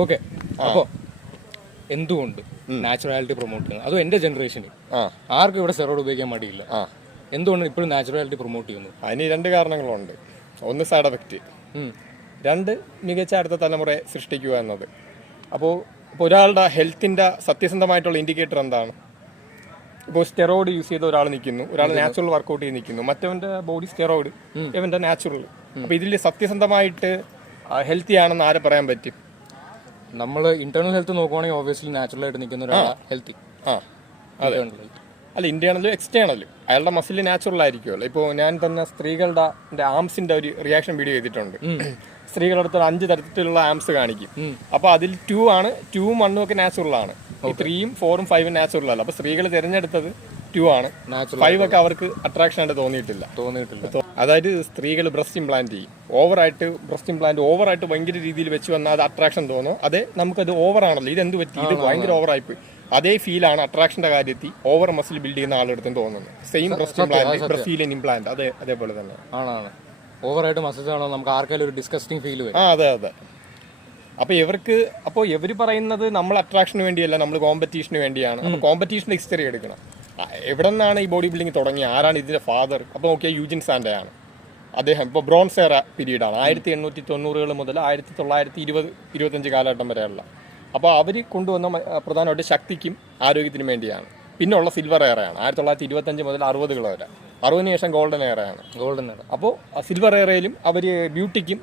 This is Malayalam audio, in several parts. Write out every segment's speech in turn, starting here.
ഓക്കെ. അപ്പോൾ എന്തുകൊണ്ട് നാച്ചുറാലിറ്റി പ്രൊമോട്ട് ചെയ്യുന്നത്? അതും എൻ്റെ ജനറേഷന് ആർക്കും ഇവിടെ സ്റ്റെറോയിഡ് ഉപയോഗിക്കാൻ മടിയില്ല. എന്തുകൊണ്ട് ഇപ്പോഴും നാച്ചുറാലിറ്റി പ്രൊമോട്ട് ചെയ്യുന്നു? അതിന് 2 കാരണങ്ങളുണ്ട്. ഒന്ന് സൈഡ് എഫക്റ്റ്, 2 മികച്ച അടുത്ത തലമുറയെ സൃഷ്ടിക്കുക എന്നത്. അപ്പോൾ ഒരാളുടെ ഹെൽത്തിൻ്റെ സത്യസന്ധമായിട്ടുള്ള ഇൻഡിക്കേറ്റർ എന്താണ്? ഇപ്പോൾ സ്റ്റെറോയിഡ് യൂസ് ചെയ്ത ഒരാൾ നിൽക്കുന്നു, ഒരാൾ നാച്ചുറൽ വർക്കൗട്ട് ചെയ്ത് നിൽക്കുന്നു, മറ്റവൻ്റെ ബോഡി സ്റ്റെറോയിഡ്, ഇവൻ്റെ നാച്ചുറൽ. അപ്പോൾ ഇതിൽ സത്യസന്ധമായിട്ട് ഹെൽത്തി ആണെന്ന് ആരെ പറയാൻ പറ്റും? നമ്മൾ ഇന്റേണൽ ഹെൽത്ത് നോക്കുവാണെങ്കിൽ ഓബിയസ്ലി നാച്ചുറൽ ആയിട്ട് നിൽക്കുന്ന ഒരാളാണ് ഹെൽത്തി. അതെ, അല്ല ഇന്റേണലും എക്സ്റ്റേണലും അയാളുടെ മസിൽ നാച്ചുറൽ ആയിരിക്കുമല്ലോ. ഇപ്പോൾ ഞാൻ തന്നെ സ്ത്രീകളുടെ ആംസിന്റെ ഒരു റിയാക്ഷൻ വീഡിയോ ചെയ്തിട്ടുണ്ട്. സ്ത്രീകളുടെ അടുത്ത് 5 തരത്തിലുള്ള ആംസ് കാണിക്കും. അപ്പൊ അതിൽ 2 ആണ്, 2ഉം 1ഉം ഒക്കെ നാച്ചുറൽ ആണ്. ഈ 3ഉം 4ഉം 5ഉം നാച്ചുറൽ അല്ല. അപ്പൊ സ്ത്രീകൾ തിരഞ്ഞെടുത്തത് 2 ആണ്. 5 ഒക്കെ അവർക്ക് അട്രാക്ഷൻ ആയിട്ട് തോന്നിയിട്ടില്ല. അതായത് സ്ത്രീകൾ ബ്രസ്റ്റ് ഇംപ്ലാന്റ് ചെയ്യും. ഓവറായിട്ട് ഭയങ്കര രീതിയിൽ വെച്ച് വന്നാൽ അത് അട്രാക്ഷൻ തോന്നും. അതെ, നമുക്കത് ഓവർ ആണല്ലോ, ഇത് എന്ത് പറ്റി, ഇത് ഭയങ്കര ഓവറായിപ്പോയി. അതേ ഫീലാണ് അട്രാക്ഷന്റെ കാര്യത്തിൽ ഓവർ മസിൽ ബിൽഡ് ചെയ്യുന്ന ആളെടുത്തും തോന്നുന്നത്. Same breast implant, Brazilian implant, അതേപോലെ തന്നെ ആണ്. ഓവറായിട്ട് മസിൽസ് ആണോ നമുക്ക് ആർക്കെങ്കിലും ഒരു ഡിസ്കസ്റ്റിംഗ് ഫീൽ വരും. അതെ. അപ്പോൾ ഇവർ പറയുന്നത് നമ്മൾ അട്രാക്ഷന് വേണ്ടിയല്ല, നമ്മൾ കോമ്പറ്റീഷന് വേണ്ടിയാണ്. അപ്പോൾ കോമ്പറ്റീഷന്റെ ഹിസ്റ്ററി എടുക്കണം. എവിടെ നിന്നാണ് ഈ ബോഡി ബിൽഡിംഗ് തുടങ്ങി, ആരാണ് ഇതിന്റെ ഫാദർ? അപ്പോൾ നോക്കിയാൽ യൂജിൻ സാൻഡേ ആണ്. അദ്ദേഹം ഇപ്പോൾ ബ്രോൺസ് എറ പീരീഡാണ്, 1890 മുതൽ 1920-25 കാലഘട്ടം വരെയുള്ള. അപ്പോൾ അവർ കൊണ്ടുവന്ന പ്രധാനമായിട്ട് ശക്തിക്കും ആരോഗ്യത്തിനും വേണ്ടിയാണ്. പിന്നെ ഉള്ള സിൽവർ എറയാണ് 1925 മുതൽ 60 വരെ. 60-ന് ശേഷം ഗോൾഡൻ എറയാണ്. അപ്പോൾ സിൽവർ എറയിലും അവർ ബ്യൂട്ടിക്കും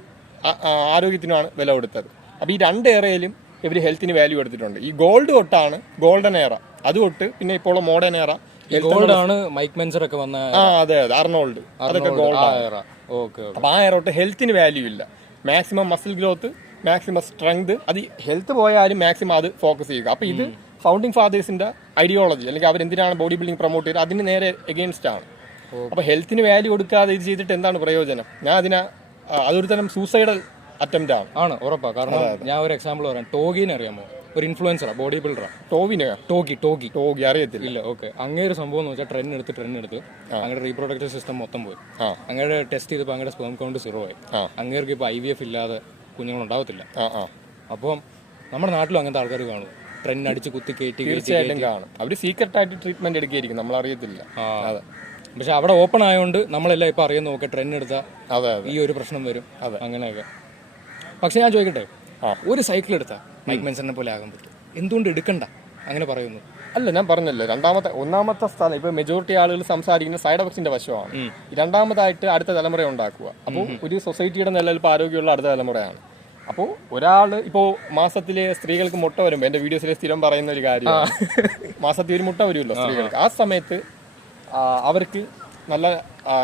ആരോഗ്യത്തിനുമാണ് വില കൊടുത്തത്. അപ്പോൾ ഈ 2 എറയിലും ഇവർ ഹെൽത്തിന് വാല്യൂ എടുത്തിട്ടുണ്ട്. ഈ ഗോൾഡ് തൊട്ടാണ് ഗോൾഡൻ എറ, അത് തൊട്ട് പിന്നെ ഇപ്പോൾ മോഡേൺ എറ. ഗോൾഡാണ് മൈക്ക് മെൻസർ ഒക്കെ വന്ന. അതെ, അർണോൾഡ്, അതൊക്കെ ഗോൾഡ്. അപ്പൊ ആ എറ തൊട്ട് ഹെൽത്തിന് വാല്യൂ ഇല്ല. Maximum muscle growth, maximum strength, അത് ഹെൽത്ത് പോയാലും മാക്സിമം അത് ഫോക്കസ് ചെയ്യുക. അപ്പൊ ഇത് ഫൗണ്ടിങ് ഫാദേഴ്സിന്റെ ഐഡിയോളജി, അല്ലെങ്കിൽ അവരെന്തിനാണ് ബോഡി ബിൽഡിംഗ് പ്രൊമോട്ട് ചെയ്തത്, അതിന് നേരെ എഗെയിൻസ്റ്റ് ആണ്. അപ്പൊ ഹെൽത്തിന് വാല്യൂ കൊടുക്കാതെ ഇത് ചെയ്തിട്ട് എന്താണ് പ്രയോജനം? അതൊരു തരം സൂസൈഡൽ അറ്റംപ്റ്റ് ആണ്. ഉറപ്പാണ്. കാരണം ഞാൻ ഒരു എക്സാമ്പിൾ പറയാം. ടോഗിനെ അറിയാമോ? ഒരു ഇൻഫ്ലുവൻസറാ, ബോഡി ബിൽഡറാ. ടോഗി അറിയത്തില്ല. ഓക്കെ. അങ്ങനെ ഒരു സംഭവം എന്ന് വെച്ചാൽ ട്രെൻഡ് എടുത്ത് അങ്ങനെ റീപ്രൊഡക്റ്റീവ് സിസ്റ്റം മൊത്തം പോയി. അങ്ങനെ ടെസ്റ്റ് ചെയ്തപ്പോൾ അങ്ങനെ സ്പേം കൗണ്ട് 0 ആയി. അങ്ങേർക്ക് ഇപ്പോൾ IVF ഇല്ലാതെ കുഞ്ഞുങ്ങൾ ഉണ്ടാവത്തില്ല. അപ്പം നമ്മുടെ നാട്ടിലും അങ്ങനത്തെ ആൾക്കാർ കാണും, ട്രെൻഡ് അടിച്ച് കുത്തി കയറ്റി കാണും. അവർ സീക്രട്ട് ആയിട്ട് ട്രീറ്റ്മെന്റ് എടുക്കുകയായിരിക്കും, നമ്മൾ അറിയത്തില്ല. പക്ഷെ അവിടെ ഓപ്പൺ ആയതുകൊണ്ട് നമ്മളെല്ലാം ഇപ്പൊ അറിയുന്ന നോക്കെ ട്രെൻഡ് എടുത്താൽ ഈ ഒരു പ്രശ്നം വരും, അങ്ങനെയൊക്കെ. പക്ഷെ ഞാൻ ചോദിക്കട്ടെ, ഒരു സൈക്കിൾ എടുത്താൽ മൈക്ക് മെൻസറിനെ പോലെ ആകാൻ പറ്റും, എന്തുകൊണ്ട് എടുക്കണ്ട അങ്ങനെ പറയുന്നു? അല്ല, ഞാൻ പറഞ്ഞല്ലോ, ഒന്നാമത്തെ സ്ഥാനം ഇപ്പൊ മെജോറിറ്റി ആളുകൾ സംസാരിക്കുന്ന സൈഡ് എഫക്ട്സിന്റെ വശമാണ്. രണ്ടാമതായിട്ട് അടുത്ത തലമുറ ഉണ്ടാക്കുക. അപ്പോൾ ഒരു സൊസൈറ്റിയുടെ നിലനിൽപ്പ് ആരോഗ്യമുള്ള അടുത്ത തലമുറയാണ്. അപ്പോൾ ഒരാൾ ഇപ്പോൾ മാസത്തിലെ സ്ത്രീകൾക്ക് മുട്ട വരുമ്പോൾ, എന്റെ വീഡിയോസിൽ സ്ഥിരം പറയുന്ന ഒരു കാര്യമാണ്, മാസത്തിൽ ഒരു മുട്ട വരുമല്ലോ സ്ത്രീകൾക്ക്. ആ സമയത്ത് അവർക്ക് നല്ല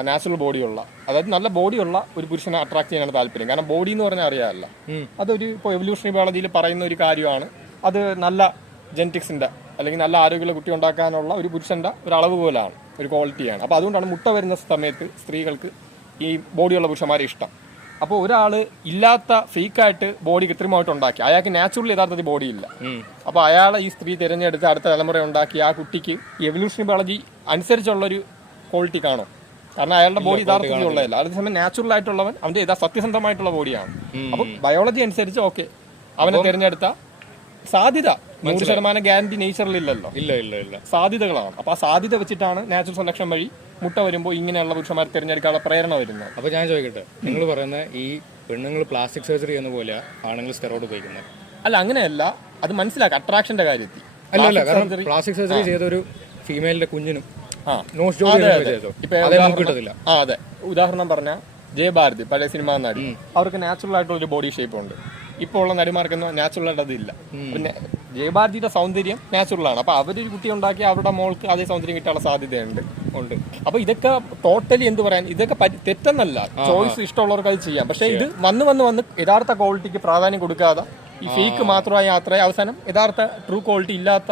നാച്ചുറൽ ബോഡിയുള്ള, അതായത് നല്ല ബോഡിയുള്ള ഒരു പുരുഷനെ അട്രാക്ട് ചെയ്യാനാണ് താല്പര്യം. കാരണം ബോഡി എന്ന് പറഞ്ഞാൽ അറിയാമല്ല, അതൊരു ഇപ്പോൾ എവല്യൂഷണറി ബയോളജിയിൽ പറയുന്ന ഒരു കാര്യമാണ്. അത് നല്ല ജെനറ്റിക്സിന്റെ അല്ലെങ്കിൽ നല്ല ആരോഗ്യമുള്ള കുട്ടി ഉണ്ടാക്കാനുള്ള ഒരു പുരുഷന്റെ ഒരു അളവ് പോലാണ്, ഒരു ക്വാളിറ്റിയാണ്. അപ്പോൾ അതുകൊണ്ടാണ് മുട്ട വരുന്ന സമയത്ത് സ്ത്രീകൾക്ക് ഈ ബോഡിയുള്ള പുരുഷന്മാരെ ഇഷ്ടം. അപ്പോൾ ഒരാൾ ഇല്ലാത്ത ഫേക്കായിട്ട് ബോഡി കൃത്രിമമായിട്ട് ഉണ്ടാക്കി, അയാൾക്ക് നാച്ചുറൽ യഥാർത്ഥത്തിൽ ബോഡി ഇല്ല. അപ്പോൾ അയാളെ ഈ സ്ത്രീ തിരഞ്ഞെടുത്ത് അടുത്ത തലമുറ ഉണ്ടാക്കി ആ കുട്ടിക്ക് ഈ എവല്യൂഷണറി ബയോളജി അനുസരിച്ചുള്ളൊരു ക്വാളിറ്റി കാണും. കാരണം അയാളുടെ ബോഡി യഥാർത്ഥത്തിൽ ഉള്ളതല്ല. അതേസമയം നാച്ചുറൽ ആയിട്ടുള്ളവൻ അവന്റെ സത്യസന്ധമായിട്ടുള്ള ബോഡിയാണ്. അപ്പോൾ ബയോളജി അനുസരിച്ച് ഓക്കെ അവനെ തിരഞ്ഞെടുത്ത സാധ്യത 100% ഗ്യാരണ്ടി നേച്ചറിലില്ലല്ലോ. ഇല്ല, സാധ്യതകളാണ്. അപ്പൊ ആ സാധ്യത വെച്ചിട്ടാണ് നാച്ചുറൽ സെലക്ഷൻ വഴി മുട്ട വരുമ്പോൾ ഇങ്ങനെയുള്ള പുരുഷന്മാരെ തിരഞ്ഞെടുക്കാനുള്ള പ്രേരണ വരുന്നത്. അപ്പൊ ഞാൻ ചോദിക്കട്ടെ, നിങ്ങൾ പറയുന്ന ഈ പെണ്ണുങ്ങൾ പ്ലാസ്റ്റിക് സർജറി ചെയ്യുന്ന പോലെ ആണെങ്കിൽ സ്റ്റെറോയിഡ് ഉപയോഗിക്കുന്നത്? അല്ല, അങ്ങനെയല്ല, അത് മനസ്സിലാക്കുക അട്രാക്ഷന്റെ കാര്യത്തിൽ. അല്ല, കാരണം പ്ലാസ്റ്റിക് സർജറി ചെയ്ത ഒരു ഫീമെയിലിന്റെ കുഞ്ഞിനും അതെ, ഉദാഹരണം പറഞ്ഞാൽ ജയഭാരതി, പഴയ സിനിമാ നടി, അവർക്ക് നാച്ചുറൽ ആയിട്ടുള്ള ഒരു ബോഡി ഷേപ്പ് ഉണ്ട്. ഇപ്പോൾ ഉള്ള നടിമാർക്കൊന്നും നാച്ചുറൽ ആയിട്ട് അതില്ല. പിന്നെ ജയഭാരതിയുടെ സൗന്ദര്യം നാച്ചുറൽ ആണ്. അപ്പൊ അവരൊരു കുട്ടി ഉണ്ടാക്കി അവരുടെ മോൾക്ക് അതേ സൗന്ദര്യം കിട്ടാനുള്ള സാധ്യതയുണ്ട്. അപ്പൊ ഇതൊക്കെ ടോട്ടലി എന്ത് പറയാൻ, ഇതൊക്കെ തെറ്റെന്നല്ല, ചോയ്സ് ഇഷ്ടമുള്ളവർക്ക് അത് ചെയ്യാം. പക്ഷെ ഇത് വന്ന് യഥാർത്ഥ ക്വാളിറ്റിക്ക് പ്രാധാന്യം കൊടുക്കാതെ ഈ ഫേക്ക് മാത്രമായ യാത്രയെ അവസാനം യഥാർത്ഥ ട്രൂ ക്വാളിറ്റി ഇല്ലാത്ത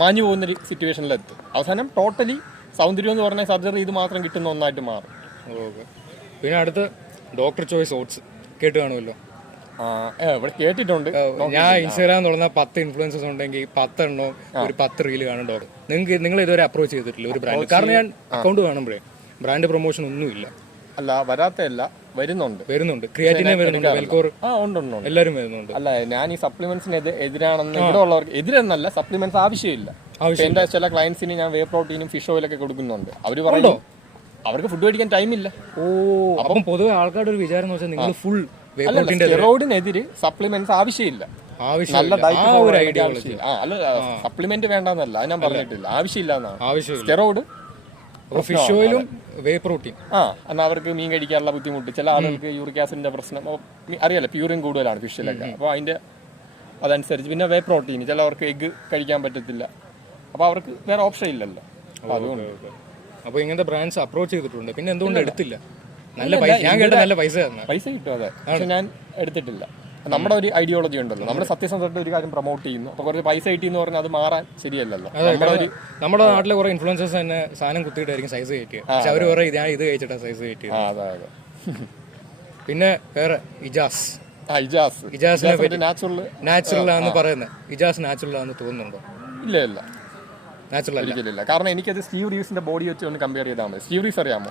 മാഞ്ഞു പോകുന്നൊരു സിറ്റുവേഷനിലെത്തും. അവസാനം ടോട്ടലി സൗന്ദര്യം എന്ന് പറഞ്ഞ സർജറി ഇത് മാത്രം കിട്ടുന്ന ഒന്നായിട്ട് മാറും. പിന്നെ അടുത്ത് ഡോക്ടർ ചോയ്സ് ഓട്സ് കേട്ട് കാണുമല്ലോ? ഇവിടെ കേട്ടിട്ടുണ്ട്. ഞാൻ ഇൻസ്റ്റാഗ്രാം തുറന്നാൽ 10 ഇൻഫ്ലുവൻസേഴ്സ് ഉണ്ടെങ്കിൽ 10 എണ്ണോ ഒരു 10 റീല് കാണും ഡോക്ടർ. നിങ്ങൾ ഇതുവരെ അപ്രോച്ച് ചെയ്തിട്ടില്ല ഒരു ബ്രാൻഡ്? കാരണം ഞാൻ അക്കൗണ്ട് കാണുമ്പോഴേ ബ്രാൻഡ് പ്രൊമോഷൻ ഒന്നുമില്ല. അല്ല, വരാത്തല്ല, വരുന്നുണ്ട് ക്രിയാറ്റിനെ വരുന്നുണ്ട്, വെൽക്കോർ ഉണ്ട് ഉണ്ട് ഉണ്ട്. എല്ലാവരും വരുന്നുണ്ട്. അല്ല, ഞാൻ ഈ സപ്ലിമെന്റ്സിന് എതിരാണെന്ന് ഇവിടെ ഉള്ളവർക്ക് എതിരെന്നല്ല, സപ്ലിമെന്റ്സ് ആവശ്യമില്ല. എന്റെ ചില ക്ലയൻസിന് ഞാൻ വേ പ്രോട്ടീനും ഫിഷ് ഓയിലൊക്കെ കൊടുക്കുന്നുണ്ട്. അവര് പറയുന്നു അവർക്ക് ഫുഡ് കഴിക്കാൻ ടൈമില്ല. അപ്പം പൊതുവെ ആൾക്കാരുടെ ഒരു വിചാരം എന്ന് വെച്ചാൽ നിങ്ങൾ ഫുൾ സ്റ്റെറോയിഡിനെതിരെ സപ്ലിമെന്റ്സ് ആവശ്യമില്ല. നല്ല ഡയറ്റ് അല്ല, സപ്ലിമെന്റ് വേണ്ടെന്നല്ല, അത് ഞാൻ പറഞ്ഞിട്ടില്ല, ആവശ്യമില്ല എന്നാണ്. സ്റ്റെറോയിഡ് ഫിഷ് ഓയിലും വേ പ്രോട്ടീൻ എന്നാൽ അവർക്ക് മീൻ കഴിക്കാനുള്ള ബുദ്ധിമുട്ട്, ചില ആളുകൾക്ക് യൂറിക് ആസിഡിന്റെ പ്രശ്നം അറിയാലോ, പ്യൂറിൻ കൂടുതലാണ് ഫിഷിലൊക്കെ. അപ്പോൾ അതിന്റെ അതനുസരിച്ച് പിന്നെ വേ പ്രോട്ടീൻ, ചിലവർക്ക് എഗ്ഗ് കഴിക്കാൻ പറ്റത്തില്ല. അപ്പോൾ അവർക്ക് വേറെ ഓപ്ഷൻ ഇല്ലല്ലോ. അതുകൊണ്ട് അപ്പോൾ ഇങ്ങനത്തെ ബ്രാൻഡ്സ് അപ്രോച്ച് ചെയ്തിട്ടുണ്ട്. പിന്നെ എന്തുകൊണ്ട് എടുത്തില്ല? നല്ല പൈസ, ഞാൻ കേട്ട നല്ല പൈസ കിട്ടും. അതെ, പക്ഷെ ഞാൻ എടുത്തിട്ടില്ല. നമ്മുടെ ഒരു ഐഡിയോളജി ഉണ്ടല്ലോ, നമ്മൾ സത്യസന്ധമായിട്ട് ഒരു കാര്യം പ്രൊമോട്ട് ചെയ്യുന്നു, അപ്പോൾ കുറച്ച് പൈസ കിട്ടിയെന്ന് പറഞ്ഞാൽ അത് മാറാൻ ശരിയല്ലല്ലോ. നമ്മുടെ നാട്ടിലെ കുറെ ഇൻഫ്ലുവൻസേഴ്സ് തന്നെ സാധനം കുത്തിയിട്ടായിരിക്കും സൈസ് കയറ്റിയത്. പക്ഷെ അവർ കുറെ ഞാൻ ഇത് കഴിച്ചിട്ടാണ് സൈസ് കയറ്റിയത്. അതെ. പിന്നെ വേറെ ഇജാസ് നാച്ചുറൽ ആണെന്ന് പറയുന്നത്. ഇജാസ് നാച്ചുറൽ ആണെന്ന് തോന്നുന്നുണ്ടോ? ഇല്ല, ഒരിക്കലില്ല. കാരണം എനിക്കത് സ്റ്റീവ് റീവ്സിന്റെ ബോഡി വെച്ച് ഒന്ന് കമ്പയർ ചെയ്താൽ മതി. സ്റ്റീവ് റീവ്സ് അറിയാമോ?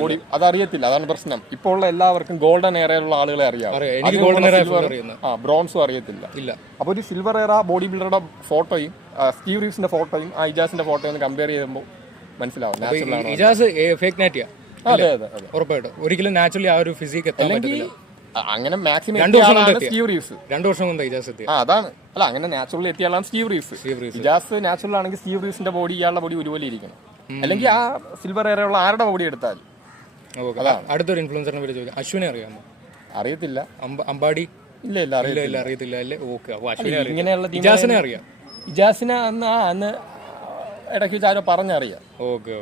ബോഡി അതറിയത്തില്ല, അതാണ് പ്രശ്നം. ഇപ്പോൾ ഉള്ള എല്ലാവർക്കും ഗോൾഡൻ എറയിലുള്ള ആളുകളെ അറിയാം, ബ്രോൺസും അറിയത്തില്ല. അപ്പോൾ ഒരു സിൽവർ എറ ബോഡി ബിൽഡറുടെ ഫോട്ടോയും സ്റ്റീവ് റീവ്സിന്റെ ഫോട്ടോയും ഇജാസിന്റെ ഫോട്ടോയും ഒന്ന് കമ്പയർ ചെയ്യുമ്പോൾ മനസ്സിലാവും. അതെ, ഉറപ്പായിട്ടും ഒരിക്കലും നാച്ചുറലി ആ ഒരു ഫിസിക് എത്താൻ പറ്റില്ല. അങ്ങനെ മാക്സിമം 2 വർഷം കൊണ്ട് ഇജാസ് എത്തി. അതാണ്. അല്ല, അങ്ങനെ നാച്ചുറലി എത്തിയ ആളാണ് സ്റ്റീവ് റീവ്സ്. ഇജാസ് നാച്ചുറൽ ആണെങ്കിൽ സ്റ്റീവ് റീവ്സിന്റെ ബോഡി ഇയാളുടെ ബോഡി ഒരുപോലെ ഇരിക്കണം. അല്ലെങ്കിൽ ആ സിൽവർ എറയുള്ള ആരുടെ ബോഡി എടുത്താൽ. അടുത്തൊരു ഇൻഫ്ലുവൻസറിനെ പേര് ചോദിക്കാം. അശ്വിനെ അറിയാമോ? അറിയത്തില്ല. അമ്പാടി? ഇല്ല, അറിയത്തില്ല അല്ലേ? ഓക്കെ. ഇങ്ങനെയുള്ള ഇജാസിനെ അറിയാം. ഇജാസിനെ അന്ന് ഇടയ്ക്ക് വെച്ച് ആരോ പറഞ്ഞറിയാം. ഓക്കെ.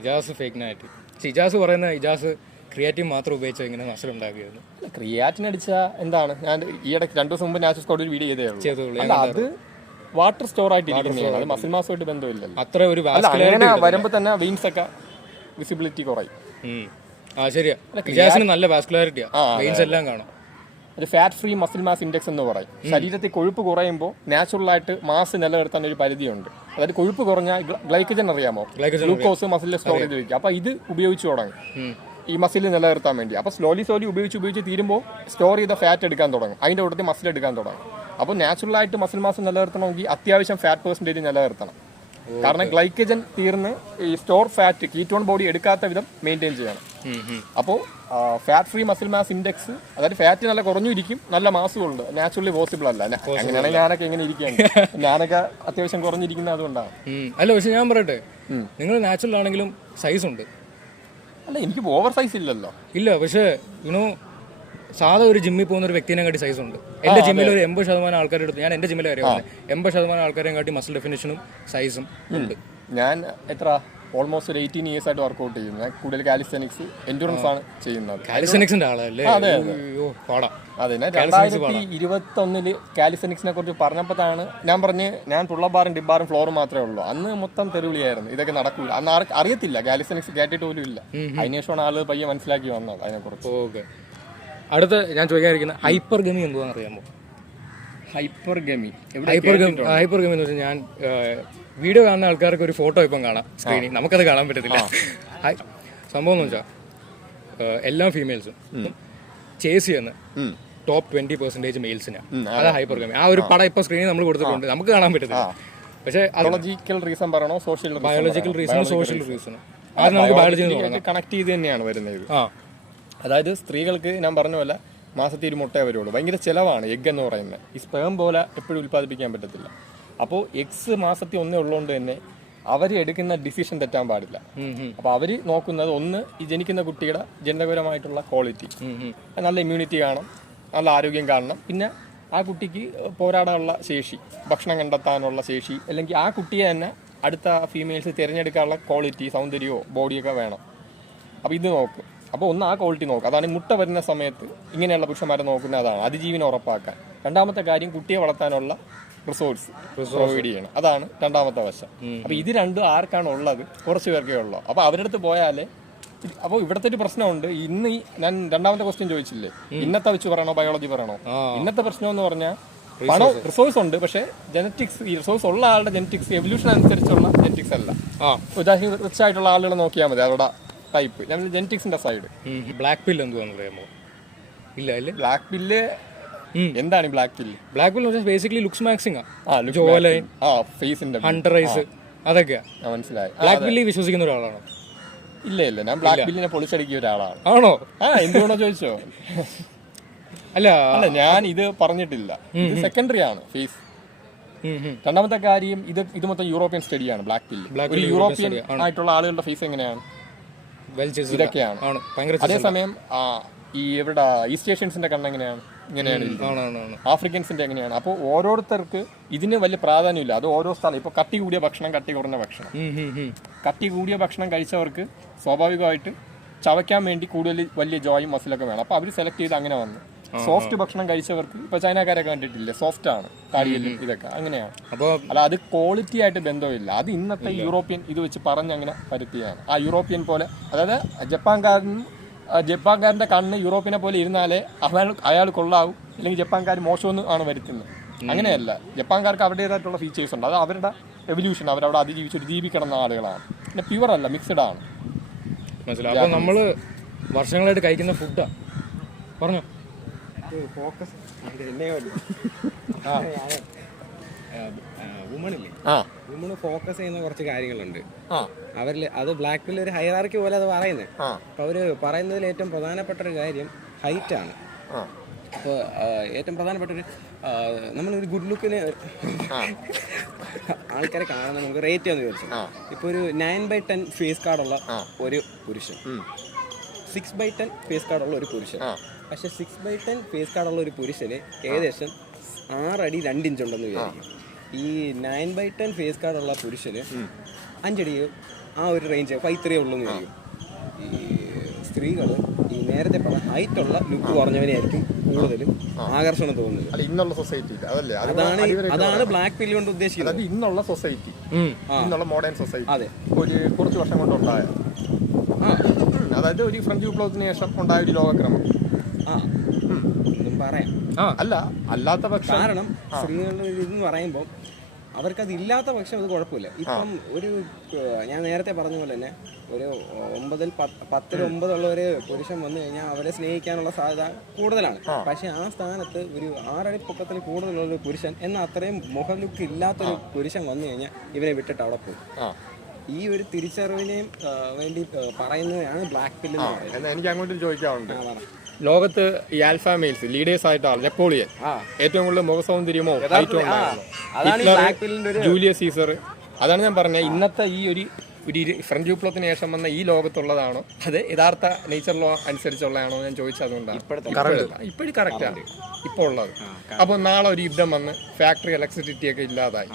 ഇജാസ് ഫേക്ക് നാറ്റ്. ഇജാസ് പറയുന്ന ഇജാസ് ക്രിയാറ്റിൻ മാത്രം ഉപയോഗിച്ചാൽ ഇങ്ങനെ മസിൽ ഉണ്ടാക്കിയിരുന്നു. ക്രിയാറ്റിൻ അടിച്ച എന്താണ്, ഞാൻ ഈ ഇടയ്ക്ക് 2 ദിവസം മുമ്പ് നാച്ചുറൽ സ്കോഡ് ഒരു വീഡിയോ ചെയ്തേ. അത് വാട്ടർ സ്റ്റോർ ആയിട്ട് ഇരിക്കുന്നതാണ്, അത് മസിൽ മാസുമായിട്ട് ബന്ധമില്ലല്ലോ. അത്ര ഒരു വരുമ്പോൾ തന്നെ വെയിൻസ് ഒക്കെ വിസിബിലിറ്റി കുറയും. ശരിയാ, ഇജാസിന് നല്ല വാസ്കുലാരിറ്റിയാ, വെയിൻസ് എല്ലാം കാണാം. അത് fat free muscle mass index എന്ന് പറയും. ശരീരത്തിൽ കൊഴുപ്പ് കുറയുമ്പോൾ നാച്ചുറലായിട്ട് മാസ് നിലനിർത്താൻ ഒരു പരിധിയുണ്ട്. അതായത് കൊഴുപ്പ് കുറഞ്ഞാൽ ഗ്ലൈക്കജൻ അറിയാമോ, ഗ്ലൂക്കോസ് മസിലിൽ സ്റ്റോർ ചെയ്ത് വെക്കുക. അപ്പോൾ ഇത് ഉപയോഗിച്ച് തുടങ്ങും ഈ മസിൽ നിലനിർത്താൻ വേണ്ടി. അപ്പോൾ സ്ലോലി ഉപയോഗിച്ച് തീരുമ്പോൾ സ്റ്റോർ ചെയ്ത ഫാറ്റ് എടുക്കാൻ തുടങ്ങും, അതിൻ്റെ കൂട്ടത്തിൽ മസിൽ എടുക്കാൻ തുടങ്ങും. അപ്പോൾ നാച്ചുറലായിട്ട് മസിൽ മാസ് നിലനിർത്തണമെങ്കിൽ അത്യാവശ്യം ഫാറ്റ് പെർസെൻറ്റേജ് നിലനിർത്തണം. കാരണം ഗ്ലൈക്കജൻ തീർന്ന് ഈ സ്റ്റോർ ഫാറ്റ് കീറ്റോൺ ബോഡി എടുക്കാത്ത വിധം മെയിൻറ്റെയിൻ ചെയ്യണം. അപ്പോൾ fat free muscle mass index, അതായത് ഫാറ്റ് നല്ല കുറഞ്ഞിരിക്കും, നല്ല മാസും ഉണ്ട്. നാച്ചുറലി പോസിബിൾ അല്ല. അങ്ങനെയാണെങ്കിൽ ഞാനൊക്കെ എങ്ങനെ ഇരിക്കുകയാണ്, ഞാനൊക്കെ അത്യാവശ്യം കുറഞ്ഞിരിക്കുന്നത് അതുകൊണ്ടാണ്. അല്ല, പക്ഷെ ഞാൻ പറയട്ടെ, നിങ്ങൾ നാച്ചുറൽ ആണെങ്കിലും സൈസ് ഉണ്ട്. അല്ല, എനിക്ക് ഓവർ സൈസ് ഇല്ലല്ലോ. ഇല്ല, പക്ഷേ സാധാ ഒരു ജിമ്മിൽ പോകുന്ന ഒരു വ്യക്തിനെ കാട്ടി സൈസ് ഉണ്ട്. എന്റെ ജിമ്മിൽ ഒരു 80% ആൾക്കാരെ എടുത്ത്, ഞാൻ എന്റെ ജിമ്മിലെ കാര്യം 80% ആൾക്കാരെയും കാട്ടി മസിൽ ഡെഫിനിഷനും സൈസും ഉണ്ട്. ഞാൻ ഓൾമോസ്റ്റ് ഒരു 18 years ആയിട്ട് വർക്ക്ഔട്ട് ചെയ്യുന്നു. ഞാൻ കൂടുതൽ കാലിസ്റ്റനിക്സ് എൻഡ്യൂറൻസ് ആണ് ചെയ്യുന്നത്. കാലിസ്റ്റനിക്സിന്റെ ആളല്ലേ? അതെ. 2021 കാലിസ്റ്റനിക്സിനെ കുറിച്ച് പറഞ്ഞപ്പോഴാണ് ഞാൻ പുള്ളബാറും ഡിബാറും ഫ്ലോറും മാത്രമേ ഉള്ളൂ. അന്ന് മൊത്തം തെരുവിളിയായിരുന്നു, ഇതൊക്കെ നടക്കൂല. അന്ന് ആർക്ക് അറിയത്തില്ല, കാലിസ്റ്റനിക്സ് കേട്ടിട്ട് പോലും ഇല്ല. അതിനുശേഷമാണ് ആള് പയ്യെ മനസ്സിലാക്കി വന്നത് അതിനെക്കുറിച്ച്. ഓക്കെ. അടുത്ത ഞാൻ ചോദിക്കാതിരിക്കുന്ന ഹൈപ്പർ ഗമി എന്താണെന്ന് അറിയാമോ? ഹൈപ്പർ ഗമി എന്ന് വെച്ചാൽ, ഞാൻ വീഡിയോ കാണുന്ന ആൾക്കാർക്ക് ഒരു ഫോട്ടോ ഇപ്പം കാണാം സ്ക്രീനിൽ, നമുക്കത് കാണാൻ പറ്റത്തില്ല. സംഭവം എന്ന് വെച്ചാൽ എല്ലാ ഫീമെയിൽസും ചേസ് ചെയ്യുന്ന ടോപ്പ് 20% മെയിൽസിനാണ്. അതാ ഹൈപ്പർ ഗമി. ആ ഒരു പടം ഇപ്പൊ സ്ക്രീനിൽ നമ്മൾ കൊടുത്തിട്ടുണ്ട്, നമുക്ക് കാണാൻ പറ്റത്തില്ല. പക്ഷേ ബയോളജിക്കൽ റീസൺ പറയണോ ബയോളജിക്കൽ റീസണും സോഷ്യൽ റീസണും അത് നമുക്ക് ബയോളജി കണക്ട് ചെയ്ത് തന്നെയാണ് വരുന്നത്. അതായത് സ്ത്രീകൾക്ക് ഞാൻ പറഞ്ഞ പോലെ മാസത്തിൽ ഒരു മുട്ടയെ വരുള്ളൂ. ഭയങ്കര ചിലവാണ് എഗ് എന്ന് പറയുന്നത്. ഈ സ്പേം പോലെ എപ്പോഴും ഉൽപ്പാദിപ്പിക്കാൻ പറ്റത്തില്ല. അപ്പോൾ എഗ്സ് മാസത്തിൽ ഒന്നേ ഉള്ളതുകൊണ്ട് തന്നെ അവർ എടുക്കുന്ന ഡിസിഷൻ തെറ്റാൻ പാടില്ല. അപ്പോൾ അവർ നോക്കുന്നത് ഒന്ന്, ഈ ജനിക്കുന്ന കുട്ടിയുടെ ജനിതകപരമായിട്ടുള്ള ക്വാളിറ്റി, നല്ല ഇമ്മ്യൂണിറ്റി കാണണം, നല്ല ആരോഗ്യം കാണണം, പിന്നെ ആ കുട്ടിക്ക് പോരാടാനുള്ള ശേഷി, ഭക്ഷണം കണ്ടെത്താനുള്ള ശേഷി, അല്ലെങ്കിൽ ആ കുട്ടിയെ തന്നെ അടുത്ത ഫീമെയിൽസ് തിരഞ്ഞെടുക്കാനുള്ള ക്വാളിറ്റി, സൗന്ദര്യമോ ബോഡിയൊക്കെ വേണം. അപ്പോൾ ഇത് നോക്കും. അപ്പോൾ ഒന്ന് ആ ക്വാളിറ്റി നോക്കുക. അതാണ് മുട്ട വരുന്ന സമയത്ത് ഇങ്ങനെയുള്ള പുരുഷന്മാരെ നോക്കുന്ന, അതാണ് അതിജീവനം ഉറപ്പാക്കാൻ. രണ്ടാമത്തെ കാര്യം, കുട്ടിയെ വളർത്താനുള്ള റിസോഴ്സ് പ്രൊവൈഡ് ചെയ്യണം. അതാണ് രണ്ടാമത്തെ വശം. അപ്പോൾ ഇത് രണ്ടും ആർക്കാണ് ഉള്ളത്? കുറച്ച് പേർക്കേ ഉള്ളൂ. അപ്പോൾ അവരുടെ അടുത്ത് പോയാലേ. അപ്പോൾ ഇവിടുത്തെ ഒരു പ്രശ്നമുണ്ട്. ഇന്ന് ഞാൻ രണ്ടാമത്തെ ക്വസ്റ്റ്യൻ ചോദിച്ചില്ലേ, ഇന്നത്തെ വെച്ച് പറയണോ ബയോളജി പറയണോ? ഇന്നത്തെ പ്രശ്നം എന്ന് പറഞ്ഞാൽ പണം, റിസോഴ്സ് ഉണ്ട്, പക്ഷേ ജനറ്റിക്സ്, ഈ റിസോഴ്സ് ഉള്ള ആളുടെ ജനറ്റിക്സ് എവല്യൂഷൻ അനുസരിച്ചുള്ള ജനറ്റിക്സ് അല്ല. ഉദാഹരണം റിച്ച് ആയിട്ടുള്ള ആളുകളെ നോക്കിയാൽ മതി, അവരുടെ ടൈപ്പ്, ഞാൻ ജെനറ്റിക്സിന്റെ സൈഡ്. ബ്ലാക്ക് പില്ല് എന്തുവാന്ന് അറിയാമോ? ഇല്ല അല്ലേ. ബ്ലാക്ക് പില്ല് എന്താണ് black pill? Black pill basically looksmaxing, jawline, ഫേസിന്റെ ഹണ്ടറൈസ്, അതൊക്കെയാ. മനസ്സിലായി. ബ്ലാക്ക് പില്ല് വിശ്വസിക്കുന്ന ഒരാളാണ്? ഇല്ല ഇല്ല, ഞാൻ ബ്ലാക്ക് പില്ലിനെ പൊളിച്ചടിക്കിയ ഒരാളാണ്. ആണോ? എന്തുകൊണ്ടോ ചോദിച്ചോ? അല്ല അല്ല, ഞാൻ ഇത് പറഞ്ഞിട്ടില്ല. ഇത് സെക്കൻഡറി ആണ് ഫേസ്. രണ്ടാമത്തെ കാര്യം, ഇത് മൊത്തം യൂറോപ്യൻ സ്റ്റഡിയാണ്. ബ്ലാക്ക് പില്ല് ഒരു യൂറോപ്യൻ ആയിട്ടുള്ള ആളുകളുടെ ഫേസ് എങ്ങനെയാണ്, ഇതൊക്കെയാണ്. അതേസമയം ഈ ഇവിടെ ഈസ്റ്റ് ഏഷ്യൻസിന്റെ കണ്ണെങ്ങനെയാണ്, ഇങ്ങനെയാണ്. ആഫ്രിക്കൻസിന്റെ എങ്ങനെയാണ്. അപ്പോൾ ഓരോരുത്തർക്ക് ഇതിന് വലിയ പ്രാധാന്യമില്ല. അത് ഓരോ സ്ഥലം. ഇപ്പോൾ കട്ടി കൂടിയ ഭക്ഷണം, കട്ടി കുറഞ്ഞ ഭക്ഷണം. കട്ടി കൂടിയ ഭക്ഷണം കഴിച്ചവർക്ക് സ്വാഭാവികമായിട്ട് ചവയ്ക്കാൻ വേണ്ടി കൂടുതൽ വലിയ ജോയും മസിലൊക്കെ വേണം. അപ്പോൾ അവർ സെലക്ട് ചെയ്ത് അങ്ങനെ വന്നു. സോഫ്റ്റ് ഭക്ഷണം കഴിച്ചവർക്ക് ഇപ്പൊ ചൈനക്കാരൊക്കെ കണ്ടിട്ടില്ലേ, സോഫ്റ്റ് ആണ് കാടിയെല്ലും ഇതൊക്കെ, അങ്ങനെയാണ്. അപ്പോൾ അല്ല, അത് ക്വാളിറ്റി ആയിട്ട് ബന്ധമില്ല. അത് ഇന്നത്തെ യൂറോപ്യൻ ഇത് വെച്ച് പറഞ്ഞങ്ങനെ പരുത്തിയാണ്. ആ യൂറോപ്യൻ പോലെ, അതായത് ജപ്പാൻകാരന്റെ കണ്ണ് യൂറോപ്പിനെ പോലെ ഇരുന്നാലേ അയാൾ കൊള്ളാവും, അല്ലെങ്കിൽ ജപ്പാൻകാർ മോശമെന്ന് ആണ് വരുത്തുന്നത്. അങ്ങനെയല്ല. ജപ്പാൻകാർക്ക് അവരുടേതായിട്ടുള്ള ഫീച്ചേഴ്സ് ഉണ്ട്. അത് അവരുടെ എവല്യൂഷൻ, അവരവിടെ അതിജീവിച്ചൊരു ജീവിക്കിടന്ന ആളുകളാണ്. പിന്നെ പ്യുവർ അല്ല, മിക്സഡ് ആണ്. മനസ്സിലായി. അപ്പോൾ നമ്മൾ വർഷങ്ങളായിട്ട് കഴിക്കുന്ന ഫുഡാ പറഞ്ഞോ. ഫോക്കസ് വുമണ് ഫോക്കസ് ചെയ്യുന്ന കുറച്ച് കാര്യങ്ങളുണ്ട് അവരിൽ. അത് ബ്ലാക്ക് പില്ല് ഒരു ഹൈറാർക്കി പോലെ അത് പറയുന്നത്. അപ്പോൾ അവർ പറയുന്നതിൽ ഏറ്റവും പ്രധാനപ്പെട്ട ഒരു കാര്യം ഹൈറ്റ് ആണ്. അപ്പോൾ ഏറ്റവും പ്രധാനപ്പെട്ട ഒരു നമ്മളൊരു ഗുഡ് ലുക്കിന് ആൾക്കാരെ കാണാൻ നമുക്ക് റേറ്റ് ചെയ്യാന്ന് വിചാരിച്ചു. ഇപ്പോൾ ഒരു 9/10 ഫേസ് കാർഡുള്ള ഒരു പുരുഷൻ, 6/10 ഫേസ് കാർഡുള്ള ഒരു പുരുഷൻ. പക്ഷെ 6/10 ഫേസ് കാർഡുള്ള ഒരു പുരുഷന് ഏകദേശം 6 അടി 2 ഇഞ്ച് ഉണ്ടെന്ന് വിചാരിക്കും. ഈ 9/10 ഫേസ് കാർഡുള്ള പുരുഷന് 5 അടി ആ ഒരു റേഞ്ച് 5'3" ഉള്ളെന്ന് വിചാരിക്കും. ഈ സ്ത്രീകൾ ഈ നേരത്തെ പറഞ്ഞ ഹൈറ്റുള്ള ലുക്ക് കുറഞ്ഞവനായിരിക്കും കൂടുതലും ആകർഷണം തോന്നുന്നത്. ഇന്നുള്ള സൊസൈറ്റി അതാണ് ബ്ലാക്ക് പില്ല് കൊണ്ട് ഉദ്ദേശിക്കുന്നത്. ഇന്നുള്ള സൊസൈറ്റി, ഇന്നുള്ള മോഡേൺ സൊസൈറ്റി. അതെ, ഒരു കുറച്ച് വർഷം കൊണ്ടുണ്ടായ, അതായത് ഒരു ഫ്രഞ്ച് വിപ്ലവത്തിന് ശേഷം ഉണ്ടായ ഒരു ലോകക്രമം. പറയാം. അല്ല, അല്ലാത്ത പക്ഷം കാരണം സ്ത്രീകളുടെ ഇതെന്ന് പറയുമ്പോൾ അവർക്കത് ഇല്ലാത്ത പക്ഷം അത് കുഴപ്പമില്ല. ഇപ്പം ഒരു ഞാൻ നേരത്തെ പറഞ്ഞ പോലെ തന്നെ ഒരു 10-9 ഉള്ള ഒരു പുരുഷൻ വന്നു കഴിഞ്ഞാൽ അവരെ സ്നേഹിക്കാനുള്ള സാധ്യത കൂടുതലാണ്. പക്ഷെ ആ സ്ഥാനത്ത് ഒരു 6 അടി പൊക്കത്തിൽ കൂടുതലുള്ള ഒരു പുരുഷൻ എന്നാൽ അത്രയും മുഖലുക്ക് ഇല്ലാത്തൊരു പുരുഷൻ വന്നു കഴിഞ്ഞാൽ ഇവരെ വിട്ടിട്ട് അവിടെ പോകും. ഈ ഒരു തിരിച്ചറിവിനെയും വേണ്ടി പറയുന്നതാണ് ബ്ലാക്ക് പില്ല് എന്ന് പറയുന്നത്. എനിക്ക് അങ്ങോട്ട് ചോദിക്കാറുണ്ട്, ലോകത്ത് ഈ ആൽഫ മെയിൽസ് ലീഡേഴ്സ് ആയിട്ടാണ് നെപ്പോളിയൻ ഏറ്റവും കൂടുതൽ മുഖസൗന്ദര്യമോ ജൂലിയസ് സീസർ. അതാണ് ഞാൻ പറഞ്ഞത്, ഇന്നത്തെ ഈ ഒരു ഫ്രഞ്ച് വിപ്ലവത്തിന് ശേഷം വന്ന ഈ ലോകത്തുള്ളതാണോ അത് യഥാർത്ഥ നേച്ചർ ലോ അനുസരിച്ചുള്ളതാണോ ഞാൻ ചോദിച്ചത്. അതുകൊണ്ടാണ് ഇപ്പോഴും കറക്റ്റാണ് ഇപ്പോൾ ഉള്ളത്. അപ്പോൾ നാളെ ഒരു യുദ്ധം വന്ന് ഫാക്ടറി ഇലക്ട്രിസിറ്റി ഒക്കെ ഇല്ലാതായി,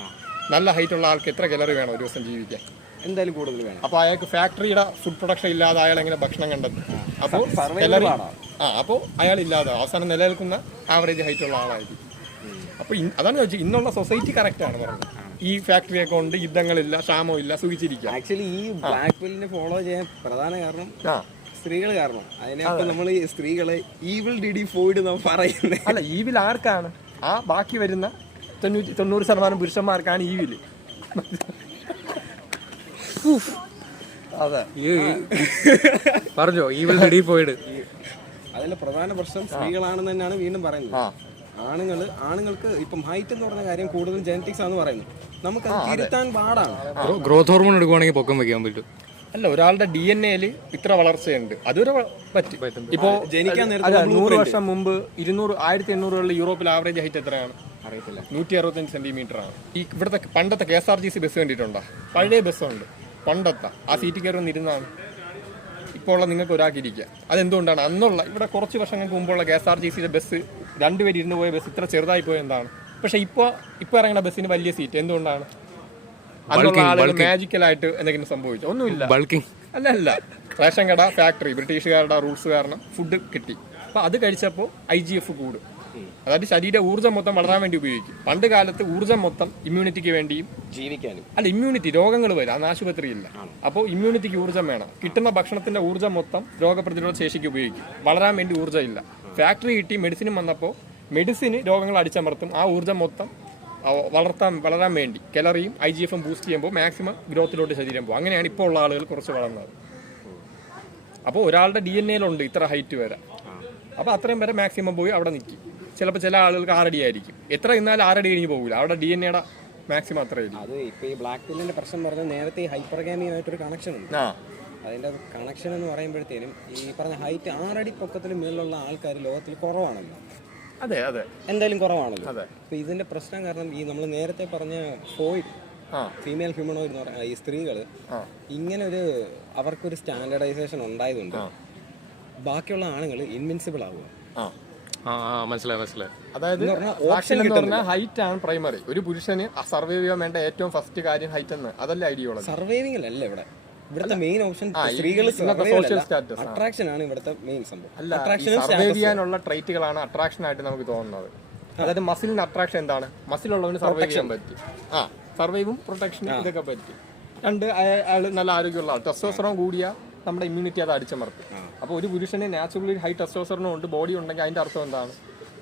നല്ല ഹൈറ്റുള്ള ആൾക്ക് എത്ര കലറി വേണം ഒരു ദിവസം ജീവിക്കാൻ? എന്തായാലും കൂടുതൽ വേണം. അപ്പോൾ അയാൾക്ക് ഫാക്ടറിയുടെ ഫുഡ് പ്രൊഡക്ഷൻ ഇല്ലാതെ അയാൾ എങ്ങനെ ഭക്ഷണം കണ്ടെത്തും? അപ്പോൾ അപ്പോൾ അയാൾ ഇല്ലാതെ അവസാനം നിലനിൽക്കുന്ന ആവറേജ് ഹൈറ്റുള്ള ആളായിരിക്കും. അപ്പോൾ അതാണ് ചോദിച്ചത്, ഇന്നുള്ള സൊസൈറ്റി കറക്റ്റാണ് പറഞ്ഞത്. ഈ ഫാക്ടറിയൊക്കെ കൊണ്ട് യുദ്ധങ്ങളില്ല, ക്ഷാമം ഇല്ല, സുഖിച്ചിരിക്കുക. ആക്ച്വലി ഈ ബ്ലാക്ക് പില്ലിനെ ഫോളോ ചെയ്യാൻ പ്രധാന കാരണം സ്ത്രീകൾ കാരണം. അതിനകത്ത് നമ്മൾ ഈ സ്ത്രീകളെ ഈവിൾ ഡിഡി ഫോയിഡ് നമ്മൾ പറയുന്നത്. അല്ല, ഈവിൽ ആർക്കാണ്? ആ ബാക്കി വരുന്ന 90% പുരുഷന്മാർക്കാണ് ഈവില്. അതെ, പറഞ്ഞോ ഈവിൾ ഡിഡി ഫോയിഡ്. അതിന്റെ പ്രധാന പ്രശ്നം സ്ത്രീകളാണെന്ന് തന്നെയാണ് വീണ്ടും പറയുന്നത്. ആണുങ്ങൾക്ക് ഇപ്പം ഹൈറ്റ് എന്ന് പറഞ്ഞ കാര്യം കൂടുതലും ജെനറ്റിക്സ് ആണെന്ന് പറയുന്നത്. നമുക്കത് തിരുത്താൻ പാടാണ്. ഗ്രോത്ത് ഹോർമോൺ എടുക്കുവാണെങ്കിൽ പൊക്കം വെക്കാൻ പറ്റും. അല്ല, ഒരാളുടെ DNA ഇത്ര വളർച്ചയുണ്ട്, അതൊരു പറ്റും. ഇപ്പോ ജനിക്കാൻ 100 വർഷം മുമ്പ് 1800 യൂറോപ്പിൽ ആവറേജ് ഹൈറ്റ് എത്രയാണ് അറിയത്തില്ല, 165 സെന്റിമീറ്റർ ആണ്. ഈ ഇവിടുത്തെ പണ്ടത്തെ KSRTC ബസ് കണ്ടിട്ടുണ്ടോ? പഴയ ബസ്സുണ്ട് പണ്ടത്തെ, ആ സീറ്റ് കയറി വന്നിരുന്നാണ്. ഇപ്പോൾ ഉള്ള നിങ്ങൾക്ക് ഒരാക്കിയിരിക്കുക. അതെന്തുകൊണ്ടാണ്? അന്നുള്ള ഇവിടെ കുറച്ച് വർഷങ്ങൾക്ക് മുമ്പുള്ള KSRTCയുടെ ബസ് 2 പേര് ഇരുന്ന് പോയ ബസ് ഇത്ര ചെറുതായി പോയത് എന്താണ്? പക്ഷെ ഇപ്പോൾ ഇറങ്ങുന്ന ബസ്സിന് വലിയ സീറ്റ്. എന്തുകൊണ്ടാണ്? അതിനുള്ള ആളുകൾ മാജിക്കലായിട്ട് എന്തെങ്കിലും സംഭവിച്ചു? ഒന്നുമില്ല. അല്ല, റേഷൻ കട, ഫാക്ടറി, ബ്രിട്ടീഷുകാരുടെ റൂൾസ് കാരണം ഫുഡ് കിട്ടി. അപ്പോൾ അത് കഴിച്ചപ്പോൾ IGF കൂടും. അതായത് ശരീര ഊർജ്ജം മൊത്തം വളരാൻ വേണ്ടി ഉപയോഗിക്കും. പണ്ട് കാലത്ത് ഊർജ്ജം മൊത്തം ഇമ്മ്യൂണിറ്റിക്ക് വേണ്ടിയും ജീവിക്കാനും. അല്ല, ഇമ്മ്യൂണിറ്റി രോഗങ്ങൾ വരും, അന്ന് ആശുപത്രിയില്ല. അപ്പോൾ ഇമ്മ്യൂണിറ്റിക്ക് ഊർജ്ജം വേണം. കിട്ടുന്ന ഭക്ഷണത്തിന്റെ ഊർജ്ജം മൊത്തം രോഗപ്രതിരോധ ശേഷിക്ക് ഉപയോഗിക്കും. വളരാൻ വേണ്ടി ഊർജ്ജം ഇല്ല. ഫാക്ടറി കിട്ടി മെഡിസിനും വന്നപ്പോൾ മെഡിസിന് രോഗങ്ങൾ അടിച്ചമർത്തും. ആ ഊർജ്ജം മൊത്തം വളരാൻ വേണ്ടി കലറിയും IGF ബൂസ്റ്റ് ചെയ്യുമ്പോൾ മാക്സിമം ഗ്രോത്തിലോട്ട് ശരീരം പോകും. അങ്ങനെയാണ് ഇപ്പോൾ ഉള്ള ആളുകൾ കുറച്ച് വളർന്നത്. അപ്പോൾ ഒരാളുടെ DNA ഉണ്ട് ഇത്ര ഹൈറ്റ് വരെ. അപ്പോൾ അത്രയും വരെ മാക്സിമം പോയി അവിടെ നിൽക്കും. ചിലപ്പോൾ ചില ആളുകൾക്ക് 6 അടി ആയിരിക്കും. എത്ര ഇന്നാലും 6 അടി കഴിഞ്ഞ് പോകില്ല. അവിടെ DNA മാക്സിമം അത്രയായിരിക്കും. അത് ഇപ്പോൾ ഈ ബ്ലാക്ക് പില്ലിന്റെ പ്രശ്നം പറഞ്ഞാൽ നേരത്തെ ഈ ഹൈപ്പർഗാമിയുമായിട്ടൊരു കണക്ഷൻ ഉണ്ട്. അതിൻ്റെ കണക്ഷൻ എന്ന് പറയുമ്പോഴത്തേനും ഈ പറഞ്ഞ ഹൈറ്റ് 6 അടി പൊക്കത്തിന് മുകളിലുള്ള ആൾക്കാർ ലോകത്തിൽ കുറവാണല്ലോ. അതെ അതെ, എന്തായാലും കുറവാണല്ലോ. അപ്പോൾ ഇതിന്റെ പ്രശ്നം കാരണം ഈ നമ്മൾ നേരത്തെ പറഞ്ഞ ഫീമെയിൽ ഹ്യൂമനോയിഡ് എന്ന് പറഞ്ഞ ഈ സ്ത്രീകൾ ഇങ്ങനെ ഒരു അവർക്കൊരു സ്റ്റാൻഡർഡൈസേഷൻ ഉണ്ടായതുകൊണ്ട് ബാക്കിയുള്ള ആണുങ്ങൾ ഇൻവിൻസിബിൾ ആവുക. മനസ്സിലായി. അതായത് ഹൈറ്റ് ആണ് പ്രൈമറി. ഒരു പുരുഷന് സർവൈവ് ചെയ്യാൻ വേണ്ട ഏറ്റവും ഫസ്റ്റ് കാര്യം ഹൈറ്റ് എന്ന്, അതല്ല ഐഡിയോളജി. സർവൈവിംഗ് അല്ല ഇവിടുത്തെ മെയിൻ ഓപ്ഷൻ. സ്ത്രീകൾ സോഷ്യൽ സ്റ്റാറ്റസ്, അട്രാക്ഷൻ ആണ് ഇവിടുത്തെ മെയിൻ സംഭവം. സർവൈവ് ചെയ്യാനുള്ള ട്രൈറ്റുകളാണ് അട്രാക്ഷൻ ആയിട്ട് നമുക്ക് തോന്നുന്നത്. അതായത് മസിലിന് അട്രാക്ഷൻ എന്താണ്? മസിലുള്ളവന് സർവൈവ് ചെയ്യാൻ പറ്റും. സർവൈവും പ്രൊട്ടക്ഷനും ഇതൊക്കെ പറ്റും. അയാൾ നല്ല ആരോഗ്യമുള്ള ആൾ. ടെസ്റ്റോസ്റ്ററോൺ കൂടിയ നമ്മുടെ ഇമ്മ്യൂണിറ്റി അത് അടിച്ചമർത്തും. അപ്പോൾ ഒരു പുരുഷന് നാച്ചുറലി ഹൈ ടെസ്റ്റോസ്റ്ററോൺ ഉണ്ട്, ബോഡി ഉണ്ടെങ്കിൽ അതിന്റെ അർത്ഥം എന്താണ്?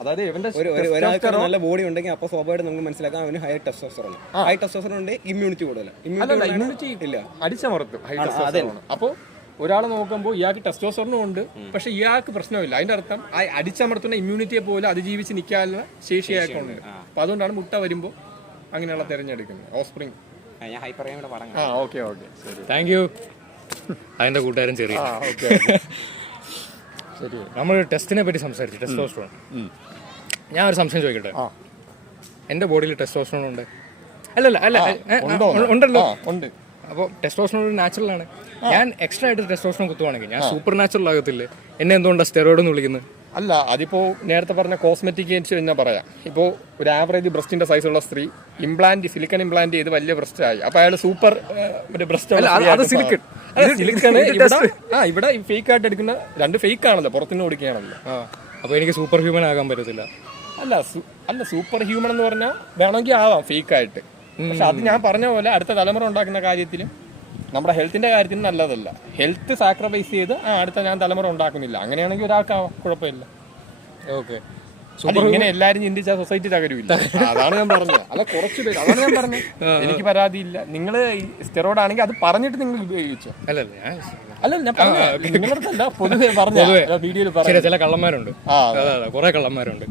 അതായത് ഇവന്റെ ഒരാൾക്ക് നല്ല ബോഡി ഉണ്ടെങ്കിൽ അപ്പോൾ സ്വാഭാവികമായിട്ട് നമുക്ക് മനസ്സിലാക്കാം അവന് ഹൈ ടെസ്റ്റോസ്റ്ററോൺ. ഹൈ ടെസ്റ്റോസ്റ്ററോൺ ഉണ്ടെങ്കിൽ ഇമ്മ്യൂണിറ്റി കൂടുതലാണ്. ഇമ്മ്യൂണിറ്റി ഇല്ല, അടിച്ചമർത്തും ഹൈ ടെസ്റ്റോസ്റ്ററോൺ. അപ്പോൾ ഒരാളെ നോക്കുമ്പോൾ ഇയാൾക്ക് ടെസ്റ്റോസ്റ്ററോണും ഉണ്ട്, പക്ഷെ ഇയാൾക്ക് പ്രശ്നമില്ല. അതിന്റെ അർത്ഥം അടിച്ചമർത്തുന്ന ഇമ്മ്യൂണിറ്റിയെ പോലെ അതിജീവിച്ച് നിൽക്കാനുള്ള ശേഷി അയാൾക്കുണ്ട്. അപ്പൊ അതുകൊണ്ടാണ് മുട്ട വരുമ്പോൾ അങ്ങനെയുള്ള തിരഞ്ഞെടുക്കുന്നത്. ഓസ്പ്രിങ്. ഞാൻ ഹൈപ്പർഗാമിയുടെ പടം. ഓക്കെ ശരി, താങ്ക് യു. അതിന്റെ കൂട്ടുകാരൻ ചെറിയ. ശരി, നമ്മൾ ടെസ്റ്റിനെ പറ്റി സംസാരിച്ചു, ടെസ്റ്റോസ്റ്ററോൺ. ഞാൻ ഒരു സംശയം ചോദിക്കട്ടെ. എന്റെ ബോഡിയിൽ ടെസ്റ്റോസ്റ്ററോൺ ഉണ്ട്? ഉണ്ടല്ലോ. ഉണ്ട്. അപ്പോൾ ടെസ്റ്റോസ്റ്ററോൺ നാച്ചുറൽ ആണ്. ഞാൻ എക്സ്ട്രാ ആയിട്ട് ടെസ്റ്റോസ്റ്ററോൺ കുത്തുവാണെങ്കിൽ ഞാൻ സൂപ്പർ നാച്ചുറൽ ആകത്തില്ലേ? എന്നെ എന്തുകൊണ്ടാണ് സ്റ്റെറോയിഡ് എന്ന് വിളിക്കുന്നത്? അല്ല, അതിപ്പോ നേരത്തെ പറഞ്ഞ കോസ്മെറ്റിക് തന്നെ പറയാം. ഇപ്പോൾ ഒരു ആവറേജ് ബ്രസ്റ്റിന്റെ സൈസുള്ള സ്ത്രീ സിലിക്കൺ ഇംപ്ലാന്റ് ചെയ്ത് വലിയ ബ്രസ്റ്റ് ആയി. അപ്പൊ അയാൾ സൂപ്പർ ബ്രസ്റ്റ്. ഇവിടെ ഫേക്ക് ആയിട്ട് എടുക്കുന്ന 2 ഫേക്ക് ആണല്ലോ, പുറത്തുനിന്ന് കൊടുക്കുകയാണല്ലോ. അപ്പൊ എനിക്ക് സൂപ്പർ ഹ്യൂമൻ ആകാൻ പറ്റത്തില്ല. അല്ല സൂപ്പർ ഹ്യൂമൻ എന്ന് പറഞ്ഞാൽ വേണമെങ്കിൽ ആവാം ഫേക്ക് ആയിട്ട്. പക്ഷെ അത് ഞാൻ പറഞ്ഞ പോലെ അടുത്ത തലമുറ ഉണ്ടാക്കുന്ന കാര്യത്തിലും നമ്മുടെ ഹെൽത്തിന്റെ കാര്യത്തിനും നല്ലതല്ല. ഹെൽത്ത് സാക്രിഫൈസ് ചെയ്ത് അടുത്ത ഞാൻ തലമുറ ഉണ്ടാക്കുന്നില്ല. അങ്ങനെയാണെങ്കിൽ ഒരാൾക്കാവാം, കുഴപ്പമില്ല. ഓക്കെ. ഇങ്ങനെ എല്ലാരും ചിന്തിച്ചാൽ സൊസൈറ്റി തകരുമില്ല. അതാണ് ഞാൻ പറഞ്ഞത്. അല്ല, കുറച്ച് പേര്. അതാണ് ഞാൻ പറഞ്ഞത്. എനിക്ക് പരാതിയില്ല. നിങ്ങൾ സ്റ്റെറോയിഡ് ആണെങ്കിൽ അത് പറഞ്ഞിട്ട് നിങ്ങൾ ഉപയോഗിച്ചോ? അല്ല, ഞാൻ നിങ്ങളടുത്തല്ല, പൊതുവെ പറഞ്ഞ വീഡിയോയിൽ പറഞ്ഞ ചില കള്ളന്മാരുണ്ട്, കുറെ കള്ളന്മാരുണ്ട്.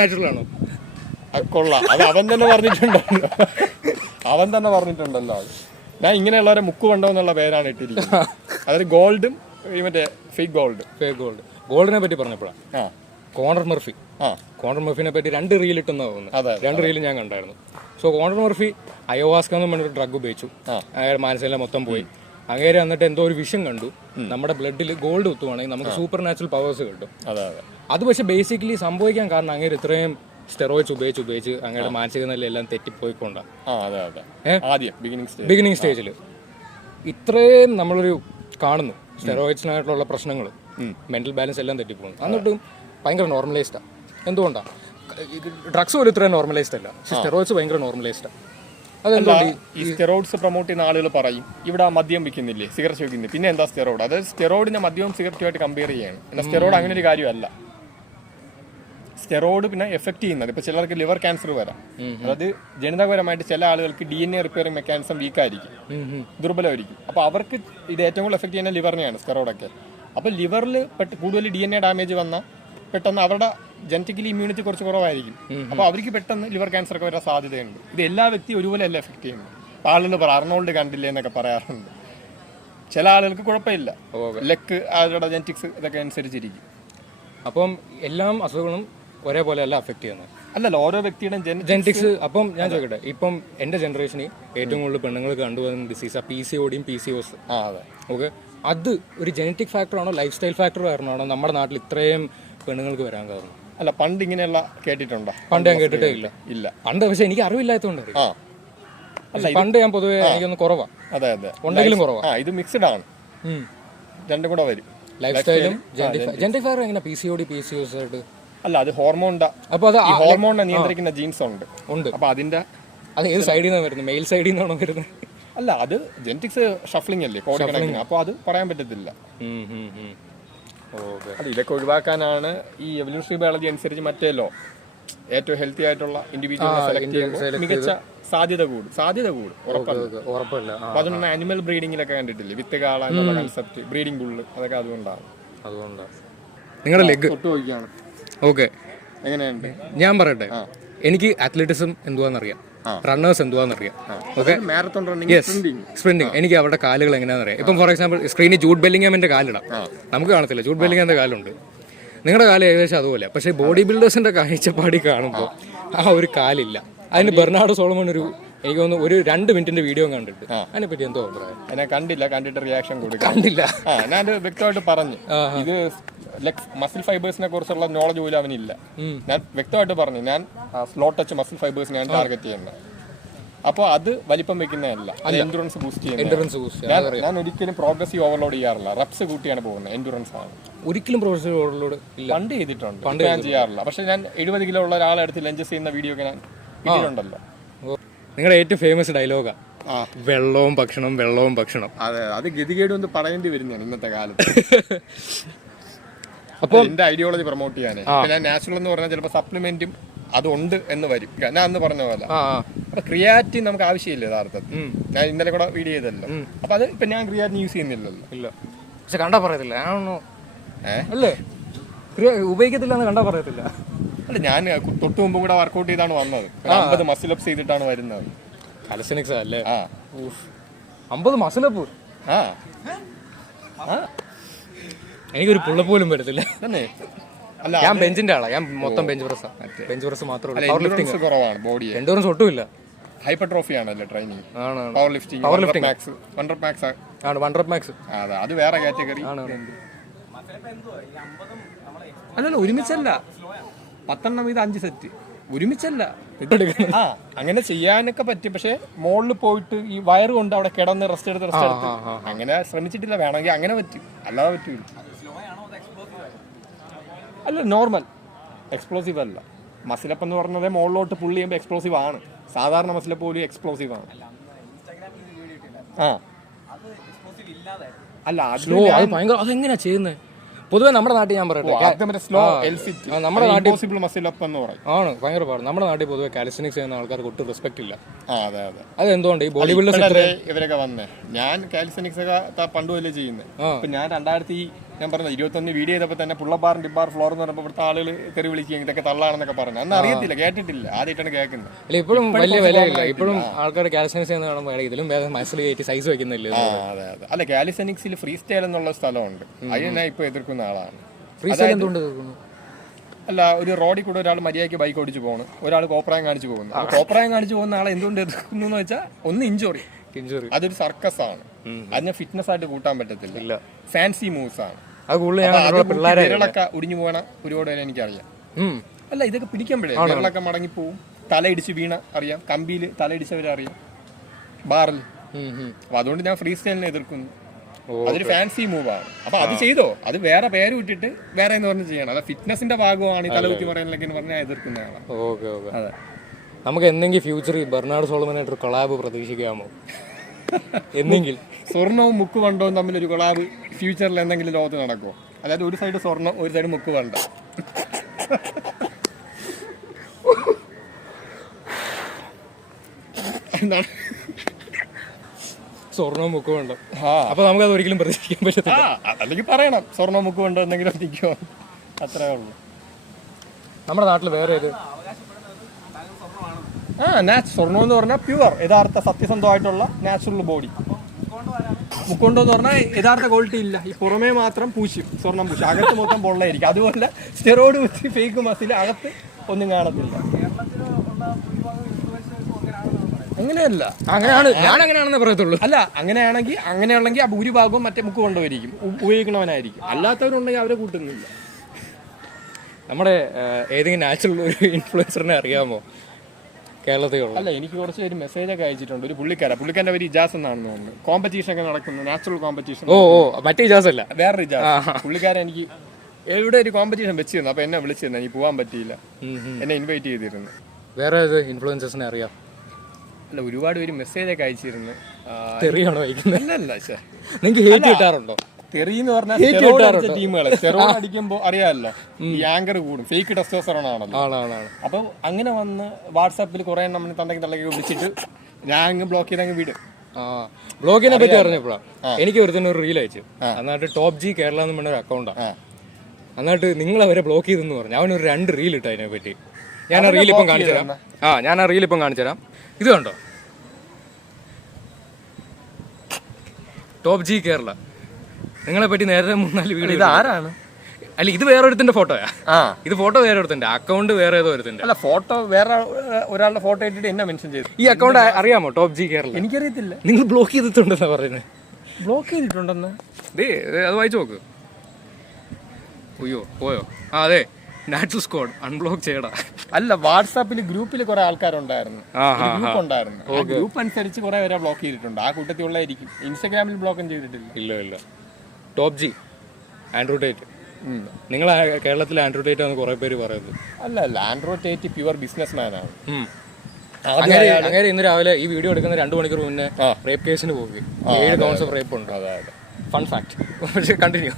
നാച്ചുറലാണോ? കൊള്ളാം, അത് അവൻ തന്നെ പറഞ്ഞിട്ടുണ്ടല്ലോ. ഞാൻ ഇങ്ങനെയുള്ളവരെ മുക്ക് കൊണ്ടോ എന്നുള്ള പേരാണ് ഇട്ടിരിക്കുന്നത്. അതായത് ഗോൾഡും മറ്റേ ഫേക്ക് ഗോൾഡിനെ പറ്റി പറഞ്ഞപ്പോഴാണ് കോണർ മർഫിനെ പറ്റി 2 റീൽ ഇട്ടെന്ന് തോന്നുന്നു. 2 റീൽ ഞാൻ കണ്ടായിരുന്നു. സോ കോണർ മർഫി അയോവാസ്ക എന്ന് പറഞ്ഞൊരു ഡ്രഗ് ഉപയോഗിച്ചു. അയാളുടെ മാനസികം മൊത്തം പോയി. അങ്ങേരെ വന്നിട്ട് എന്തോ ഒരു വിഷൻ കണ്ടു, നമ്മുടെ ബ്ലഡിൽ ഗോൾഡ് കുത്തുവാണെങ്കിൽ നമുക്ക് സൂപ്പർ നാച്ചുറൽ പവേഴ്സ് കിട്ടും. അത് പക്ഷെ ബേസിക്കലി സംഭവിക്കാൻ കാരണം അങ്ങേര് ഇത്രയും സ്റ്റെറോയിഡ്സ് ഉപയോഗിച്ച് അങ്ങയുടെ മാനസിക നില എല്ലാം തെറ്റിപ്പോയിക്കൊണ്ടാണ്. ബിഗിനിങ് സ്റ്റേജിൽ ഇത്രയും നമ്മളൊരു കാണുന്നു സ്റ്റെറോയിഡ്സിനായിട്ടുള്ള പ്രശ്നങ്ങൾ, മെന്റൽ ബാലൻസ് എല്ലാം തെറ്റിപ്പോകുന്നു. എന്നിട്ടും ഭയങ്കര നോർമലൈസ്ഡാണ്. എന്തുകൊണ്ടാണ്? ഡ്രഗ്സ് പോലും ഇത്രയും നോർമലൈസ്ഡ് അല്ല, സ്റ്റെറോയിഡ്സ് ഭയങ്കര നോർമലൈസ്ഡാണ്. അതെന്തുകൊണ്ട് ഈ സ്റ്റെറോയിഡ്സ് പ്രൊമോട്ട് ചെയ്യുന്ന ആളുകൾ പറയും ഇവിടെ മദ്യം വിൽക്കുന്നില്ലേ, സിഗരറ്റ് വിൽക്കുന്നില്ല, പിന്നെ എന്താ സ്റ്റെറോയിഡ്? അതായത് സ്റ്റെറോയിഡിനെ മദ്യവും സിഗരറ്റുമായിട്ട് കമ്പയർ ചെയ്യാണ്. എന്നാൽ സ്റ്റെറോയിഡ് അങ്ങനെ ഒരു കാര്യമല്ല. സ്റ്റെറോയിഡ് പിന്നെ എഫക്ട് ചെയ്യുന്നത് ഇപ്പൊ ചിലർക്ക് ലിവർ ക്യാൻസർ വരാം. അതായത് ജനിതകപരമായിട്ട് ചില ആളുകൾക്ക് DNA റിപ്പയറിംഗ് മെക്കാനിസം വീക്കായിരിക്കും, ദുർബലമായിരിക്കും. അപ്പൊ അവർക്ക് ഇത് ഏറ്റവും കൂടുതൽ എഫക്ട് ചെയ്യുന്ന ലിവറിനെയാണ് സ്റ്റെറോയിഡൊക്കെ. അപ്പൊ ലിവറിൽ കൂടുതൽ DNA ഡാമേജ് വന്നാൽ പെട്ടെന്ന് അവരുടെ ജനറ്റിക്കലി ഇമ്മ്യൂണിറ്റി കുറച്ച് കുറവായിരിക്കും. അപ്പൊ അവർക്ക് പെട്ടെന്ന് ലിവർ ക്യാൻസർ ഒക്കെ വരാൻ സാധ്യതയുണ്ട്. ഇത് എല്ലാ വ്യക്തിയും ഒരുപോലെ അല്ല എഫക്ട് ചെയ്യുന്നത്. ആളുകൾ പറ അർണോൾഡ് കണ്ടില്ലേ എന്നൊക്കെ പറയാറുണ്ട്. ചില ആളുകൾക്ക് കുഴപ്പമില്ല, ലെക്ക് അവരുടെ ജനറ്റിക്സ് ഇതൊക്കെ അനുസരിച്ചിരിക്കും. അപ്പം എല്ലാ അസുഖങ്ങളും ഒരേപോലെ അല്ല അഫക്ട് ചെയ്യുന്നത്. അല്ലല്ലോ, ഓരോ വ്യക്തിയുടെയും ജനറ്റിക്സ്. അപ്പം ഞാൻ ചോദിക്കട്ടെ, ഇപ്പം എന്റെ ജനറേഷനിൽ ഏറ്റവും കൂടുതൽ പെണ്ണുങ്ങൾ കണ്ടുവരുന്ന ഡിസീസാണ് PCODയും PCOS. ഓക്കെ, അത് ഒരു ജനറ്റിക് ഫാക്ടറാണോ ലൈഫ് സ്റ്റൈൽ ഫാക്ടർ കാരണമാണോ നമ്മുടെ നാട്ടിൽ ഇത്രയും പെണ്ണുങ്ങൾക്ക് വരാൻ കാരണം? അല്ല, പണ്ട് ഇങ്ങനെയുള്ള കേട്ടിട്ടുണ്ടോ? പണ്ട് ഞാൻ കേട്ടിട്ടേ ഇല്ല. പണ്ട് പക്ഷെ എനിക്ക് അറിവില്ലാത്തതുകൊണ്ട്. പണ്ട് ഞാൻ പൊതുവെ എനിക്കൊന്ന് കുറവാണ്. അതെ, ഉണ്ടെങ്കിലും കുറവാണ്. ഇത് മിക്സ്ഡ് ആണ്, രണ്ടും കൂടെ വരും. ലൈഫ് സ്റ്റൈലും ജനറ്റിക് ഫാക്ടർ എങ്ങനെ PCOD PCOS ആയിട്ട്? അല്ല, അത് ഹോർമോണിന്റെ. അപ്പൊ അത് ഹോർമോണിനെ നിയന്ത്രിക്കുന്ന ജീൻസ് ഉണ്ട്. അപ്പൊ അതിന്റെ അത് ഏത് സൈഡിൽ നിന്നാണ് വരുന്നത്? മെയിൽ സൈഡിൽ നിന്നാണോ വരുന്നത്? അല്ല, അത് ജനറ്റിക്സ് ഷഫ്ലിംഗ് അല്ലേ, കോഡ് കണക്കിന്. അപ്പൊ അത് പറയാൻ പറ്റത്തില്ല. ഇതൊക്കെ ഒഴിവാക്കാനാണ് ഈ എവല്യൂഷണറി ബയോളജി അനുസരിച്ച് മറ്റേ ലോ ഏറ്റവും ഹെൽത്തി ആയിട്ടുള്ള ഇൻഡിവിജ്വൽ സെലക്ട് ചെയ്യുമ്പോൾ മികച്ച സാധ്യത കൂടും ഉറപ്പല്ല. അപ്പൊ അതുകൊണ്ട് ആനിമൽ ബ്രീഡിങ്ങിലൊക്കെ കണ്ടിട്ടില്ലേ, വിത്ത് കാള എന്നുള്ള കൺസെപ്റ്റ്, ബ്രീഡിംഗ് ബുള്ള്, അതൊക്കെ അതുകൊണ്ടാണ്. നിങ്ങളുടെ ലെഗ് തൊട്ട് നോക്കിയാണ്. ഓക്കെ, എങ്ങനെയുണ്ട് ഞാൻ പറയട്ടെ, എനിക്ക് അത്ലറ്റിസം എന്തുവാന്നറിയാം, റണ്ണേഴ്സ് എന്തുവാന്നറിയാം. ഓക്കെ, മാരത്തോൺ റണ്ണിങ്, സ്പ്രിന്റിങ്, എനിക്ക് അവരുടെ കാലുകൾ എങ്ങനെയാണെന്നറിയാം. ഇപ്പം ഫോർ എക്സാമ്പിൾ സ്ക്രീനിൽ ജൂഡ് ബെല്ലിംഗാമിന്റെ കാലിടാം, നമുക്ക് കാണത്തില്ല, ജൂഡ് ബെല്ലിംഗാമിന്റെ കാലുണ്ട്, നിങ്ങളുടെ കാല് ഏകദേശം അതുപോലെ. പക്ഷേ ബോഡി ബിൽഡേഴ്സിന്റെ കാഴ്ചപ്പാടി കാണുമ്പോൾ ആ ഒരു കാലില്ല. അതിന് ബെർണാഡോ സോളമൺ എനിക്ക് തോന്നുന്നു ഒരു 2 മിനിറ്റിന്റെ വീഡിയോ കണ്ടിട്ട് അതിനെപ്പറ്റി എന്തോ അഭിപ്രായം? എന്നെ കണ്ടിട്ട് റിയാക്ഷൻ കണ്ടില്ല. ഞാൻ വ്യക്തമായിട്ട് പറഞ്ഞു, ഇത് മസിൽ ഫൈബേഴ്സിനെ കുറിച്ചുള്ള നോളജ് പോലും അവനില്ല. ഞാൻ വ്യക്തമായിട്ട് പറഞ്ഞു, ഞാൻ സ്ലോ ടച്ച് മസിൽ ഫൈബേഴ്സിനെയാണ് ടാർഗറ്റ് ചെയ്യുന്നത്. അപ്പോൾ അത് വലിപ്പം വെക്കുന്നതല്ല, എൻഡുറൻസ് ബൂസ്റ്റ് ചെയ്യുന്നത്. ഞാൻ ഒരിക്കലും പ്രോഗ്രസീവ് ഓവർലോഡ് ചെയ്യാറില്ല, റെപ്സ് കൂട്ടിയാണ് പോകുന്നത്. എൻഡുറൻസ് ആണ് ഒരിക്കലും പ്രോഗ്രസീവ് ഓവർലോഡ് പണ്ട് ചെയ്തിട്ടുണ്ട്, പണ്ട് ഞാൻ ചെയ്യാറില്ല. പക്ഷെ ഞാൻ 70 കിലോ ഉള്ള ഒരാളെ അടുത്ത് ലഞ്ചസ് ചെയ്യുന്ന വീഡിയോ ഒക്കെ ഞാൻ ഇട്ടിട്ടുണ്ടല്ലോ. നിങ്ങളുടെ ഏറ്റവും ഫേമസ് ഡയലോഗാ വെള്ളവും ഭക്ഷണം. അതെ, അത് ഗതികേട് ഒന്ന് പറയേണ്ടി വരുന്നതാണ് ഇന്നത്തെ കാലത്ത്. അപ്പൊ എന്റെ ഐഡിയോളജി പ്രൊമോട്ട് ചെയ്യാനേ ഞാൻ നാച്ചുറൽ എന്ന് പറഞ്ഞാൽ ചിലപ്പോൾ സപ്ലിമെന്റും അതുണ്ട് എന്ന് വരും. ഞാൻ അന്ന് പറഞ്ഞ പോലെ അപ്പൊ ക്രിയാറ്റിൻ നമുക്ക് ആവശ്യമില്ല യഥാർത്ഥത്തിൽ. ഞാൻ ഇന്നലെ കൂടെ വീഡിയോ ചെയ്തല്ലോ. അപ്പൊ അത് ഇപ്പൊ ഞാൻ ക്രിയാറ്റിൻ യൂസ് ചെയ്യുന്നില്ലല്ലോ. ഇല്ല, പക്ഷെ കണ്ടാ പറയത്തില്ല അല്ലേ, ഉപയോഗിക്കത്തില്ല എന്ന് കണ്ടാ പറയത്തില്ല. അല്ല, ഞാൻ തൊട്ട് മുമ്പ് കൂടെ വർക്കൗട്ട് ചെയ്താണ് വന്നത്. 50 മസിൽ അപ്സ് ചെയ്തിട്ടാണ് വരുന്നത്. കാലിസ്റ്റനിക്സ് അല്ലേ? 50 മസിൽ അപ്പ്. എനിക്കൊരു പുള്ളപ്പ് പോലും വരത്തില്ല. അല്ല, ഞാൻ ബെഞ്ചിന്റെ ആളാ, ഞാൻ മൊത്തം ബെഞ്ച് പ്രസ് മാത്രമേ ഉള്ളൂ. കുറവാണ് ബോഡി, എൻഡുറൻസ് ഒട്ടുമില്ല. ഹൈപ്പർട്രോഫി ആണല്ലോ training. Power lifting, one rep max. അത് വേറെ കാറ്റഗറി. അല്ലല്ല, ഒരുമിച്ചല്ല, 10 ഇത് 5 സെറ്റ് ഒരുമിച്ചല്ല. അങ്ങനെ ചെയ്യാനൊക്കെ പറ്റും. പക്ഷെ മുകളിൽ പോയിട്ട് ഈ വയറ് കൊണ്ട് അവിടെ കിടന്ന് റെസ്റ്റ് എടുത്ത് അങ്ങനെ ശ്രമിച്ചിട്ടില്ല. വേണമെങ്കിൽ അങ്ങനെ പറ്റും, അല്ലാതെ പറ്റൂല. അല്ല, നോർമൽ എക്സ്പ്ലോസീവ് അല്ല. മസിലപ്പ് എന്ന് പറഞ്ഞത് മുകളിലോട്ട് പുള്ളി ചെയ്യുമ്പോൾ എക്സ്പ്ലോസീവ് ആണ്. സാധാരണ മസിലപ്പ് പോലും എക്സ്പ്ലോസീവ് ആണ്. അല്ല, അതെങ്ങനെയാ ചെയ്യുന്നത്? പൊതുവെ നമ്മുടെ നാട്ടിൽ ഞാൻ പറയട്ടെ, നമ്മുടെ നാട്ടിൽ ആണ് ഭയങ്കര പാട്. നമ്മുടെ നാട്ടിൽ പൊതുവെ കാലിസ്റ്റനിക്സ് ചെയ്യുന്ന ആൾക്കാർക്ക് ഒട്ടും റെസ്പെക്ട് ഇല്ല. അത് എന്തുകൊണ്ട് ഈ ബോഡി ബിൽഡേഴ്സ് ഇവരൊക്കെ വന്നേ? ഞാൻ കാലിസ്റ്റനിക്സ് ഒക്കെ പണ്ട് വല്ലേ ചെയ്യുന്നത്. ഞാൻ 2021 വീഡിയോ ചെയ്തപ്പോൾ തന്നെ പുള്ളബാർ ഡിബാർ ഫ്ലോർ എന്ന് പറഞ്ഞപ്പോൾ ഇവിടുത്തെ ആളുകൾ തെറി വിളിക്കുകയും ഇതൊക്കെ തള്ളാണെന്നൊക്കെ പറഞ്ഞു. അന്ന് അറിയത്തില്ല, കേട്ടിട്ടില്ല, ആദ്യമായിട്ടാണ് കേൾക്കുന്നത്. അല്ല, ഇപ്പോഴും വലിയ വിലയില്ല. ഇപ്പോഴും ആൾക്കാർ കാലിസ്റ്റനിക്സ് ചെയ്യുന്ന കാണുമ്പോൾ ഇതിലും മസിൽ കയറ്റി സൈസ് വെക്കുന്നില്ല. അതെ. അല്ല, കാലിസ്റ്റനിക്സിൽ ഫ്രീ സ്റ്റൈൽ എന്നുള്ള സ്ഥലമുണ്ട്. അതിന് ഞാൻ ഇപ്പൊ എതിർക്കുന്ന ആളാണ്. ഫ്രീ സ്റ്റൈൽ എന്തുകൊണ്ട് എതിർക്കുന്നു? അല്ല, ഒരു റോഡിൽ കൂടെ ഒരാൾ മര്യാദയ്ക്ക് ബൈക്ക് ഓടിച്ചു പോകുന്നു, ഒരാൾ കോപ്രായം കാണിച്ചു പോകുന്നു. കോപ്രായം കാണിച്ചു പോകുന്ന ആളെ എന്തുകൊണ്ട് എതിർക്കുന്നു എന്ന് വെച്ചാൽ, ഒന്ന് ഇഞ്ചുറി, അതൊരു സർക്കസ് ആണ്. അതിനെ ഫിറ്റ്നസ് ആയിട്ട് കൂട്ടാൻ പറ്റത്തില്ല. ഫാൻസി മൂവ്സ് ആണ്. വിരളൊക്കെ ഒടിഞ്ഞു പോകണ ഒരുപാട് പേരെ എനിക്കറിയാം. അല്ല, ഇതൊക്കെ പിടിക്കുമ്പോഴേ വിരളൊക്കെ മടങ്ങിപ്പോവും. തലയിടിച്ച് വീണ അറിയാം, കമ്പിയിൽ തലയിടിച്ചവരെ അറിയാം, ബാറിൽ. അപ്പൊ അതുകൊണ്ട് ഞാൻ ഫ്രീ സ്റ്റൈലിനെ എതിർക്കുന്നു. അതൊരു ഫാൻസി മൂവാണ്. അപ്പൊ അത് ചെയ്തോ, അത് വേറെ പേര് വിട്ടിട്ട് വേറെ എന്ന് പറഞ്ഞ് ചെയ്യണം. അല്ല, ഫിറ്റ്നസിന്റെ ഭാഗമാണ് ഈ തലകുത്തി പറയാനൊക്കെ പറഞ്ഞാൽ എതിർക്കുന്നതാണ്. അതെ, നമുക്ക് എന്തെങ്കിലും ഫ്യൂച്ചറിൽ ബെർണാഡ് സോളമനായിട്ട് ഒരു കൊളാബ് പ്രതീക്ഷിക്കാമോ? എന്തെങ്കിലും സ്വർണവും മുക്ക് വണ്ടവും തമ്മിൽ ഒരു കൊളാബ് ഫ്യൂച്ചറിൽ എന്തെങ്കിലും ലോകത്ത് നടക്കുമോ? അതായത് ഒരു സൈഡ് സ്വർണം, ഒരു സൈഡ് മുക്ക് വണ്ട. എന്താണ് സ്വർണവും മുക്ക് വണ്ടം? അപ്പൊ നമുക്കത് ഒരിക്കലും പ്രതീക്ഷിക്കാൻ പറ്റത്തില്ല. അല്ലെങ്കിൽ പറയണം സ്വർണവും മുക്ക് വണ്ടോ എന്തെങ്കിലും നിൽക്കുമോ, അത്രേ ഉള്ളൂ. നമ്മുടെ നാട്ടിൽ വേറെ ഏത് സ്വർണം എന്ന് പറഞ്ഞാൽ പ്യുവർ, യഥാർത്ഥ സത്യസന്ധമായിട്ടുള്ള നാച്ചുറൽ ബോഡി. മുക്കൊണ്ടെന്ന് പറഞ്ഞാൽ യഥാർത്ഥ ക്വാളിറ്റി ഇല്ല. ഈ പുറമേ മാത്രം പൂശും, സ്വർണം പൂശും, അകത്ത് മൊത്തം പൊള്ളയായിരിക്കും. അതുപോലെ സ്റ്റെറോയിഡ് വെച്ച് ഫേക്ക് മസിൽ, അകത്ത് ഒന്നും കാണത്തില്ല. അങ്ങനെയല്ല, അങ്ങനെയാണെന്ന് പറയത്തുള്ളൂ. അല്ല, അങ്ങനെയാണെങ്കിൽ ആ ഭൂരിഭാഗവും മറ്റേ മുക്ക് കൊണ്ടുവരിക്കും, ഉപയോഗിക്കണവനായിരിക്കും. അല്ലാത്തവരുണ്ടെങ്കിൽ അവരെ കൂട്ടുന്നില്ല. നമ്മുടെ ഏതെങ്കിലും നാച്ചുറൽ ഒരു ഇൻഫ്ലുവൻസറിനെ അറിയാമോ കേരളത്തിലുള്ള? അല്ല, എനിക്ക് കുറച്ച് പേര് മെസ്സേജൊക്കെ അയച്ചിട്ടുണ്ട്. ഒരു പുള്ളിക്കാരൻ്റെ പേര് ഇജാസ് എന്നാണെന്ന് തോന്നുന്നു. കോമ്പറ്റീഷൻ ഒക്കെ നടക്കുന്നു, നാച്ചുറൽ കോമ്പറ്റീഷൻ. മറ്റേ ഇജാസ് അല്ല, വേറൊരു ഇജാസ്. പുള്ളിക്കാരൻ എനിക്ക് എവിടെ ഒരു കോമ്പറ്റീഷൻ വെച്ചിരുന്നു. അപ്പൊ എന്നെ വിളിച്ചിരുന്നു, എനിക്ക് പോകാൻ പറ്റിയില്ല, എന്നെ ഇൻവൈറ്റ് ചെയ്തിരുന്നു. വേറെ ഇൻഫ്ലുവൻസേഴ്സിനെ അറിയാം? അല്ല, ഒരുപാട് പേര് മെസ്സേജൊക്കെ അയച്ചിരുന്നു. തെറിയാണോ അയക്കുന്നത്? അല്ലല്ല, നിങ്ങൾക്ക് ഹേറ്റ് കിട്ടാറുണ്ടോ? തെറി എന്ന് പറഞ്ഞാൽ ടീമുകൾ സ്റ്റെറോയിഡ് അടിക്കുമ്പോൾ അറിയാമല്ലോ ഈ ആങ്കർ കൂടും, ഫേക്ക് ടെസ്റ്റോസ്റ്ററോൺ ആണല്ലോ. അപ്പൊ അങ്ങനെ വന്ന് വാട്സാപ്പിൽ കുറെ നമ്മൾ തള്ളക്കി വിളിച്ചിട്ട് ഞാൻ അങ്ങ് ബ്ലോക്ക് ചെയ്ത് അങ്ങ് വിടും. ബ്ലോഗിനെ പറ്റി പറഞ്ഞപ്പോഴാണ് എനിക്ക് ഒരുത്തന്നെ ഒരു റീൽ അയച്ചു. എന്നിട്ട് ടോപ്പ് ജി കേരള എന്ന് പറഞ്ഞ ഒരു അക്കൗണ്ടാണ്. എന്നിട്ട് നിങ്ങൾ അവരെ ബ്ലോക്ക് ചെയ്തെന്ന് പറഞ്ഞു. അവനൊരു 2 റീൽ ഇട്ടു അതിനെ പറ്റി. ഞാൻ ആ റീൽ ഇപ്പം കാണിച്ചു തരാം. ഞാൻ ആ റീൽ ഇപ്പം കാണിച്ചു തരാം. ഇത് കണ്ടോ, ടോപ്പ് ജി കേരള. നിങ്ങളെ പറ്റി നേരത്തെ 3-4 വീഡിയോ. ഇത് ആരാണ്? അല്ല, ഇത് വേറെ ഒരുത്തിന്റെ ഫോട്ടോയാ. ഇത് ഫോട്ടോ വേറെ ഒരുത്തിന്റെ, അക്കൗണ്ട് വേറെ ഏതോ ഒരുത്തിന്റെ. അല്ല, ഫോട്ടോ വേറെ ഒരാളുടെ ഫോട്ടോ ഇട്ടിട്ട് എന്നെ മെൻഷൻ ചെയ്തു. ഈ അക്കൗണ്ട് അറിയാമോ? Top G Kerala. എനിക്കറിയത്തില്ല. നിങ്ങൾ ബ്ലോക്ക് ചെയ്തിട്ടുണ്ടെന്നാ പറയുന്നത്. ബ്ലോക്ക് ചെയ്തിട്ടുണ്ടെന്ന് അത് വായിച്ചു നോക്ക്. അയ്യോ പോയോ? അതെ, നാച്ചുറൽ സ്ക്വാഡ് അൺബ്ലോക്ക് ചെയ്യടാ. അല്ല, വാട്സാപ്പിൽ ഗ്രൂപ്പിൽ കുറെ ആൾക്കാരുണ്ടായിരുന്നു, ഗ്രൂപ്പ് ഉണ്ടായിരുന്നു. ആ ഗ്രൂപ്പ് അനുസരിച്ച് കുറെ പേരെ ബ്ലോക്ക് ചെയ്തിട്ടുണ്ട്. ആ കൂട്ടത്തിൽ ഉള്ളതായിരിക്കും. ഇൻസ്റ്റാഗ്രാമിൽ ബ്ലോക്കും ചെയ്തിട്ടില്ല. ഇല്ല. Top G Andrew Tate. നിങ്ങൾ കേരളത്തിൽ ആൻഡ്രൂ ടേറ്റ് ആണ് കുറെ പേര് പറയുന്നത്. അല്ല, Andrew Tate pure business man ആണ്. അങ്ങനെ ഇന്ന് രാവിലെ ഈ വീഡിയോ എടുക്കുന്ന 2 മണിക്കൂർ മുന്നേ റേപ്പ് കേസിന് പോകും. 7 കൗണ്ട്സ് ഓഫ് റേപ്പ് ഉണ്ട്. Fun fact. പക്ഷേ കണ്ടിന്യൂ.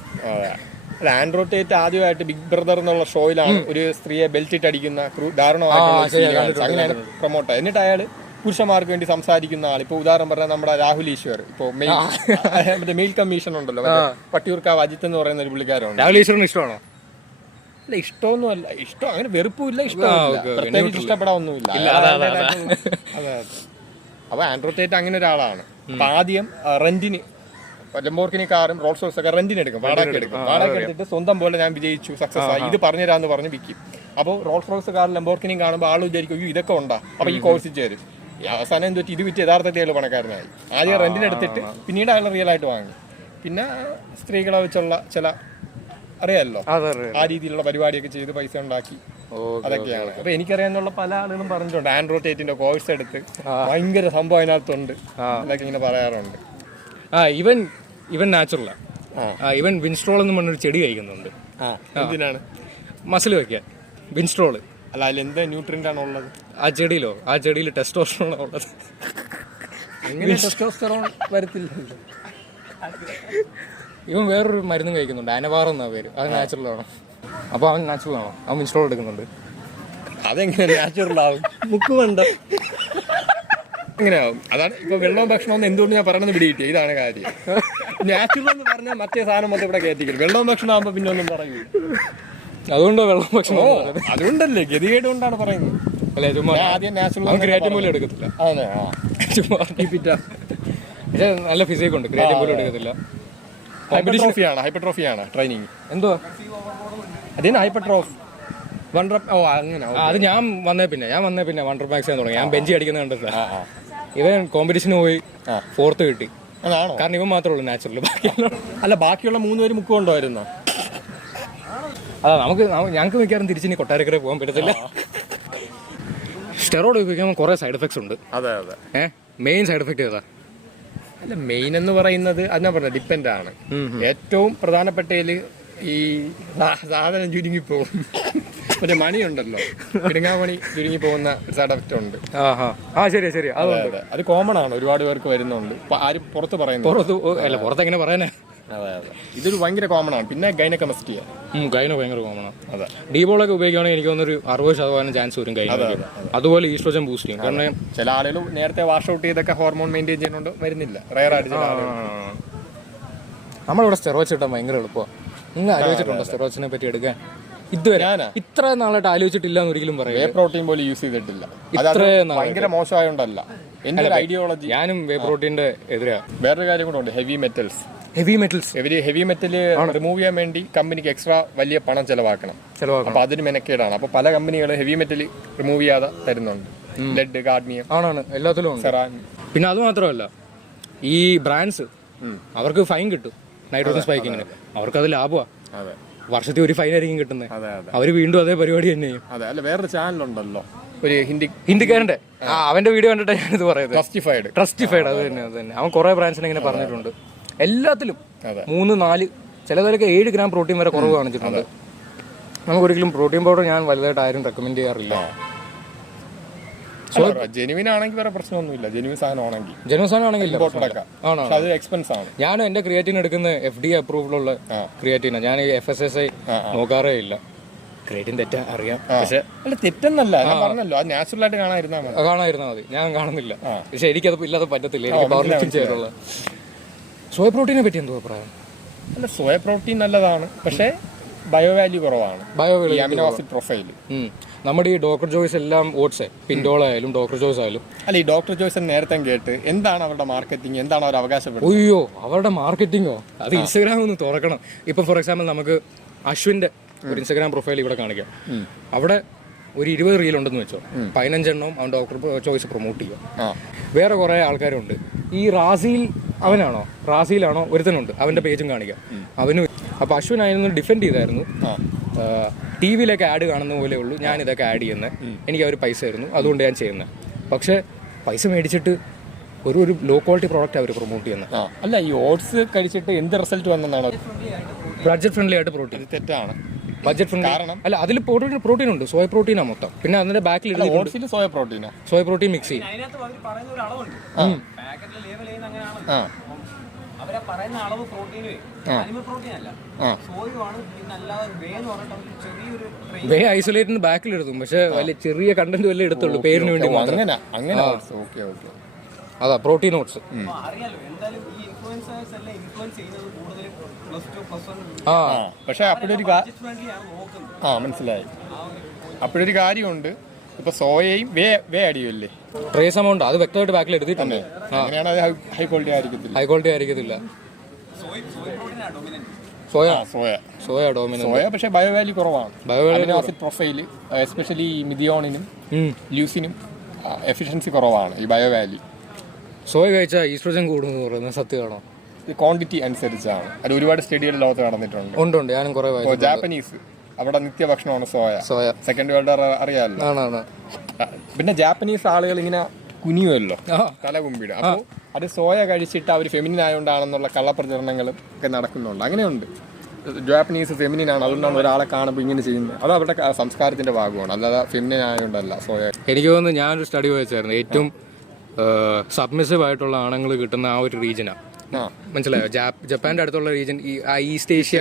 അല്ല, ആൻഡ്രൂ ടേറ്റ് ആദ്യമായിട്ട് ബിഗ് ബ്രദർ എന്നുള്ള ഷോയിലാണ് ഒരു സ്ത്രീയെ ബെൽറ്റ് ഇട്ട് അടിക്കുന്ന ദാരുണമായിട്ടുള്ള അങ്ങനെയാണ് പ്രൊമോട്ട്. എന്നിട്ട് അയാൾ പുരുഷന്മാർക്ക് വേണ്ടി സംസാരിക്കുന്ന ആൾ. ഇപ്പൊ ഉദാഹരണം പറഞ്ഞാൽ നമ്മുടെ രാഹുൽ ഈശ്വർ, ഇപ്പൊ മറ്റേ മെയിൽ കമ്മീഷൻ ഉണ്ടല്ലോ, പട്ടിയൂർക്കാവ് അജിത്ത് എന്ന് പറയുന്ന ഒരു പുള്ളിക്കാരുണ്ട്. രാഹുൽ ഈശ്വറിന് ഇഷ്ടമാണോ? അല്ല, ഇഷ്ടമൊന്നും അല്ല. ഇഷ്ടം അങ്ങനെ വെറുപ്പില്ല, ഇഷ്ടമില്ല, പ്രത്യേകിച്ച് ഇഷ്ടപ്പെടാനൊന്നുമില്ല. അതെ. അപ്പൊ ആൻഡ്രൂ ടേറ്റ് അങ്ങനെ ഒരാളാണ്. അപ്പൊ ആദ്യം റെന്റിന് ലംബോർഗിനി കാറും റോൾസ് റോയ്സ് ഒക്കെ റെന്റിന് എടുക്കും, വാടക എടുത്തിട്ട് സ്വന്തം പോലെ ഞാൻ വിജയിച്ചു, സക്സസ് ആയി, ഇത് പറഞ്ഞുതരാന്ന് പറഞ്ഞ് വിൽക്കും. അപ്പോൾ റോൾസ് റോയ്സ് കാറും ലംബോർഗിനിയും കാണുമ്പോൾ ആൾ വിചാരിക്കും ഇതൊക്കെ ഉണ്ടാ, അപ്പൊ ഈ കോഴ്സിൽ ചേരും. അവസാനം എന്ത് പറ്റി, ഇത് വിറ്റ് യഥാർത്ഥത്തിൽ അയാൾ പണക്കാരനായി. ആദ്യം റെന്റിന് എടുത്തിട്ട് പിന്നീട് അയാൾ റിയൽ ആയിട്ട് വാങ്ങി. പിന്നെ സ്ത്രീകളെ വെച്ചുള്ള ചില അറിയാമല്ലോ, ആ രീതിയിലുള്ള പരിപാടിയൊക്കെ ചെയ്ത് പൈസ ഉണ്ടാക്കി. അതൊക്കെയാണ്. അപ്പൊ എനിക്കറിയാന്നുള്ള പല ആളുകളും പറഞ്ഞിട്ടുണ്ട് ആൻഡ്രൂ ടേറ്റിന്റെ കോഴ്സ് എടുത്ത് ഭയങ്കര സംഭവം അതിനകത്തുണ്ട് എന്നൊക്കെ ഇങ്ങനെ പറയാറുണ്ട്. ഇവൻ നാച്ചുറലാ. ഇവൻ വിൻസ്ട്രോൾ എന്ന് പറഞ്ഞൊരു ചെടി കഴിക്കുന്നുണ്ട്. എന്തിനാണ്? മസിൽ വെക്കാൻ വിൻസ്ട്രോള്. അല്ല, അതിൽ എന്താ ന്യൂട്രിയന്റ് ആണ് ഉള്ളത്? ആ ചെടിയിൽ ടെസ്റ്റോസ്റ്ററോൺ ഉള്ളത്. ടെസ്റ്റോസ്റ്ററോൺ വരത്തില്ലല്ലോ. ഇവൻ വേറൊരു മരുന്നും കഴിക്കുന്നുണ്ട്, അനവാർ എന്നാ പേര്. അത് നാച്ചുറൽ ആണോ? അപ്പൊ അവൻ നാച്ചുറൽ ആണോ? അവൻ വിൻസ്ട്രോൾ എടുക്കുന്നുണ്ട്. അതെങ്ങനെ നാച്ചുറൽ ആവും? മുക്ക് വേണ്ട, അങ്ങനെയാവും. അതാണ് ഇപ്പൊ വെള്ളവും ഭക്ഷണവും എന്തുകൊണ്ട് ഞാൻ പറയുന്നത് പിടികിട്ടി. ഇതാണ് കാര്യം. നാച്ചുറൽ എന്ന് പറഞ്ഞാൽ മറ്റേ സാധനം മൊത്തം ഇവിടെ കയറ്റിക്കും. വെള്ളവും ഭക്ഷണം ആകുമ്പോ പിന്നെ ഒന്നും പറയൂല. അതുകൊണ്ടോ വെള്ളം ഭക്ഷണം? അതുകൊണ്ടല്ലേ, ഗതികേട് കൊണ്ടാണ് പറയുന്നത്. അല്ലെ, ചുമ്മാ ആദ്യം നാച്ചുറൽ ക്രിയാറ്റിൻ പോലും എടുക്കത്തില്ല. പക്ഷെ നല്ല ഫിസിക് ഉണ്ട്, ക്രിയാറ്റിൻ പോലും എടുക്കത്തില്ല. ഹൈപ്പർട്രോഫിയാണ് ട്രെയിനിങ്. എന്തോ അതിന് ഹൈപ്പർട്രോഫ് അങ്ങനെ. അത് ഞാൻ വന്നേ പിന്നെ വണ്ടർ മാക്സ് തുടങ്ങി. ഞാൻ ബെഞ്ചി അടിക്കുന്ന കണ്ടില്ല. ഇവൻ കോമ്പറ്റീഷന് പോയി 4th കിട്ടി. കാരണം ഇവൻ മാത്രമേ ഉള്ളൂ നാച്ചുറൽ. അല്ല, ബാക്കിയുള്ള 3 പേര് മുക്ക് കൊണ്ടുവരുന്ന. അതാ ഞങ്ങൾക്ക് മിക്കവാറും തിരിച്ചിനി കൊട്ടാരക്കര പോകാൻ പറ്റത്തില്ല. സ്റ്റെറോയിഡ് ഉപയോഗിക്കുമ്പോൾ കുറെ സൈഡ് എഫക്ട്സ് ഉണ്ട്. അതെ. മെയിൻ സൈഡ് എഫക്ട് ഏതാ? അല്ല, മെയിൻ എന്ന് പറയുന്നത് അതിനാ പറഞ്ഞത് ഡിപ്പെൻഡ് ആണ്. ഏറ്റവും പ്രധാനപ്പെട്ടതിൽ ഈ സാധനം ചുരുങ്ങിപ്പോകും. മറ്റേ മണിയുണ്ടല്ലോ, പിടുങ്ങാമണി ചുരുങ്ങി പോകുന്ന സൈഡ് എഫക്റ്റ് ഉണ്ട്. ശരി. അത് കോമൺ ആണ്, ഒരുപാട് പേർക്ക് വരുന്നുണ്ട്. ആരും പുറത്ത് പറയുന്നത് പുറത്തെങ്ങനെ പറയാനാ? അതെ. ഇതൊരു ഭയങ്കര കോമൺ ആണ്. പിന്നെ ഗൈനക്കോമസ്റ്റിയ ഭയങ്കര കോമൺ ആണ്. അതെ. ഡീബോളൊക്കെ ഉപയോഗിക്കുകയാണെങ്കിൽ എനിക്ക് തോന്നുന്നൊരു 60% ചാൻസ് വരും ഗൈനക്ക്. അതുപോലെ ഈസ്ട്രോജൻ ബൂസ്റ്റ് ചെയ്യും. കാരണം ചില ആളുകൾ നേരത്തെ വാഷ് ഔട്ട് ചെയ്തൊക്കെ ഹോർമോൺ മെയിൻറ്റെയിൻ ചെയ്യുന്നുണ്ട്, വരുന്നില്ല. റയർ ആയിട്ട് നമ്മളിവിടെ സ്റ്റെറോയിഡ്സ് ഇട്ടാൽ ഭയങ്കര എളുപ്പമാണ്. നിങ്ങൾ ആലോചിച്ചിട്ടുണ്ടോ സ്റ്റെറോയിഡ്സിനെ പറ്റി എടുക്കാൻ? ഇതുവരെ ഇത്ര നാളായിട്ട് ആലോചിച്ചിട്ടില്ല എന്ന് ഒരിക്കലും പറയാം. വേ പ്രോട്ടീൻ പോലും യൂസ് ചെയ്തിട്ടില്ല. ഭയങ്കര മോശമായോണ്ടല്ല എന്റെ ഒരു ഐഡിയോളജി. ഞാനും വേ പ്രോട്ടീന്റെ എതിരാ. വേറൊരു കാര്യം കൂടെ ഉണ്ട്, ഹെവി മെറ്റൽ റിമൂവ് ചെയ്യാൻ വേണ്ടി കമ്പനിക്ക് എക്സ്ട്രാ വലിയ പണം ചെലവാക്കണം. അപ്പൊ അതൊരു മെനക്കേടാണ്. അപ്പൊ പല കമ്പനികളും ഹെവി മെറ്റൽ റിമൂവ് ചെയ്യാതെ തരുന്നുണ്ട്. ലെഡ്, കാഡ്മിയം ആണ് എല്ലാത്തിലും. പിന്നെ അത് മാത്രമല്ല, ഈ ബ്രാൻഡ്സ് അവർക്ക് ഫൈൻ കിട്ടും നൈട്രോജൻ സ്പൈക്കിങ്ങിന്. അവർക്കത് ലാഭമാണ്. വർഷത്തിൽ ഒരു ഫൈൻ ആയിരിക്കും കിട്ടുന്നത്. അവര് വീണ്ടും അതേ പരിപാടി തന്നെ ചെയ്യും. അല്ല, വേറൊരു ചാനലുണ്ടല്ലോ, ഒരു ഹിന്ദിക്കാരന്റെ, അവന്റെ വീഡിയോ കണ്ടിട്ട് ഞാനിത് പറയുന്നത്. ട്രസ്റ്റിഫൈഡ് അത് തന്നെ. അവൻ കുറെ ബ്രാൻഡ്സിനെ ഇങ്ങനെ പറഞ്ഞിട്ടുണ്ട്. എല്ലാത്തിലും 3-4 ചിലതൊക്കെ 7 ഗ്രാം പ്രോട്ടീൻ വരെ കുറവ് കാണിച്ചിട്ടുണ്ട്. നമുക്കൊരിക്കലും പ്രോട്ടീൻ പൗഡർ ഞാൻ വലുതായിട്ട് ആരും റെക്കമെൻഡ് ചെയ്യാറില്ല. ജെനുവിൻ ആണെങ്കിൽ വേറെ പ്രശ്നമൊന്നുമില്ല. ജെനുവിൻ സാധനം ആണെങ്കിൽ ജനസാധനം ആണെങ്കിൽ ആണോ, അത് എക്സ്പെൻസ് ആണ്. ഞാൻ എന്റെ ക്രിയേറ്റിൻ എടുക്കുന്ന FDA അപ്രൂവലുള്ള ക്രിയേറ്റിനാണ്. ഞാൻ FSSAI നോക്കാറേ ഇല്ല. ക്രിയേറ്റിൻ തെറ്റാ അറിയാം, പക്ഷെ അല്ല തെറ്റെന്നല്ല, ഞാൻ പറഞ്ഞല്ലോ അത് നാച്ചുറൽ ആയിട്ട് കാണാതിരുന്നാൽ മതി. ഞാൻ കാണുന്നില്ല, പക്ഷെ എനിക്കത് ഇല്ലാതെ പറ്റത്തില്ല. എനിക്ക് പവർ ലിഫ്റ്റിംഗ് ചെയ്യാനുള്ള. സോയ പ്രോട്ടീനെ പറ്റി എന്തോ അഭിപ്രായം? അല്ല, സോയ പ്രോട്ടീൻ നല്ലതാണ്, പക്ഷേ ബയോ വാല്യൂ കുറവാണ്. അമിനോ ആസിഡ് പ്രൊഫൈൽ നമ്മുടെ ഈ ഡോക്ടർ ചോയ്സ് എല്ലാം ഓട്സ്, പിൻഡോൾ ആയാലും ഡോക്ടർ ചോയ്സ് ആയാലും. അല്ല, ഈ ഡോക്ടർ ചോയ്സ് നേരത്തെ കേട്ട് എന്താണ് അവരുടെ മാർക്കറ്റിംഗ്, എന്താണ് അവർ അവകാശപ്പെടുന്നത്? അയ്യോ, അവരുടെ മാർക്കറ്റിംഗോ? അത് ഇൻസ്റ്റാഗ്രാം ഒന്ന് തുറക്കണം. ഇപ്പൊ ഫോർ എക്സാമ്പിൾ നമുക്ക് അശ്വിന്റെ ഒരു ഇൻസ്റ്റാഗ്രാം പ്രൊഫൈൽ ഇവിടെ കാണിക്കാം. അവിടെ ഒരു 20 റീൽ ഉണ്ടെന്ന് വെച്ചോ, 15 എണ്ണവും അവൻ ഡോക്ടർ ചോയ്സ് പ്രൊമോട്ട് ചെയ്യുക. വേറെ കുറെ ആൾക്കാരുണ്ട്. ഈ റാസിയിൽ അവനാണോ റാസിയിലാണോ ഒരുത്തനുണ്ട്, അവന്റെ പേജും കാണിക്കാം. അവന് അപ്പൊ അശ്വിൻ അതിനൊന്ന് ഡിഫെൻഡ് ചെയ്തായിരുന്നു. TV-യിലൊക്കെ ആഡ് കാണുന്ന പോലെ ഉള്ളൂ ഞാൻ ഇതൊക്കെ ആഡ് ചെയ്യുന്നത്, എനിക്ക് അവർ പൈസ തരുന്നു, അതുകൊണ്ട് ഞാൻ ചെയ്യുന്നത്. പക്ഷെ പൈസ മേടിച്ചിട്ട് ഒരു ലോ ക്വാളിറ്റി പ്രോഡക്റ്റ് അവർ പ്രൊമോട്ട് ചെയ്യുന്നത്. അല്ല, ഈ ഓട്സ് കഴിച്ചിട്ട് എന്ത് റിസൾട്ട് വന്നെന്നാണ്? ബഡ്ജറ്റ് ഫ്രണ്ട്ലി ആയിട്ട് പ്രോട്ടീൻ. തെറ്റാണ്. ബഡ്ജറ്റ് ഫ്രണ്ട്ലി കാരണം അല്ല, അതിൽ പ്രോട്ടീൻ ഉണ്ട്. സോയ പ്രോട്ടീനാണ് മൊത്തം. പിന്നെ അതിന്റെ ബാക്കിൽ സോയ പ്രോട്ടീനാ, സോയ പ്രോട്ടീൻ മിക്സ് ചെയ്യും. വേ ഐസൊലേറ്റിന് ബാക്കിൽ എടുത്തു, പക്ഷെ വലിയ ചെറിയ കണ്ടന്റ് വല്ല എടുത്തുള്ളൂ പേരിന് വേണ്ടി മാത്രം. അതാ പ്രോട്ടീൻ ഓട്സ്. പക്ഷെ അപ്പോഴൊരു മനസ്സിലായി. അപ്പോഴൊരു കാര്യമുണ്ട്, ഇപ്പൊ സോയയും വേ അടിയല്ലേ ട്രേസ് എമൗണ്ട്, അത് വ്യക്തമായിട്ട് ബാക്കിൽ എടുത്തിട്ടുണ്ട്. അങ്ങനെയാണ് അത് ഹൈ ക്വാളിറ്റി ആയിരിക്കത്തില്ല. ഹൈ ക്വാളിറ്റി ആയിരിക്കത്തില്ല. Soya dominant. സോയ പക്ഷേ ബയോ വാല്യൂ കുറവാണ്. അമിനോ ആസിഡ് പ്രൊഫൈല് എസ്പെഷ്യലി മിഥിയോണിനും ല്യൂസിനും എഫിഷ്യൻസി കുറവാണ്. ഈ ബയോ വാല്യൂ സോയ കഴിച്ചാൽ ഈസ്ട്രോജൻ കൂടുമെന്ന് പറയുന്നത് സത്യമാണോ? ക്വാണ്ടിറ്റി അനുസരിച്ചാണ്. അത് ഒരുപാട് സ്റ്റഡികൾ ലോകത്ത് നടന്നിട്ടുണ്ട്. ഉണ്ട്, ഞാനും കുറെ. ജാപ്പനീസ് അവിടെ നിത്യഭക്ഷണമാണ് സോയ. സെക്കൻഡ് വേൾഡ് അറിയാമല്ലോ. പിന്നെ ജാപ്പനീസ് ആളുകൾ ഇങ്ങനെ കുനിയുമല്ലോ തല കുമ്പിടും. അപ്പോൾ അത് സോയ കഴിച്ചിട്ട് അവർ ഫെമിനിൻ ആയതുകൊണ്ടാണെന്നുള്ള കള്ളപ്രചരണങ്ങളും ഒക്കെ നടക്കുന്നുണ്ട്. അങ്ങനെയുണ്ട്. ജാപ്പനീസ് ഫെമിനിൻ ആണ്, അതുകൊണ്ടാണ് ഒരാളെ കാണുമ്പോൾ ഇങ്ങനെ ചെയ്യുന്നത്. അത് അവരുടെ സംസ്കാരത്തിന്റെ ഭാഗമാണ്, അല്ലാതെ ഫെമിനിൻ ആയതുകൊണ്ടല്ല സോയ. എനിക്ക് തോന്നുന്നു ഞാനൊരു സ്റ്റഡി വായിച്ചായിരുന്നു. ഏറ്റവും സബ്മിസീവ് ആയിട്ടുള്ള ആണുങ്ങൾ കിട്ടുന്ന ആ ഒരു റീജിയനാണ്. മനസ്സിലായോ? ജപ്പാന്റെ അടുത്തുള്ള റീജിയൻ, ഈ ഈസ്റ്റ് ഏഷ്യ